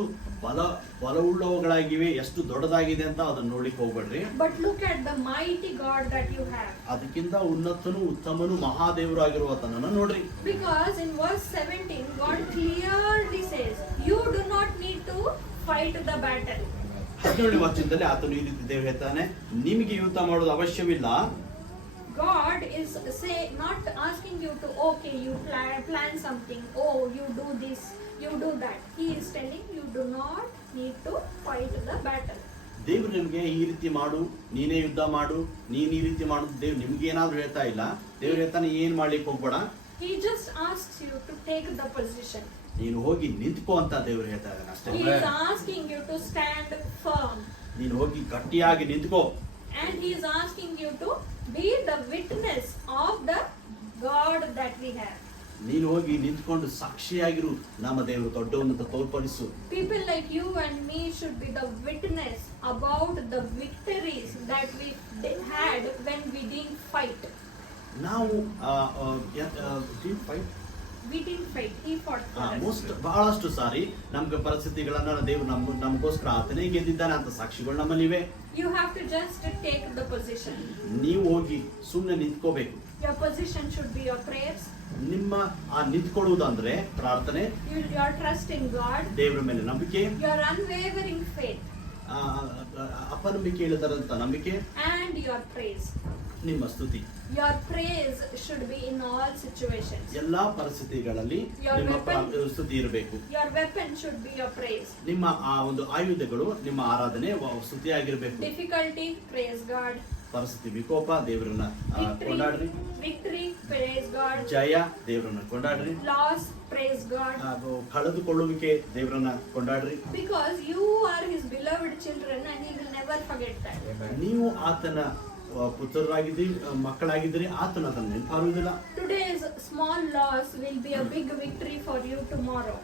ಬಲವುಳ್ಳವುಗಳಾಗಿವೆ, ಎಷ್ಟು ದೊಡ್ಡದಾಗಿದೆ ಅಂತ ಅದನ್ನ ನೋಡ್ಲಿಕ್ಕೆ ಹೋಗ್ಬೇಡ್ರಿ. But look at the mighty God that you have. ಅದಕ್ಕಿಂತ ಉನ್ನತನು ಉತ್ತಮನು ಮಹಾದೇವರು ಆಗಿರುವತನನ್ನ ನೋಡ್ರಿ. Because in verse 17, God clearly says, you do not need to fight the battle. 17ನೇ ವಚನದಲ್ಲಿ ಆತನು ಈ ರೀತಿ ದೇವರು ಹೇಳ್ತಾನೆ, ನಿಮಗೆ ಯುದ್ಧ ಮಾಡೋದು ಅವಶ್ಯವಿಲ್ಲ. God is not asking you to, okay, you plan something, oh, you do this, you do that. He is telling you do not need to fight the battle. ದೇವರು ನಿಮ್ಗೆ ಈ ರೀತಿ ಮಾಡು, ನೀನೇ ಯುದ್ಧ ಮಾಡು, ನೀನ್ ಈ ರೀತಿ ಮಾಡು ದೇವ್ರು ನಿಮ್ಗೆ ಏನಾದ್ರು ಹೇಳ್ತಾ ಇಲ್ಲ. ದೇವ್ರು ಹೇಳ್ತಾನೆ ಏನ್ ಮಾಡ್ಲಿಕ್ಕೆ ಹೋಗ್ಬೇಡ. He just asks you to take the position. ನೀನು ಹೋಗಿ ನಿಂತ್ಕೋ ಅಂತ ದೇವ್ರು ಹೇಳ್ತಾ ಇದ್ದಾನೆ ಅಷ್ಟೇ. He is asking you to stand firm. ನೀನು ಹೋಗಿ ಗಟ್ಟಿಯಾಗಿ ನಿಂತ್ಕೋ. And He is asking you to be the witness of the God that we have. ನೀನು ಹೋಗಿ ನಿಂತ್ಕೊಂಡು ಸಾಕ್ಷಿಯಾಗಿರು, ನಮ್ಮ ದೇವರು ದೊಡ್ಡವನು ಅಂತ ತೋರ್ಪಡಿಸು. People like you and me should be the witness about the victories that we had when we didn't fight. ನಾವು We didn't fight. He fought for us. ಬಹಳಷ್ಟು ಸಾರಿ ನಮ್ಗೆ ಪರಿಸ್ಥಿತಿಗಳನ್ನ ದೇವರು ನಮಗೋಸ್ಕರ ಆತನೇ ಗೆದ್ದಿದ್ದಾನೆ ಅಂತ ಸಾಕ್ಷಿಗಳು ನಮ್ಮಲ್ಲಿವೆ. You have to just take the position. ನೀವು ಹೋಗಿ ಸುಮ್ಮನೆ ನಿಂತ್ಕೋಬೇಕು. Your position should be your prayers. ನಿಮ್ಮ ನಿಂತ್ಕೊಳ್ಳುವುದಂದ್ರೆ ಪ್ರಾರ್ಥನೆ, Your trust in God, ದೇವರ ಮೇಲೆ ನಂಬಿಕೆ, your unwavering faith, ಅಪನಂಬಿಕೆ ಇಲ್ಲದಂತ ನಂಬಿಕೆ, and your praise. ನಿಮ್ಮ ಸ್ತುತಿ Your praise should be in all situations. ಎಲ್ಲಾ ಪರಿಸ್ಥಿತಿಗಳಲ್ಲಿ Your ನಿಮ್ಮ weapon- ಸ್ತುತಿ ಇರಬೇಕು. Your weapon should be your praise. ನಿಮ್ಮ ಆ ಒಂದು ಆಯುಧಗಳು ನಿಮ್ಮ ಆರಾಧನೆ ಸ್ತುತಿಯಾಗಿರ್ಬೇಕು. Difficulty, praise God. ಪರಿಸ್ಥಿತಿ ವಿಕೋಪ ದೇವರನ್ನ ಕೊಂಡಾಡ್ರಿ. Victory, praise God. ಜಯ ದೇವರನ್ನ ಕೊಂಡಾಡ್ರಿ. Loss, praise God. ಕಳೆದುಕೊಳ್ಳುವಿಕೆ ದೇವರನ್ನ ಕೊಂಡಾಡ್ರಿ. Because you are His beloved children and He will never forget that. ನೀವು ಆತನ ಪುತ್ರರಾಗಿದ್ದೀರಿ, ಮಕ್ಕಳಾಗಿದ್ದೀರಿ, ಆತನ ಅದನ್ನು ನೆನಪಾರುವುದಿಲ್ಲ. Today's small loss will be a big victory for you tomorrow.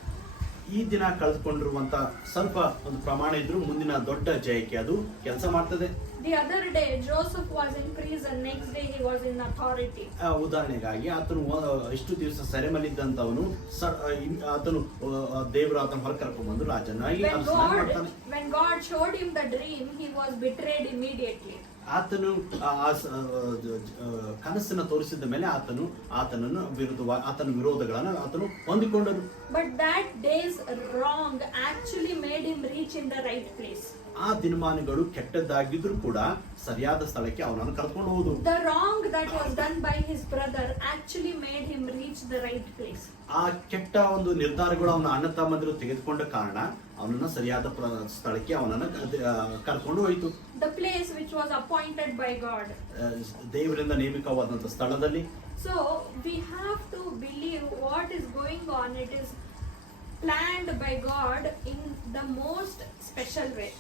ಈ ದಿನ ಕಳೆದುಕೊಂಡಿರುವಂತ ಸ್ವಲ್ಪ ಒಂದು ಪ್ರಮಾಣ ಇದ್ರೂ ಮುಂದಿನ ದೊಡ್ಡ ಜಯಕ್ಕೆ ಅದು ಕೆಲಸ ಮಾಡ್ತದೆ. The other day, Joseph was in prison. Next day, he was in authority. ಉದಾಹರಣೆಗಾಗಿ ಆತನು ಇಷ್ಟು ದಿವಸ ಸೆರೆಮಲ್ಲಿದ್ದಂತವನು ಆತನು ದೇವರು ಆತನ ಹೊರಕರ್ಕೊಂಡ್ಬಂದು ರಾಜನಾಗಿ ಮಾಡ್ತಾನೆ. When God showed him the dream, he was betrayed immediately. ಆತನು ಕನಸನ್ನು ತೋರಿಸಿದ ಮೇಲೆ ಆತನ ವಿರೋಧಗಳನ್ನು ಆತನು ಹೊಂದಿಕೊಂಡನು. But that day's wrong actually made him reach in the right place. ಆ ದಿನಮಾನಗಳು ಕೆಟ್ಟದ್ದಾಗಿದ್ರು ಕೂಡ ಸರಿಯಾದ ಸ್ಥಳಕ್ಕೆ ಅವನನ್ನು ಕರ್ಕೊಂಡು ಹೋದು. The wrong that was done by his brother actually made him reach the right place. ಆ ಕೆಟ್ಟ ಒಂದು ನಿರ್ಧಾರಗಳು ಅವನ ಅಣ್ಣ ತಮ್ಮಂದಿರು ತೆಗೆದುಕೊಂಡ ಕಾರಣ ಅವನನ್ನ ಸರಿಯಾದ ಸ್ಥಳಕ್ಕೆ ಅವನನ್ನ ಕರ್ಕೊಂಡು ಹೋಯಿತು. The place which was appointed by God. ದೇವರಿಂದ ನೇಮಕವಾದಂತ ಸ್ಥಳದಲ್ಲಿ. So we have to believe what is going on. It is planned by God in the most special way.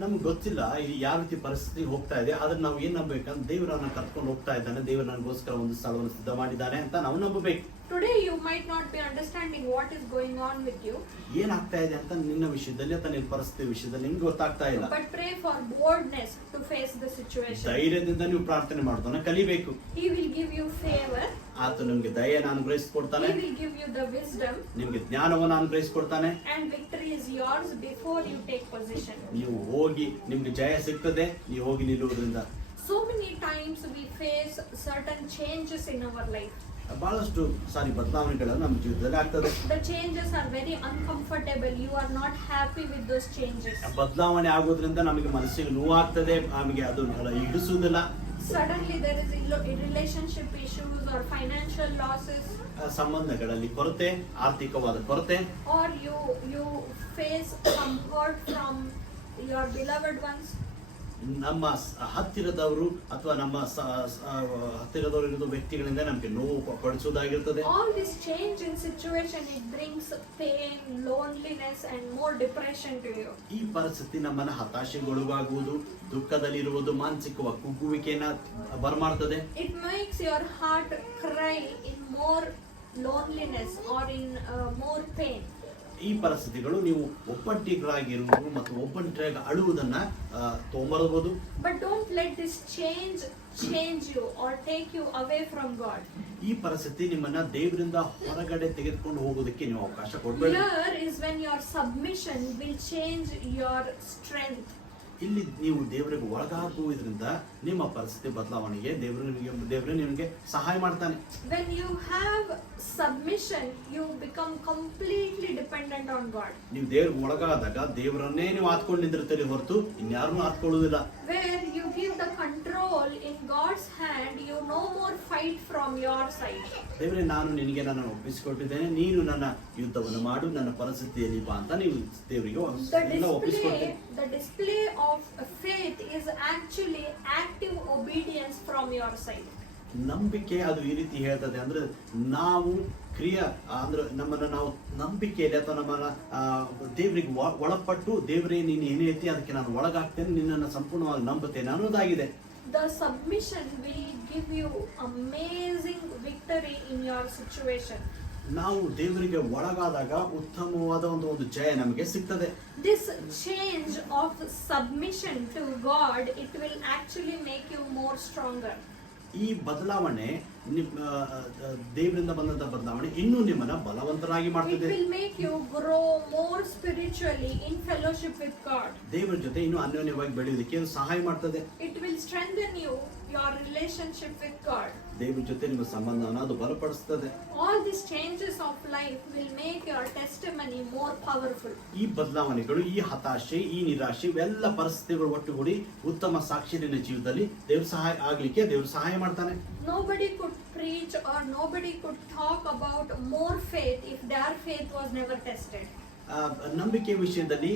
ನಮ್ಗೆ ಗೊತ್ತಿಲ್ಲ ಇದು ಯಾವ ರೀತಿ ಪರಿಸ್ಥಿತಿ ಹೋಗ್ತಾ ಇದೆ, ಆದ್ರೆ ನಾವು ಏನ್ ನಂಬಬೇಕಂದ್ರೆ ದೇವರನ್ನ ಕರ್ಕೊಂಡು ಹೋಗ್ತಾ ಇದ್ದಾನೆ, ದೇವರು ನನಗೋಸ್ಕರ ಒಂದು ಸ್ಥಳವನ್ನು ಸಿದ್ಧ ಮಾಡಿದ್ದಾನೆ ಅಂತ ನಾವು ನಂಬಬೇಕು. Today you might not be understanding what is going on with you. ಏನಾಗ್ತಾ ಇದೆ ಅಂತ ನಿನ್ನ ವಿಷಯದಲ್ಲಿ ಅಥವಾ ನಿನ್ನ ಪರಿಸ್ಥಿತಿ ವಿಷಯದಲ್ಲಿ ನಿಮ್ಗೆ ಗೊತ್ತಾಗ್ತಾ ಇಲ್ಲ. But pray for boldness to face the situation. ಧೈರ್ಯದಿಂದ ನೀವು ಪ್ರಾರ್ಥನೆ ಮಾಡೋದನ್ನ ಕಲಿಬೇಕು. He will give you favor. ಆತ ನಿಮ್ಗೆ ದಯೆಯನ್ನು ಅನುಗ್ರಹಿಸಿಕೊಡ್ತಾನೆ. He will give you the wisdom. ನಿಮ್ಗೆ ಜ್ಞಾನವನ್ನು ಅನುಗ್ರಹಿಸಿಕೊಡ್ತಾನೆ. And victory is yours before you take position. ನೀವು ಹೋಗಿ ನಿಮ್ಗೆ ಜಯ ಸಿಗ್ತದೆ, ನೀವು ಹೋಗಿ ನಿಲ್ಲುವುದರಿಂದ. So many times we face certain changes in our life. ಬಹಳಷ್ಟು ಸಾರಿ ಬದಲಾವಣೆಗಳನ್ನು ನಮ್ಮ ಜೀವಿತದಲ್ಲಿ ಆಗ್ತದೆ. The changes are very uncomfortable. You are not happy with those changes. ಬದಲಾವಣೆ ಆಗೋದ್ರಿಂದ ನಮಗೆ ಮನಸ್ಸಿಗೆ ನೋವಾಗ್ತದೆ, ನಮಗೆ ಅದು ಹಿಡಿಸುವುದಿಲ್ಲ. Suddenly there is relationship issues or financial losses. ಸಂಬಂಧಗಳಲ್ಲಿ ಕೊರತೆ, ಆರ್ಥಿಕವಾದ ಕೊರತೆ. Or you face some hurt from your beloved ones. ನಮ್ಮ ಹತ್ತಿರದವರು ಅಥವಾ ನಮ್ಮ ಹತ್ತಿರದವರು ಇರುವ ವ್ಯಕ್ತಿಗಳಿಂದ ನಮಗೆ ನೋವು ಪಡಿಸುವುದಾಗಿರ್ತದೆ. All this change in situation, it brings pain, loneliness and more depression to you. ಈ ಪರಿಸ್ಥಿತಿ ನಮ್ಮನ್ನ ಹತಾಶೆಗೊಳಗಾಗುವುದು, ದುಃಖದಲ್ಲಿರುವುದು, ಮಾನಸಿಕ ಕುಗ್ಗುವಿಕೆಯನ್ನ ಬರಮಾಡ್ತದೆ. It makes your heart cry in more loneliness or in more pain. ಈ ಪರಿಸ್ಥಿತಿಗಳು ನೀವು ಒಬ್ಬಂಟಿಗಳಾಗಿರುವುದು ಮತ್ತು ಒಬ್ಬಂಟಿಯಾಗಿ ಅಳುವುದನ್ನ ತೊಂಬರಬಹುದು. But don't let this change you or take you away from God. ಈ ಪರಿಸ್ಥಿತಿ ನಿಮ್ಮನ್ನ ದೇವರಿಂದ ಹೊರಗಡೆ ತೆಗೆದುಕೊಂಡು ಹೋಗೋದಕ್ಕೆ ನೀವು ಅವಕಾಶ ಕೊಡಬೇಡಿ. Here is when your submission will change your strength. ಇಲ್ಲಿ ನೀವು ದೇವರಿಗೆ ಒಳಗಾಗುವುದರಿಂದ ನಿಮ್ಮ ಪರಿಸ್ಥಿತಿ ಬದಲಾವಣೆಗೆ ದೇವರು ನಿಮಗೆ ಸಹಾಯ ಮಾಡ್ತಾನೆ. When you have submission, you become completely dependent on God. ನೀವು ದೇವರಿಗೆ ಒಳಗಾದಾಗ ದೇವರನ್ನೇ ನೀವು ಆತ್ಕೊಂಡು ನಿಂತಿರ್ತೀರಿ ಹೊರತು ಇನ್ಯಾರನ್ನೂ ಆತ್ಕೊಳ್ಳುವುದಿಲ್ಲ. Where you give the control in God's hand, you no more fight from your side. ದೇವರೇ, ನಾನು ನಿನಗೆ ನನ್ನನ್ನು ಒಪ್ಪಿಸಿಕೊಟ್ಟಿದ್ದೇನೆ, ನೀನು ನನ್ನ ಯುದ್ಧವನ್ನು ಮಾಡು, ನನ್ನ ಪರಿಸ್ಥಿತಿಯಲ್ಲಿ ಬಾ ಅಂತ ನೀವು ದೇವರಿಗೆ ಎಲ್ಲ ಒಪ್ಪಿಸಿಕೊಡ್ತೀರಿ. The display of faith is actually active obedience from your side. ನಂಬಿಕೆ ಅದು ಈ ರೀತಿ ಹೇಳ್ತದೆ ಅಂದ್ರೆ ನಾವು ಅಂದ್ರೆ ನಮ್ಮನ್ನ ನಾವು ನಂಬಿಕೆಯಲ್ಲಿ ಅಥವಾ ನಮ್ಮನ್ನ ದೇವರಿಗೆ ಒಳಪಟ್ಟು ದೇವರೇ ನೀನು ಏನೇ ಐತಿ ಅದಕ್ಕೆ ನಾನು ಒಳಗಾಗ್ತೇನೆ, ನಿನ್ನನ್ನು ಸಂಪೂರ್ಣವಾಗಿ ನಂಬುತ್ತೇನೆ ಅನ್ನೋದಾಗಿದೆ. The submission will give you amazing victory in your situation. ನಾವು ದೇವರಿಗೆ ಒಳಗಾದಾಗ ಉತ್ತಮವಾದ ಒಂದು ಜಯ ನಮಗೆ ಸಿಗ್ತದೆ. This change of submission to God, it will actually make you more stronger. ಈ ಬದಲಾವಣೆ ದೇವರಿಂದ ಬಂದಂತ ಬದಲಾವಣೆ ಇನ್ನೂ ನಿಮ್ಮನ್ನ ಬಲವಂತರಾಗಿ It ಮಾಡ್ತದೆ. will make you grow more spiritually in fellowship with God. ದೇವರ ಜೊತೆ ಇನ್ನೂ ಅನ್ಯೋನ್ಯವಾಗಿ ಬೆಳೆಯೋದಕ್ಕೆ ಅದು ಸಹಾಯ ಮಾಡ್ತದೆ. It will strengthen your relationship with God. ದೇವರ ಜೊತೆ ನಿಮ್ಮ ಸಂಬಂಧವನ್ನು ಅದು ಬಲಪಡಿಸ್ತದೆ. All these changes of life will make your testimony more powerful. ಈ ಬದಲಾವಣೆಗಳು, ಈ ಹತಾಶೆ, ಈ ನಿರಾಶೆ ಇವೆಲ್ಲ ಪರಿಸ್ಥಿತಿಗಳು ಒಟ್ಟುಗೂಡಿ ಉತ್ತಮ ಸಾಕ್ಷಿ ನಿನ್ನ ಜೀವಿತದಲ್ಲಿ ದೇವ್ರ ಸಹಾಯ ಆಗ್ಲಿಕ್ಕೆ ದೇವ್ರ ಸಹಾಯ ಮಾಡ್ತಾನೆ. Nobody could preach or nobody could talk about more faith if their faith was never tested. ನಂಬಿಕೆ ವಿಷಯದಲ್ಲಿ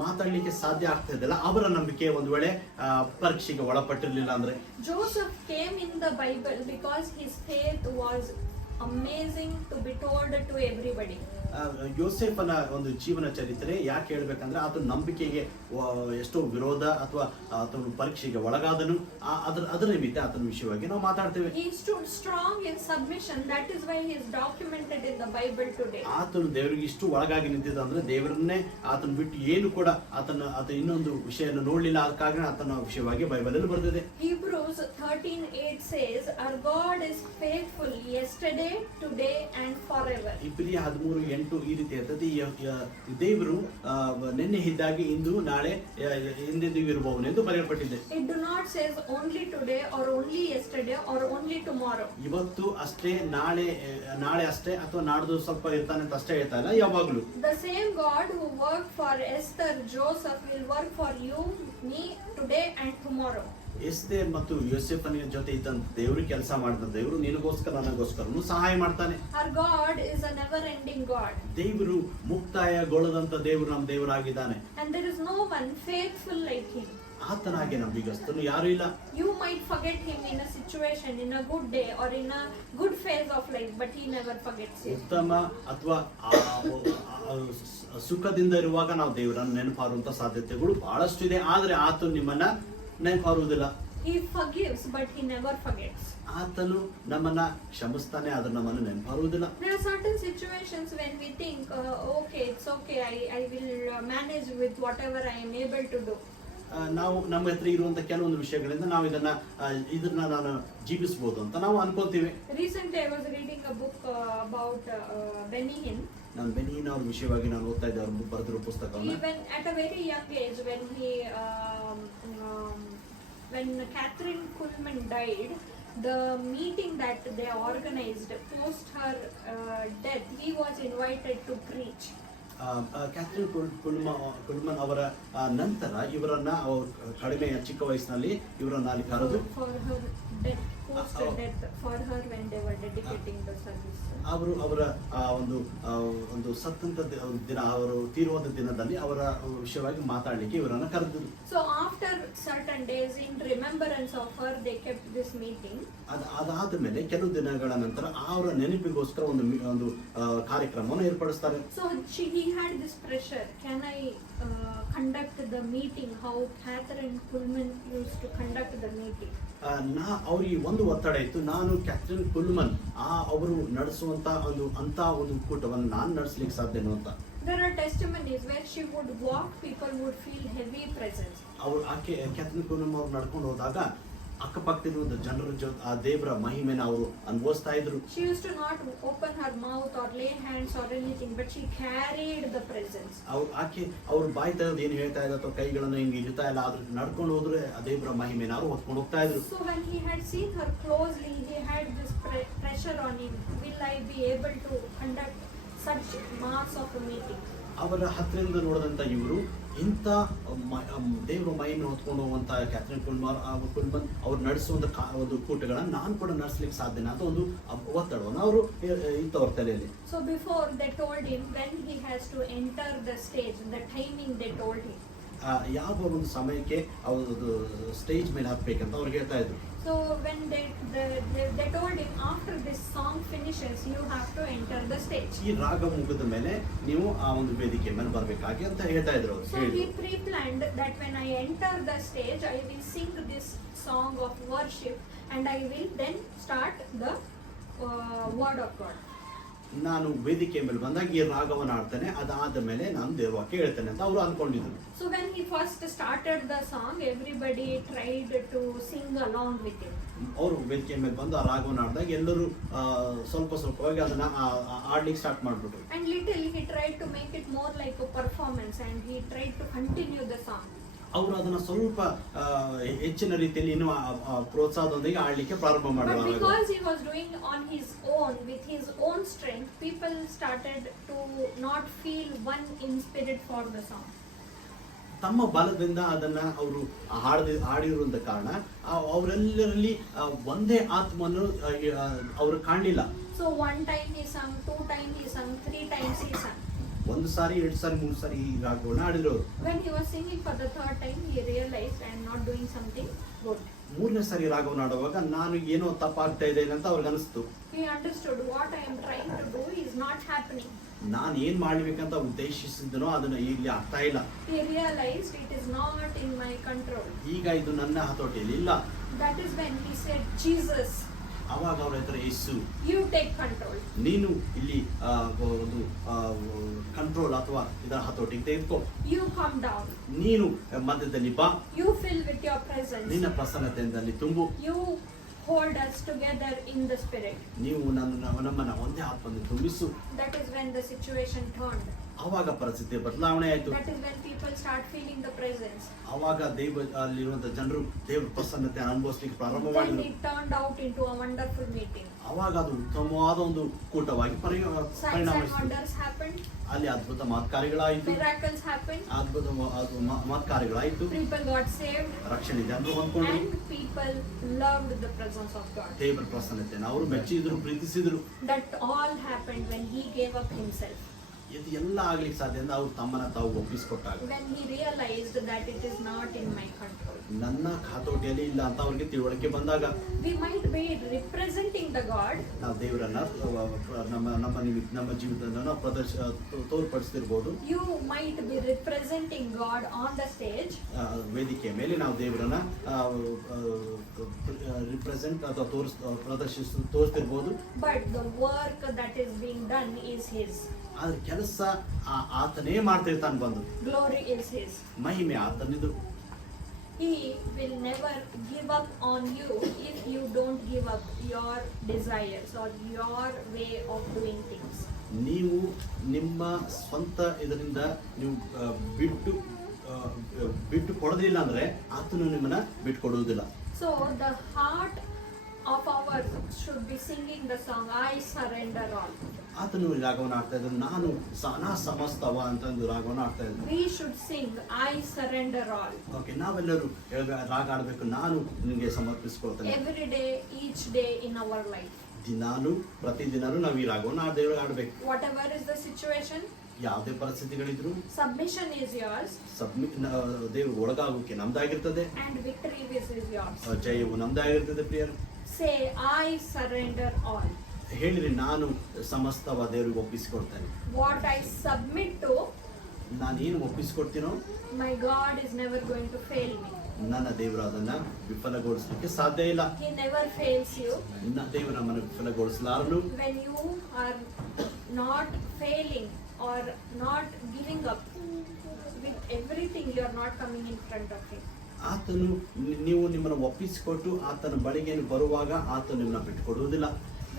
ಮಾತಾಡ್ಲಿಕ್ಕೆ ಸಾಧ್ಯ ಆಗ್ತಾ ಇದ್ದಲ್ಲ, ಅವರ ನಂಬಿಕೆ ಒಂದು ವೇಳೆ ಪರೀಕ್ಷೆಗೆ ಒಳಪಟ್ಟಿರ್ಲಿಲ್ಲ ಅಂದ್ರೆ. Joseph came in the Bible because his faith was amazing to be told to everybody. ಯೋಸೇಫನ ಒಂದು ಜೀವನ ಚರಿತ್ರೆ ಯಾಕೆ ಹೇಳ್ಬೇಕಂದ್ರೆ ಆತನ ನಂಬಿಕೆಗೆ ಎಷ್ಟೋ ವಿರೋಧ ಅಥವಾ ಆತನ ಪರೀಕ್ಷೆಗೆ ಒಳಗಾದನು. ಅದರ ನಿಮಿತ್ತ ಆತನ ವಿಷಯವಾಗಿ ನಾವು ಮಾತಾಡ್ತೇವೆ. He stood strong in submission. That is why he is documented in the Bible today. ಆತನು ದೇವರಿಗೆ ಇಷ್ಟು ಒಳಗಾಗಿ ನಿಂತಿದ್ದ ಅಂದ್ರೆ ದೇವರನ್ನೇ ಆತನ ಬಿಟ್ಟು ಏನು ಕೂಡ ಆತನ ಇನ್ನೊಂದು ವಿಷಯನ ನೋಡ್ಲಿಲ್ಲ. ಆದ ಕಾರಣ ಆತನ ವಿಷಯವಾಗಿ ಬೈಬಲ್ ಅಲ್ಲಿ ಬರ್ತದೆ. Hebrews 13:8 says, "Our God is faithful yesterday, today and forever." ಇಬ್ರಿಯ 13:8 ಈ ರೀತಿ ಇರ್ತದೆ. ದೇವರು ನಿನ್ನೆ ಇದ್ದಾಗೆ ಇಂದು ನಾಳೆ ಎಂದೆಂದಿಗೂ ಇರಬಹುದು ಎಂದು ಬರೆಯಲ್ಪಟ್ಟಿದೆ. It do not says only today or only yesterday or only tomorrow. ಇವತ್ತು ಅಷ್ಟೇ, ನಾಳೆ ಅಷ್ಟೇ ಅಥವಾ ನಾಡ್ದು ಸ್ವಲ್ಪ ಇರ್ತಾನೆ ಅಂತ ಅಷ್ಟೇ ಹೇಳ್ತಾ ಇಲ್ಲ, ಯಾವಾಗ್ಲೂ. The same God who worked for Esther, Joseph will work for you, me today and tomorrow. Esther ಮತ್ತು ಯೋಸೇಫನ ಜೊತೆ ಇದ್ದಂತ ದೇವರು ಕೆಲಸ ಮಾಡಿದ ದೇವರು ನಿನಗೋಸ್ಕರ ನನಗೋಸ್ಕರನು ಸಹಾಯ ಮಾಡ್ತಾನೆ. Our God is a never-ending God. ದೇವರು ಮುಕ್ತಾಯಗೊಳ್ಳದಂತ ದೇವರು ನಮ್ಮ ದೇವರಾಗಿದ್ದಾನೆ. And there is no one faithful like Him. ಆತನಾಗೆ ನಂಬಿಗಸ್ತನು ಯಾರು ಇಲ್ಲ. You might forget Him in a situation, in a good day or in a good phase of life, but He never forgets you. ಉತ್ತಮ ಅಥವಾ ಸುಖದಿಂದ ಇರುವಾಗ ನಾವು ದೇವರನ್ನು ನೆನಪಾರುವಂತ ಸಾಧ್ಯತೆಗಳು ಬಹಳಷ್ಟು ಇದೆ. ಆದ್ರೆ ಆತ ನಿಮ್ಮನ್ನ ನೆನಪಾರುವುದಿಲ್ಲ. He forgives, but He never forgets. ಆತನು ನಮ್ಮನ್ನ ಕ್ಷಮಿಸ್ತಾನೆ, ಆದ್ರೆ ನಮ್ಮನ್ನು ನೆನಪಾರುವುದಿಲ್ಲ. There are certain situations when we think, okay, it's okay, I will manage with whatever I am able to do. ನಾವು ನಮ್ಮ ಹತ್ರ ಇರುವಂತ ಕೆಲವೊಂದು ವಿಷಯಗಳಿಂದ ನಾವು ಇದನ್ನ ನಾನು ಜೀವಿಸಬಹುದು ಅಂತ ನಾವು ಅನ್ಕೊಳ್ತೀವಿ. Recently I was reading a book about Benny Hinn. ನಾನು ಬೆನ್ನಿನ ಅವ್ರ ವಿಷಯವಾಗಿ ನಾನು ಓದ್ತಾ ಇದ್ದೆ, ಅವ್ರು ಬರೆದಿರೋ ಪುಸ್ತಕವನ್ನ. Even at a very young age, when Catherine Kuhlman died, the meeting that they organized post her death, he was invited to preach. Kathryn Kuhlman ಅವರ ನಂತರ ಇವರನ್ನ ಕಡಿಮೆ ಚಿಕ್ಕ ವಯಸ್ಸಿನಲ್ಲಿ ಇವರನ್ನ ಅಲ್ಲಿ ಕರೆದು for her death, post her death, for her when they were dedicating the service. ಅವರ ಒಂದು ಸತ್ತಂತ ದಿನ, ಅವರು ತೀರುವಂತ ದಿನದಲ್ಲಿ ಅವರ ವಿಷಯವಾಗಿ ಮಾತಾಡ್ಲಿಕ್ಕೆ ಇವರನ್ನ ಕರೆದರು. So after certain days, in remembrance of her, they kept this meeting. ಅದಾದ ಮೇಲೆ ಕೆಲವು ದಿನಗಳ ನಂತರ ಅವರ ನೆನಪಿಗೋಸ್ಕರ ಒಂದು ಕಾರ್ಯಕ್ರಮವನ್ನು ಏರ್ಪಡಿಸ್ತಾರೆ. So he had this pressure. Can I conduct the meeting how Catherine Kuhlman used to conduct the meeting? ಅವ್ರಿಗೆ ಒಂದು ಒತ್ತಡ ಇತ್ತು. ನಾನು ಕ್ಯಾಥರಿನ್ ಕುಲ್ಮನ್ ಅವರು ನಡೆಸುವಂತ ಒಂದು ಕೂಟವನ್ನು ನಾನು ನಡೆಸಲಿಕ್ಕೆ ಸಾಧ್ಯನೋ ಅಂತ. There are testimonies where she would walk, people would feel heavy presence. ಆಕೆ ಕ್ಯಾಥರಿನ್ ಕುಲ್ಮನ್ ಅವರು ನಡ್ಕೊಂಡು ಹೋದಾಗ ಅಕ್ಕಪಕ್ಕದ ಜನರ ಜೊತೆ ಆ ದೇವರ ಮಹಿಮೆನ ಅವರು ಅನುಭವಿಸ್ತಾ ಇದ್ರು. She used to not open her mouth or lay hands or anything, but she carried the presence. ಆಕೆ ಅವ್ರ ಬಾಯಿ ತೆಗೆದು ಏನು ಹೇಳ್ತಾ ಇದ್ದ ಅಥವಾ ಕೈಗಳನ್ನು ಹಿಂಗೆ ಇಡ್ತಾ ಇಲ್ಲ, ಆದ್ರೆ ನಡ್ಕೊಂಡು ಹೋದ್ರೆ ಆ ದೇವರ ಮಹಿಮೆನ ಅವರು ಹೊತ್ಕೊಂಡು ಹೋಗ್ತಾ ಇದ್ರು. So when he had seen her closely, he had this pressure on him. Will I be able to conduct such mass of a meeting? ಅವರ ಹತ್ತಿರದಿಂದ ನೋಡಿದಂತ ಇವರು ಇಂಥ ದೇವರ ಮಹಿಮೆ ಹೊತ್ಕೊಂಡು ಹೋಗುವಂತ ಕ್ಯಾಥರಿನ್ ಕುಲ್ಮನ್ ಅವ್ರು ನಡೆಸುವಂತ ಒಂದು ಕೂಟಗಳನ್ನು ನಾನು ಕೂಡ ನಡೆಸಲಿಕ್ಕೆ ಸಾಧ್ಯನಾ ಅಂತ ಒಂದು ಒತ್ತಡವನ್ನು ಅವರು ಇತ್ತವ್ರ ತಲೆಯಲ್ಲಿ. So before they told him when he has to enter the stage, the timing they told him. ಯಾವ ಒಂದು ಸಮಯಕ್ಕೆ ಅವರು ಸ್ಟೇಜ್ ಮೇಲೆ ಹತ್ಬೇಕಂತ ಅವ್ರಿಗೆ ಹೇಳ್ತಾ ಇದ್ರು. So when they told him after this song finishes, you have to enter the stage. ಈ ರಾಗ ಮುಗಿದ ಮೇಲೆ ನೀವು ಆ ಒಂದು ವೇದಿಕೆ ಮೇಲೆ ಬರಬೇಕಾಗಿ ಅಂತ ಹೇಳ್ತಾ ಇದ್ರು ಅವರು. So he pre-planned that when I enter the stage, I will sing this song of worship and I will then start the word of God. ನಾನು ವೇದಿಕೆ ಮೇಲೆ ಬಂದಾಗ ಈ ರಾಗವನ್ನು ಆಡ್ತೇನೆ, ಅದಾದ ಮೇಲೆ ನಾನು ದೇವ್ರ ವಾಕ್ಯ ಹೇಳ್ತೇನೆ ಅಂತ ಅವರು ಅನ್ಕೊಂಡಿದ್ರು. So when he first started the song, everybody tried to sing along with him. ಅವರು ವೇದಿಕೆ ಮೇಲೆ ಬಂದು ಆ ರಾಗವನ್ನು ಆಡಿದಾಗ ಎಲ್ಲರೂ ಸ್ವಲ್ಪವಾಗಿ ಅದನ್ನ ಆಡ್ಲಿಕ್ಕೆ ಸ್ಟಾರ್ಟ್ ಮಾಡ್ಬಿಟ್ರು. And little he tried to make it more like a performance, and he tried to continue the song. ಅವರು ಅದನ್ನ ಸ್ವಲ್ಪ ಹೆಚ್ಚಿನ ರೀತಿಯಲ್ಲಿ ಇನ್ನೂ ಪ್ರೋತ್ಸಾಹದೊಂದಿಗೆ ಆಡ್ಲಿಕ್ಕೆ ಪ್ರಾರಂಭ But ಮಾಡಿದ್ರು. because he was doing on his own, with his own strength, people started to not feel one in spirit for the song. ತಮ್ಮ ಬಲದಿಂದ ಅದನ್ನ ಅವರು ಹಾಡಿರುವಂತ ಕಾರಣ ಅವರೆಲ್ಲರಲ್ಲಿ ಒಂದೇ ಆತ್ಮನ್ನು ಅವರು ಕಾಣಲಿಲ್ಲ. So one time he sung, 2 times he sung, 3 times he sung. ಒಂದು ಸಾರಿ, 2 ಸಾರಿ, 3 ಸಾರಿ ಈ ರಾಗವನ್ನು ಆಡಿದ್ರು. When he was singing for the 3rd time, he realized I am not doing something good. 3ನೇ ಸಾರಿ ರಾಗವನ್ನು ಆಡುವಾಗ ನಾನು ಏನೋ ತಪ್ಪಾಗ್ತಾ ಇದೆ ಅಂತ ಅವ್ರಿಗೆ ಅನಿಸ್ತು. He understood what I am trying to do is not happening. ನಾನು ಏನ್ ಮಾಡ್ಬೇಕಂತ ಉದ್ದೇಶಿಸಿದ್ದನೋ ಅದನ್ನ ಇಲ್ಲಿ ಆಗ್ತಾ ಇಲ್ಲ. He realized it is not in my control. ಈಗ ಇದು ನನ್ನ ಹತೋಟಿಯಲ್ಲಿ ಇಲ್ಲ. That is when he said, Jesus, ಅವಾಗ ಅವ್ರ ಹತ್ರ ಯೇಸು, you take control. ನೀನು ಇಲ್ಲಿ ಒಂದು ಕಂಟ್ರೋಲ್ ಅಥವಾ ಇದರ ಹತೋಟಿಗೆ ತೆಗೆದುಕೋ. You come down. ನೀನು ಮಧ್ಯದಲ್ಲಿ ಬಾ. You fill with your presence. ನಿನ್ನ ಪ್ರಸನ್ನತೆಯಲ್ಲಿ ತುಂಬು. You hold us together in the spirit. ನೀವು ನಮ್ಮನ್ನ ಒಂದೇ ಆತ್ಮದಿಂದ ತುಂಬಿಸು. That is when the situation turned. ಅವಾಗ ಪರಿಸ್ಥಿತಿ ಬದಲಾವಣೆ ಆಯ್ತು. That is when people start feeling the presence. ಅವಾಗ ಅಲ್ಲಿರುವಂತ ಜನರು ದೇವರ ಪ್ರಸನ್ನತೆ ಅನುಭವಿಸಲಿಕ್ಕೆ ಪ್ರಾರಂಭ Then ಮಾಡಿದ್ರು. it turned out into a wonderful meeting. ಅವಾಗ ಅದು ಉತ್ತಮವಾದ ಒಂದು ಕೂಟವಾಗಿ Signs and ಪರಿಣಮಿಸಿತು. wonders happened. ಅಲ್ಲಿ ಅದ್ಭುತ ಮಹತ್ಕಾರ್ಯಗಳಾಯಿತು. Miracles happened. ಅದ್ಭುತ ಮಹತ್ಕಾರ್ಯಗಳಾಯಿತು. People got saved. ರಕ್ಷಣೆ ಜನರು ಹೊಂದ್ಕೊಂಡ್ರು. And people loved the presence of God. ದೇವರ ಪ್ರಸನ್ನತೆಯನ್ನು ಅವರು ಮೆಚ್ಚಿದ್ರು, ಪ್ರೀತಿಸಿದ್ರು. That all happened when he gave up himself. ಇದು ಎಲ್ಲ ಆಗ್ಲಿಕ್ಕೆ ಸಾಧ್ಯ ಅಂದ್ರೆ ಅವ್ರು ತಮ್ಮನ್ನ ತಾವು ಒಪ್ಪಿಸಿಕೊಟ್ಟಾಗ, When he realized that it is not in my control. ನನ್ನ ಹತೋಟಿಯಲ್ಲಿ ಇಲ್ಲ ಅಂತ ಅವ್ರಿಗೆ ತಿಳುವಳಿಕೆ ಬಂದಾಗ, We might be representing the God. ನಾವು ದೇವರನ್ನ ನಮ್ಮ ಜೀವಿತವನ್ನು ನಾವು ತೋರ್ಪಡಿಸ್ತಿರ್ಬೋದು. You might be representing God on the stage. ವೇದಿಕೆಯ ಮೇಲೆ ನಾವು ದೇವರನ್ನ ರಿಪ್ರೆಸೆಂಟ್ ಅಥವಾ ತೋರಿಸ್ತಿರ್ಬೋದು. But the work that is being done is his. ಆದ್ರೆ ಕೆಲಸ ಆತನೇ ಮಾಡ್ತಿರ್ತಾನೆ ಬಂದು. Glory is his. ಮಹಿಮೆ ಆತನಿದು. He will never give up on you if you don't give up your desires or your way of doing things. ನೀವು ನಿಮ್ಮ ಸ್ವಂತ ಇದರಿಂದ ನೀವು ಬಿಟ್ಟು ಕೊಡೋದಿಲ್ಲ ಅಂದ್ರೆ ಆತನು ನಿಮ್ಮನ್ನ ಬಿಟ್ಟು ಕೊಡುವುದಿಲ್ಲ. So the heart of ours should be singing the song, I surrender all. ಆತನು ರಾಗವನ್ನು ಆಡ್ತಾ ಇದ್ರು, ನಾ ಸಮಸ್ತವ ಅಂತಂದು ರಾಗವನ್ನು ಆಡ್ತಾ ಇದ್ರು. We should sing, I surrender all. Okay, ನಾವೆಲ್ಲರೂ ರಾಗ ಆಡ್ಬೇಕು, ನಾನು ನಿಮಗೆ ಸಮರ್ಪಿಸ್ಕೊಳ್ತೇನೆ. Every day, each day in our life. ಪ್ರತಿದಿನಾನು ನಾವು ಈ ರಾಗವನ್ನು ದೇವರಿಗೆ ಆಡ್ಬೇಕು. Whatever is the situation, ಯಾವುದೇ ಪರಿಸ್ಥಿತಿಗಳಿದ್ರು submission is yours. ದೇವ್ರ ಒಳಗಾಗೋಕೆ ನಮ್ದಾಗಿರ್ತದೆ, And victory is yours. ಜಯವು ನಮ್ದಾಗಿರ್ತದೆ. ಪ್ರಿಯರು, Say, I surrender all. ಹೇಳಿರಿ, ನಾನು ಸಮಸ್ತವ ದೇವರಿಗೆ ಒಪ್ಪಿಸಿಕೊಡ್ತೇನೆ. What I submit to, ನಾನೇನು ಒಪ್ಪಿಸಿಕೊಡ್ತೀನೋ my God is never going to fail me. ನನ್ನ ದೇವರು ಅದನ್ನ ವಿಫಲಗೊಳಿಸಲಿಕ್ಕೆ ಸಾಧ್ಯ ಇಲ್ಲ. He never fails you. ದೇವರು ನಮ್ಮನ್ನು ವಿಫಲಗೊಳಿಸಲಾರನು. When you are not failing or not giving up with everything, you are not coming in front of him. ಆತನು ನೀವು ನಿಮ್ಮನ್ನು ಒಪ್ಪಿಸಿಕೊಟ್ಟು ಆತನ ಬಳಿಗೆ ಬರುವಾಗ ಆತನು ನಿಮ್ಮನ್ನ ಬಿಟ್ಟುಕೊಡುವುದಿಲ್ಲ.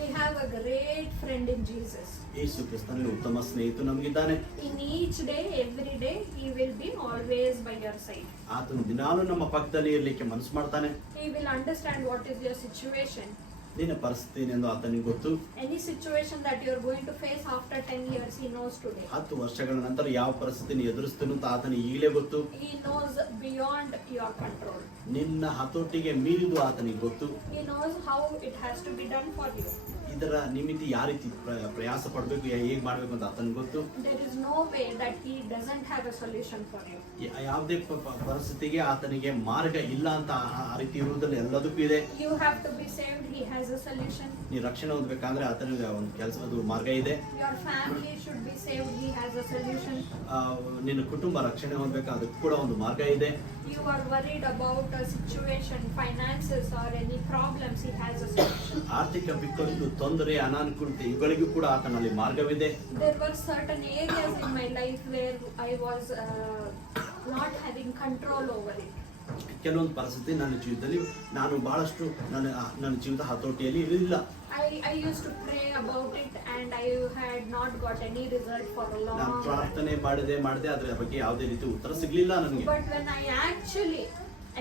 We have a great friend in Jesus. ಯೇಸು ಕ್ರಿಸ್ತನಲ್ಲಿ ಉತ್ತಮ ಸ್ನೇಹಿತ ನಮಗಿದ್ದಾನೆ. In each day, every day, he will be always by your side. ಆತನು ದಿನಾಲೂ ನಮ್ಮ ಪಕ್ಕದಲ್ಲಿ ಇರಲಿಕ್ಕೆ ಮನಸ್ಸು ಮಾಡ್ತಾನೆ. He will understand what is your situation. ನಿನ್ನ ಪರಿಸ್ಥಿತಿ ಏನೆಂದು ಆತನಿಗೆ ಗೊತ್ತು. Any situation that you are going to face after 10 years, he knows today. 10 ವರ್ಷಗಳ ನಂತರ ಯಾವ ಪರಿಸ್ಥಿತಿಯನ್ನು ಎದುರಿಸ್ತೀನಿ ಅಂತ ಆತನಿಗೆ ಈಗಲೇ ಗೊತ್ತು. He knows beyond your control. ನಿನ್ನ ಹತೋಟಿಗೆ ಮೀರಿದು ಆತನಿಗೆ ಗೊತ್ತು. He knows how it has to be done for you. ಇದರ ನಿಮಿತ್ತ ಯಾವ ರೀತಿ ಪ್ರಯಾಸ ಪಡಬೇಕು, ಹೇಗೆ ಮಾಡಬೇಕು ಅಂತ ಆತನಿಗೆ ಗೊತ್ತು. There is no way that he doesn't have a solution for you. ಯಾವುದೇ ಪರಿಸ್ಥಿತಿಗೆ ಆತನಿಗೆ ಮಾರ್ಗ ಇಲ್ಲ ಅಂತ ಆ ರೀತಿ ಇರುವುದಲ್ಲ, ಎಲ್ಲದಕ್ಕೂ ಇದೆ. You have to be saved, he has a solution. ನೀ ರಕ್ಷಣೆ ಹೊಂದಬೇಕಂದ್ರೆ ಆತನಿಗೆ ಒಂದು ಕೆಲಸದ ಮಾರ್ಗ ಇದೆ. Your family should be saved, he has a solution. ನಿನ್ನ ಕುಟುಂಬ ರಕ್ಷಣೆ ಹೊಂದಬೇಕು, ಅದಕ್ಕೆ ಕೂಡ ಒಂದು ಮಾರ್ಗ ಇದೆ. You are worried about a situation, finances or any problems He has a solution. ಆರ್ಥಿಕ ಬಿಕ್ಕಟ್ಟು, ತೊಂದರೆ, ಅನಾನುಕೂಲತೆ ಇವುಗಳಿಗೂ ಕೂಡ ಆತನಲ್ಲಿ ಮಾರ್ಗವಿದೆ. There were certain areas in my life where I was not having control over it. ಕೆಲವೊಂದು ಪರಿಸ್ಥಿತಿ ನನ್ನ ಜೀವಿತದಲ್ಲಿ ನಾನು ಬಹಳಷ್ಟು ನನ್ನ ಜೀವಿತ ಹತೋಟಿಯಲ್ಲಿ ಇರಲಿಲ್ಲ. I used to pray about it and I had not got any result for a long ನಾನು time. ಪ್ರಾರ್ಥನೆ ಮಾಡಿದೆ ಅದರ ಬಗ್ಗೆ ಯಾವುದೇ ರೀತಿ ಉತ್ತರ ಸಿಗ್ಲಿಲ್ಲ ನನಗೆ. But when I actually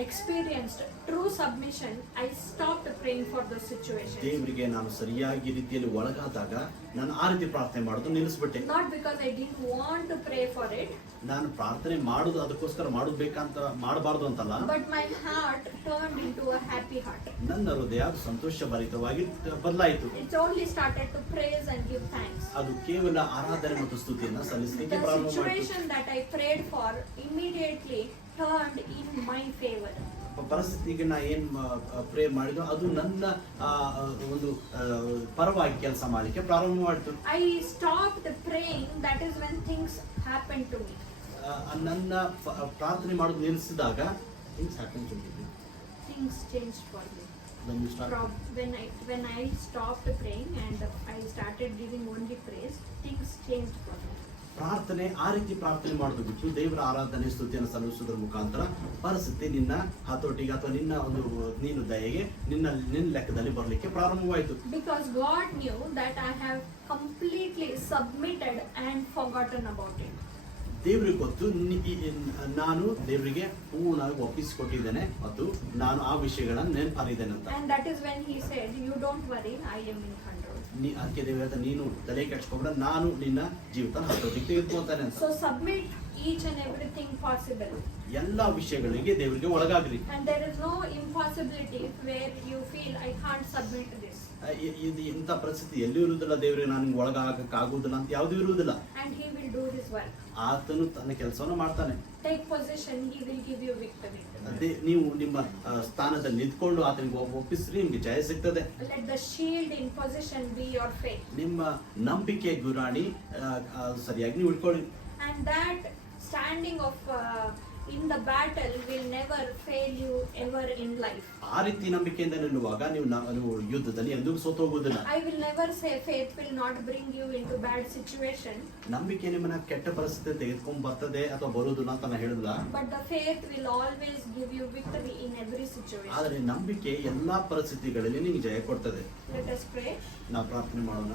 experienced true submission, I stopped praying for those situations. ದೇವರಿಗೆ ನಾನು ಸರಿಯಾಗಿ ರೀತಿಯಲ್ಲಿ ಒಳಗಾದಾಗ ನಾನು ಆ ರೀತಿ ಪ್ರಾರ್ಥನೆ ಮಾಡೋದು ನಿಲ್ಲಿಸ್ಬಿಟ್ಟೆ. Not because I didn't want to pray for it, ನಾನು ಪ್ರಾರ್ಥನೆ ಮಾಡೋದು ಅದಕ್ಕೋಸ್ಕರ ಮಾಡಬೇಕಂತ ಮಾಡಬಾರ್ದು ಅಂತಲ್ಲ, but my heart turned into a happy heart. ನನ್ನ ಹೃದಯ ಸಂತೋಷ ಭರಿತವಾಗಿ ಬದಲಾಯಿತು. It only started to praise and give thanks. ಅದು ಕೇವಲ ಆರಾಧನೆ ಮತ್ತು ಸ್ತುತಿಯನ್ನ ಸಲ್ಲಿಸಲಿಕ್ಕೆ The ಪ್ರಾರಂಭ ಮಾಡಿತು. situation that I prayed for immediately turned in my favor. ಪರಿಸ್ಥಿತಿಗೆ ನಾ ಏನ್ ಪ್ರೇ ಮಾಡಿದ್ರು ಅದು ನನ್ನ ಒಂದು ಪರವಾಗಿ ಕೆಲಸ ಮಾಡಲಿಕ್ಕೆ ಪ್ರಾರಂಭ ಮಾಡಿತು. I stopped praying, that is when things happened to me. ನನ್ನ ಪ್ರಾರ್ಥನೆ ಮಾಡೋದು ನಿಲ್ಲಿಸಿದಾಗ Things changed for me. When I stopped praying and I started giving only praise, things changed for me. ಪ್ರಾರ್ಥನೆ ಆ ರೀತಿ ಪ್ರಾರ್ಥನೆ ಮಾಡೋದು ಬಿಟ್ಟು ದೇವರ ಆರಾಧನೆ ಸ್ತುತಿಯನ್ನು ಸಲ್ಲಿಸುವುದರ ಮುಖಾಂತರ ಪರಿಸ್ಥಿತಿ ನಿನ್ನ ಹತೋಟಿಗೆ ಅಥವಾ ನಿನ್ನ ಒಂದು ನೀನು ದಯೆಗೆ ನಿನ್ನ ಲೆಕ್ಕದಲ್ಲಿ ಬರಲಿಕ್ಕೆ ಪ್ರಾರಂಭವಾಯಿತು. Because God knew that I have completely submitted and forgotten about it. ದೇವರಿಗೆ ಗೊತ್ತು ನಾನು ದೇವರಿಗೆ ಪೂರ್ಣವಾಗಿ ಒಪ್ಪಿಸಿಕೊಟ್ಟಿದ್ದೇನೆ ಮತ್ತು ನಾನು ಆ ವಿಷಯಗಳನ್ನು ನೆನಪರಿದ್ದೇನೆ ಅಂತ. And that is when He said, "You don't worry, I am in control." ಅದಕ್ಕೆ ದೇವರ ನೀನು ತಲೆ ಕೆಡಿಸ್ಕೊಂಡ್ರೆ ನಾನು ನಿನ್ನ ಜೀವಿತ ಹತೋಟಿಗೆ ತೆಗೆದುಕೊಳ್ತಾನೆ ಅಂತ. So submit each and everything possible. ಎಲ್ಲಾ ವಿಷಯಗಳಿಗೆ ದೇವರಿಗೆ ಒಳಗಾಗ್ರಿ. And there is no impossibility where you feel I can't submit this. ಇದು ಇಂಥ ಪರಿಸ್ಥಿತಿ ಎಲ್ಲೂ ಇರುವುದಿಲ್ಲ, ದೇವರಿಗೆ ನಾನು ಒಳಗಾಗಕ್ಕಾಗುವುದಿಲ್ಲ ಅಂತ ಯಾವುದೂ ಇರುವುದಿಲ್ಲ. And He will do His work. ಆತನು ತನ್ನ ಕೆಲಸವನ್ನು ಮಾಡ್ತಾನೆ. Take possession, He will give you victory. ಅದೇ ನೀವು ನಿಮ್ಮ ಸ್ಥಾನದಲ್ಲಿ ನಿಂತ್ಕೊಂಡು ಆತನಿಗೆ ಒಪ್ಪಿಸ್ರಿ, ನಿಮ್ಗೆ ಜಯ ಸಿಗ್ತದೆ. Let the shield in possession be your faith. ನಿಮ್ಮ ನಂಬಿಕೆ ಗುರಾಣಿ ಸರಿಯಾಗಿ ನೀವು ಇಟ್ಕೊಳ್ಳಿ. And that standing of in the battle will never fail you ever in life. ಆ ರೀತಿ ನಂಬಿಕೆಯಿಂದ ನಿಲ್ಲುವಾಗ ನೀವು ಯುದ್ಧದಲ್ಲಿ ಎಂದೂ ಸೋತು ಹೋಗುವುದಿಲ್ಲ. I will never say faith will not bring you into bad situation. ನಂಬಿಕೆ ನಿಮ್ಮನ್ನ ಕೆಟ್ಟ ಪರಿಸ್ಥಿತಿ ತೆಗೆದುಕೊಂಡು ಬರ್ತದೆ ಅಥವಾ ಬರುವುದಿಲ್ಲ ಅಂತ ನಾನು ಹೇಳಿಲ್ಲ. But the faith will always give you victory in every situation. ಆದರೆ ನಂಬಿಕೆ ಎಲ್ಲಾ ಪರಿಸ್ಥಿತಿಗಳಲ್ಲಿ ನಿಮಗೆ ಜಯ ಕೊಡ್ತದೆ. Let us pray. ನಾವು ಪ್ರಾರ್ಥನೆ ಮಾಡೋಣ.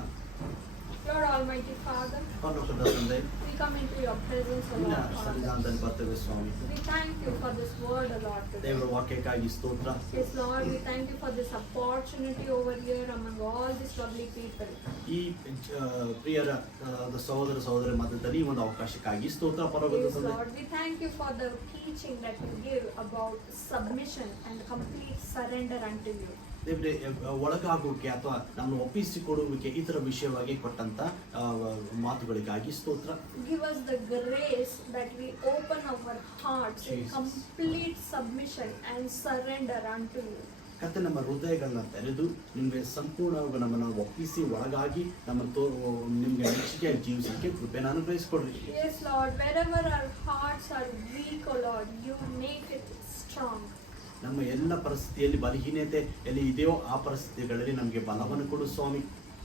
Lord Almighty Father, ಪರಲೋಕದ ತಂದೆ, we come into your presence, O ನಿನ್ನ Lord Father. ಸನ್ನಿಧಾನದಲ್ಲಿ ಬರ್ತೇವೆ ಸ್ವಾಮಿ. We thank you for this word, O Lord, today. ದೇವರ ವಾಕ್ಯಕ್ಕಾಗಿ ಸ್ತೋತ್ರ. Yes, Lord, we thank you for this opportunity over here among all these lovely people. ಈ ಪ್ರಿಯರ ಸಹೋದರ ಮಧ್ಯದಲ್ಲಿ ಈ ಒಂದು ಅವಕಾಶಕ್ಕಾಗಿ ಸ್ತೋತ್ರ ಪರಲೋಕದ Yes, ತಂದೆ. Lord, we thank you for the teaching that you give about submission and complete surrender unto you. ದೇವರೇ, ಒಳಗಾಗೋಕೆ ಅಥವಾ ನಮ್ಮನ್ನು ಒಪ್ಪಿಸಿಕೊಡುವಿಕೆ ಇದರ ವಿಷಯವಾಗಿ ಕೊಟ್ಟಂತ ಮಾತುಗಳಿಗಾಗಿ ಸ್ತೋತ್ರ. Give us the grace that we open our hearts in Jesus. complete submission and surrender unto you. ಕತ್ತೆ ನಮ್ಮ ಹೃದಯಗಳನ್ನ ತೆರೆದು ನಿಮಗೆ ಸಂಪೂರ್ಣವಾಗಿ ನಮ್ಮನ್ನು ಒಪ್ಪಿಸಿ ಒಳಗಾಗಿ ನಿಮ್ಗೆ ಮೆಚ್ಚುಗೆಯಾಗಿ ಜೀವಿಸಲಿಕ್ಕೆ ಕೃಪೆಯನ್ನು ಅನುಗ್ರಹಿಸಿಕೊಡ್ರಿ. Yes, Lord, wherever our hearts are weak, O Lord, you make it strong. ನಮ್ಮ ಎಲ್ಲ ಪರಿಸ್ಥಿತಿಯಲ್ಲಿ ಬಲಹೀನತೆ ಎಲ್ಲಿ ಇದೆಯೋ ಆ ಪರಿಸ್ಥಿತಿಗಳಲ್ಲಿ ನಮಗೆ ಬಲವನ್ನು ಕೊಡು ಸ್ವಾಮಿ.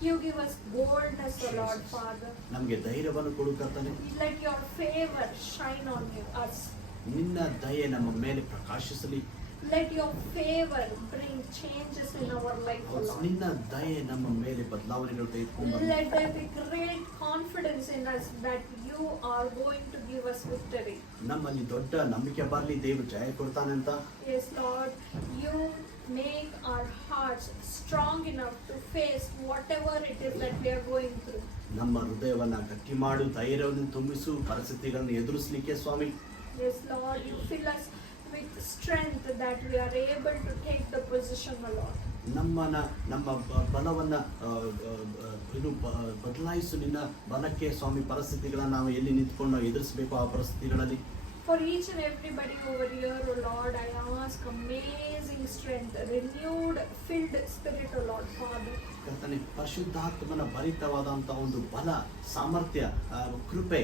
You give us boldness, O Lord Jesus. Father. ನಮಗೆ ಧೈರ್ಯವನ್ನು ಕೊಡು ಕರ್ತನೆ. Let your favor shine on us. ನಿನ್ನ ದಯೆ ನಮ್ಮ ಮೇಲೆ ಪ್ರಕಾಶಿಸಲಿ. Let your favor bring changes in our life, O Lord. ನಿನ್ನ ದಯೆ ನಮ್ಮ ಮೇಲೆ ಬದಲಾವಣೆಗಳು ತೆಗೆದುಕೊಂಡು ಬರಲಿ. Let there be great confidence in us that you are going to give us victory. ನಮ್ಮಲ್ಲಿ ದೊಡ್ಡ ನಂಬಿಕೆ ಬರಲಿ, ದೇವರು ಜಯ ಕೊಡ್ತಾನೆ ಅಂತ. Yes, Lord, you make our hearts strong enough to face whatever it is that we are going through. ನಮ್ಮ ಹೃದಯವನ್ನ ಗಟ್ಟಿ ಮಾಡು, ಧೈರ್ಯವನ್ನು ತುಂಬಿಸು, ಪರಿಸ್ಥಿತಿಗಳನ್ನು ಎದುರಿಸಲಿಕ್ಕೆ ಸ್ವಾಮಿ. Yes, Lord, you fill us with strength that we are able to take the position, O Lord. ನಮ್ಮ ಬಲವನ್ನ ಬದಲಾಯಿಸು. ನಿನ್ನ ಬಲಕ್ಕೆ ಸ್ವಾಮಿ ಪರಿಸ್ಥಿತಿಗಳನ್ನ ನಾವು ಎಲ್ಲಿ ನಿಂತ್ಕೊಂಡು ನಾವು ಎದುರಿಸಬೇಕು ಆ ಪರಿಸ್ಥಿತಿಗಳಲ್ಲಿ. For each and everybody over here, O Lord, I ask amazing strength, renewed, filled spirit, O Lord Father. ಕರ್ತನೆ, ಪರಿಶುದ್ಧಾತ್ಮನ ಭರಿತವಾದಂತ ಒಂದು ಬಲ, ಸಾಮರ್ಥ್ಯ, ಕೃಪೆ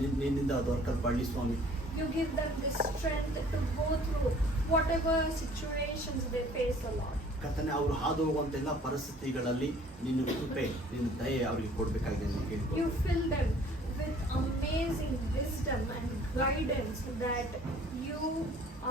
ನಿನ್ನಿಂದ ದೊರಕಲ್ಪಡಲಿ ಸ್ವಾಮಿ. You give them the strength to go through whatever situations they face, O Lord. ಕರ್ತನೆ ಅವರು ಹಾದು ಹೋಗುವಂತ ಎಲ್ಲ ಪರಿಸ್ಥಿತಿಗಳಲ್ಲಿ ನಿನ್ನ ಕೃಪೆ ನಿನ್ನ ದಯೆ ಅವರಿಗೆ ಕೊಡಬೇಕಾಗಿದೆ ಅಂತ You ಕೇಳ್ಕೊಂಡು fill them with amazing wisdom and guidance that you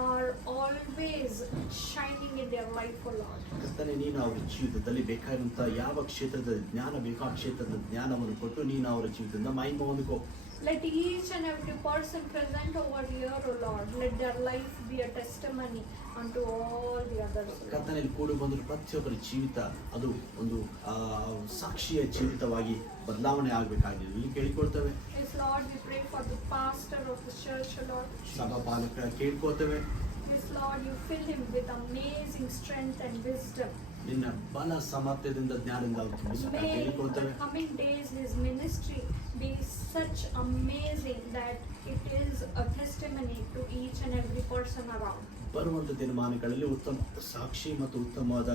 are always shining in their life, O Lord. ಕರ್ತನೆ ನೀನು ಅವರ ಜೀವಿತದಲ್ಲಿ ಬೇಕಾದಂತ ಯಾವ ಕ್ಷೇತ್ರದ ಜ್ಞಾನ ಬೇಕೋ ಆ ಕ್ಷೇತ್ರದ ಜ್ಞಾನವನ್ನು ಕೊಟ್ಟು ನೀನು ಅವರ ಜೀವಿತದಿಂದ ಮಹಿಮೆ ಹೊಂದಿಕೋ. Let each and every person present over here, O Lord, let their life be a testimony unto all the others. ಕರ್ತನಲ್ಲಿ ಕೂಡಿ ಬಂದರು ಪ್ರತಿಯೊಬ್ಬರ ಜೀವಿತ ಅದು ಒಂದು ಸಾಕ್ಷಿಯ ಜೀವಿತವಾಗಿ ಬದಲಾವಣೆ ಆಗಬೇಕಾಗಿದೆ ಇಲ್ಲಿ ಕೇಳಿಕೊಳ್ತೇವೆ. Yes, Lord, we pray for the pastor of the church, O Lord. ಸಭಾ ಪಾಲಕರ ಕೇಳ್ಕೊಳ್ತೇವೆ. Yes, Lord, you fill him with amazing strength and wisdom. ನಿನ್ನ ಬಲ ಸಾಮರ್ಥ್ಯದಿಂದ ಜ್ಞಾನದಿಂದ ಅವರು ತುಂಬಿಸಬೇಕು May ಕೇಳಿಕೊಳ್ತೇವೆ. the coming days his ministry be such amazing that it is a testimony to each and every person around. ಬರುವಂತ ದಿನಮಾನಗಳಲ್ಲಿ ಉತ್ತಮ ಸಾಕ್ಷಿ ಮತ್ತು ಉತ್ತಮವಾದ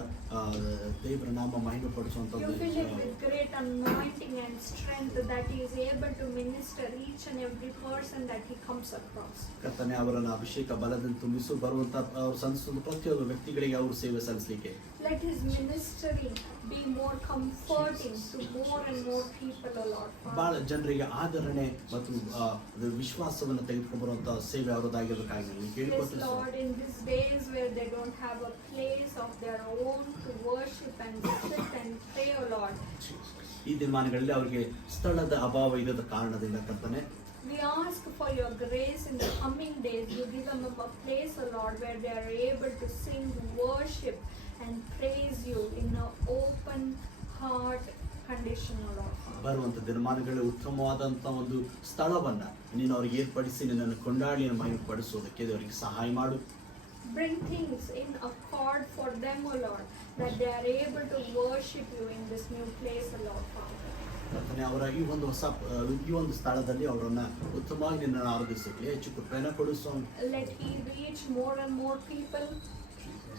ದೇವರ ನಾಮ ಮಹಿಮೆ ಪಡಿಸುವಂತ You fill him with great anointing and strength that he is able to minister each and every person that he comes across. ಕರ್ತನೆ ಅವರನ್ನು ಅಭಿಷೇಕ ಬಲದಿಂದ ತುಂಬಿಸು ಬರುವಂತ ಅವರು ಸಂಧಿಸುವ ಪ್ರತಿಯೊಬ್ಬ ವ್ಯಕ್ತಿಗಳಿಗೆ ಅವರು ಸೇವೆ ಸಲ್ಲಿಸಲಿಕ್ಕೆ Let his ministry be more comforting to more and more people, O Lord. ಬಹಳ ಜನರಿಗೆ ಆದರಣೆ ಮತ್ತು ವಿಶ್ವಾಸವನ್ನು ತೆಗೆದುಕೊಂಡು ಬರುವಂತ ಸೇವೆ ಅವರದಾಗಿರಬೇಕಾಗಿದೆ Yes, ಕೇಳಿಕೊಳ್ತೇವೆ. Lord, in these days where they don't have a place of their own to worship and sit and pray, O Lord, ಈ ದಿನಮಾನಗಳಲ್ಲಿ ಅವರಿಗೆ ಸ್ಥಳದ ಅಭಾವ ಇರದ ಕಾರಣದಿಂದ ಕರ್ತನೆ we ask for your grace in the coming days. You give them a place, O Lord, where they are able to sing, worship, and praise you in an open heart condition, O Lord. ಬರುವಂತ ದಿನಮಾನಗಳಲ್ಲಿ ಉತ್ತಮವಾದಂತ ಒಂದು ಸ್ಥಳವನ್ನ ನೀನು ಅವ್ರಿಗೆ ಏರ್ಪಡಿಸಿ ನಿನ್ನನ್ನು ಕೊಂಡಾಡಿ ಮಹಿಮೆ ಪಡಿಸೋದಕ್ಕೆ ಅವರಿಗೆ ಸಹಾಯ ಮಾಡು. Bring things in accord for them, O Lord, that they are able to worship you in this new place, O Lord, Father. ಕರ್ತನೆ ಅವರ ಈ ಒಂದು ಸ್ಥಳದಲ್ಲಿ ಅವರನ್ನ ಉತ್ತಮವಾಗಿ ನಿನ್ನನ್ನು ಆರಾಧಿಸಲಿಕ್ಕೆ ಹೆಚ್ಚು ಕೃಪೆಯನ್ನು ಕೊಡು ಸ್ವಾಮಿ. Let he reach more and more people.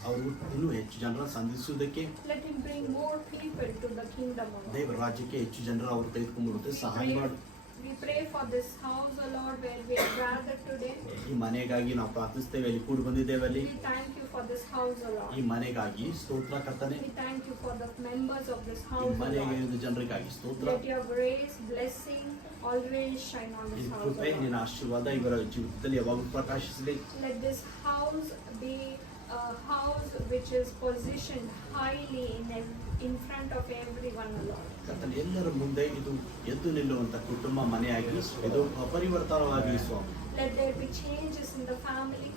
ಅವರು ಇನ್ನೂ ಹೆಚ್ಚು ಜನರ ಸಂಧಿಸುವುದಕ್ಕೆ Let him bring more people to the kingdom, O Lord. ದೇವರ ರಾಜ್ಯಕ್ಕೆ ಹೆಚ್ಚು ಜನರ ಅವರು ತೆಗೆದುಕೊಂಡು ಸಹಾಯ ಮಾಡು. We pray for this house, O Lord, where we are gathered today. ಈ ಮನೆಗಾಗಿ ನಾವು ಪ್ರಾರ್ಥಿಸ್ತೇವೆ, ಅಲ್ಲಿ ಕೂಡಿ ಬಂದಿದ್ದೇವೆ ಅಲ್ಲಿ. We thank you for this house, O ಈ Lord. ಮನೆಗಾಗಿ ಸ್ತೋತ್ರ ಕರ್ತನೆ. We thank you for the members of this ಈ house, O ಮನೆಗೆ Lord. ಜನರಿಗಾಗಿ ಸ್ತೋತ್ರ. Let your grace, blessing always shine on this ನಿನ್ನ house, O ಕೃಪೆ ನಿನ್ನ Lord. ಆಶೀರ್ವಾದ ಇವರ ಜೀವಿತದಲ್ಲಿ ಯಾವಾಗಲೂ ಪ್ರಕಾಶಿಸಲಿ. Let this house be a house which is positioned highly in front of everyone, O Lord. ಕರ್ತನೆ ಎಲ್ಲರ ಮುಂದೆ ಇದು ಎದ್ದು ನಿಲ್ಲುವಂತ ಕುಟುಂಬ ಮನೆಯಾಗಿ ಇದು ಪರಿವರ್ತನವಾಗಲಿ ಸ್ವಾಮಿ. Let there be changes in the family,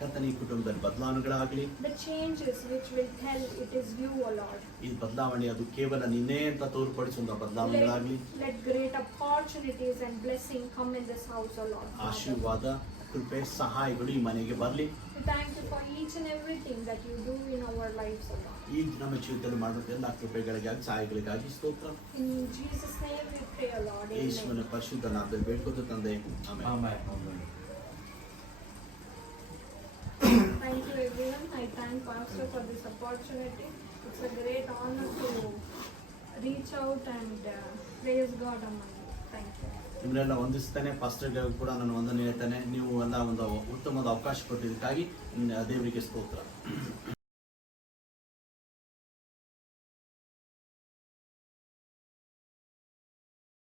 ಕರ್ತನೆ ಈ ಕುಟುಂಬದಲ್ಲಿ ಬದಲಾವಣೆಗಳಾಗಲಿ. the changes which will tell it is you, O Lord. ಈ ಬದಲಾವಣೆ ಅದು ಕೇವಲ ನಿನ್ನೆ ಅಂತ ತೋರ್ಪಡಿಸುವಂತ ಬದಲಾವಣೆಗಳಾಗಲಿ. Let great opportunities and blessing come in this house, O Lord. Father. ಆಶೀರ್ವಾದ ಕೃಪೆ ಸಹಾಯಗಳು ಈ ಮನೆಗೆ ಬರಲಿ. We thank you for each and everything that you do in our lives, O Lord. ಈ ನಮ್ಮ ಜೀವಿತದಲ್ಲಿ ಮಾಡುವಂತ ಎಲ್ಲ ಕೃಪೆಗಳಿಗಾಗಿ ಸಹಾಯಗಳಿಗಾಗಿ ಸ್ತೋತ್ರ. In Jesus' name we pray, O Lord. ಯೇಸುವಿನ Amen. ಪರಿಶುದ್ಧ ನಾಮದಲ್ಲಿ ಬೇಡ್ಕೊತ ತಂದೆ amen. Amen. Thank you, everyone. I thank Pastor for this opportunity. It's a great honor to reach out and praise God among you. Thank you. ನಿಮ್ಮನ್ನೆಲ್ಲ ವಂದಿಸ್ತಾನೆ, ಪಾಸ್ಟರ್ಗೆ ಕೂಡ ನಾನು ವಂದನೆ ಹೇಳ್ತಾನೆ. ನೀವು ಎಲ್ಲ ಒಂದು ಉತ್ತಮವಾದ ಅವಕಾಶ ಕೊಟ್ಟಿದ್ದಕ್ಕಾಗಿ ದೇವರಿಗೆ ಸ್ತೋತ್ರ.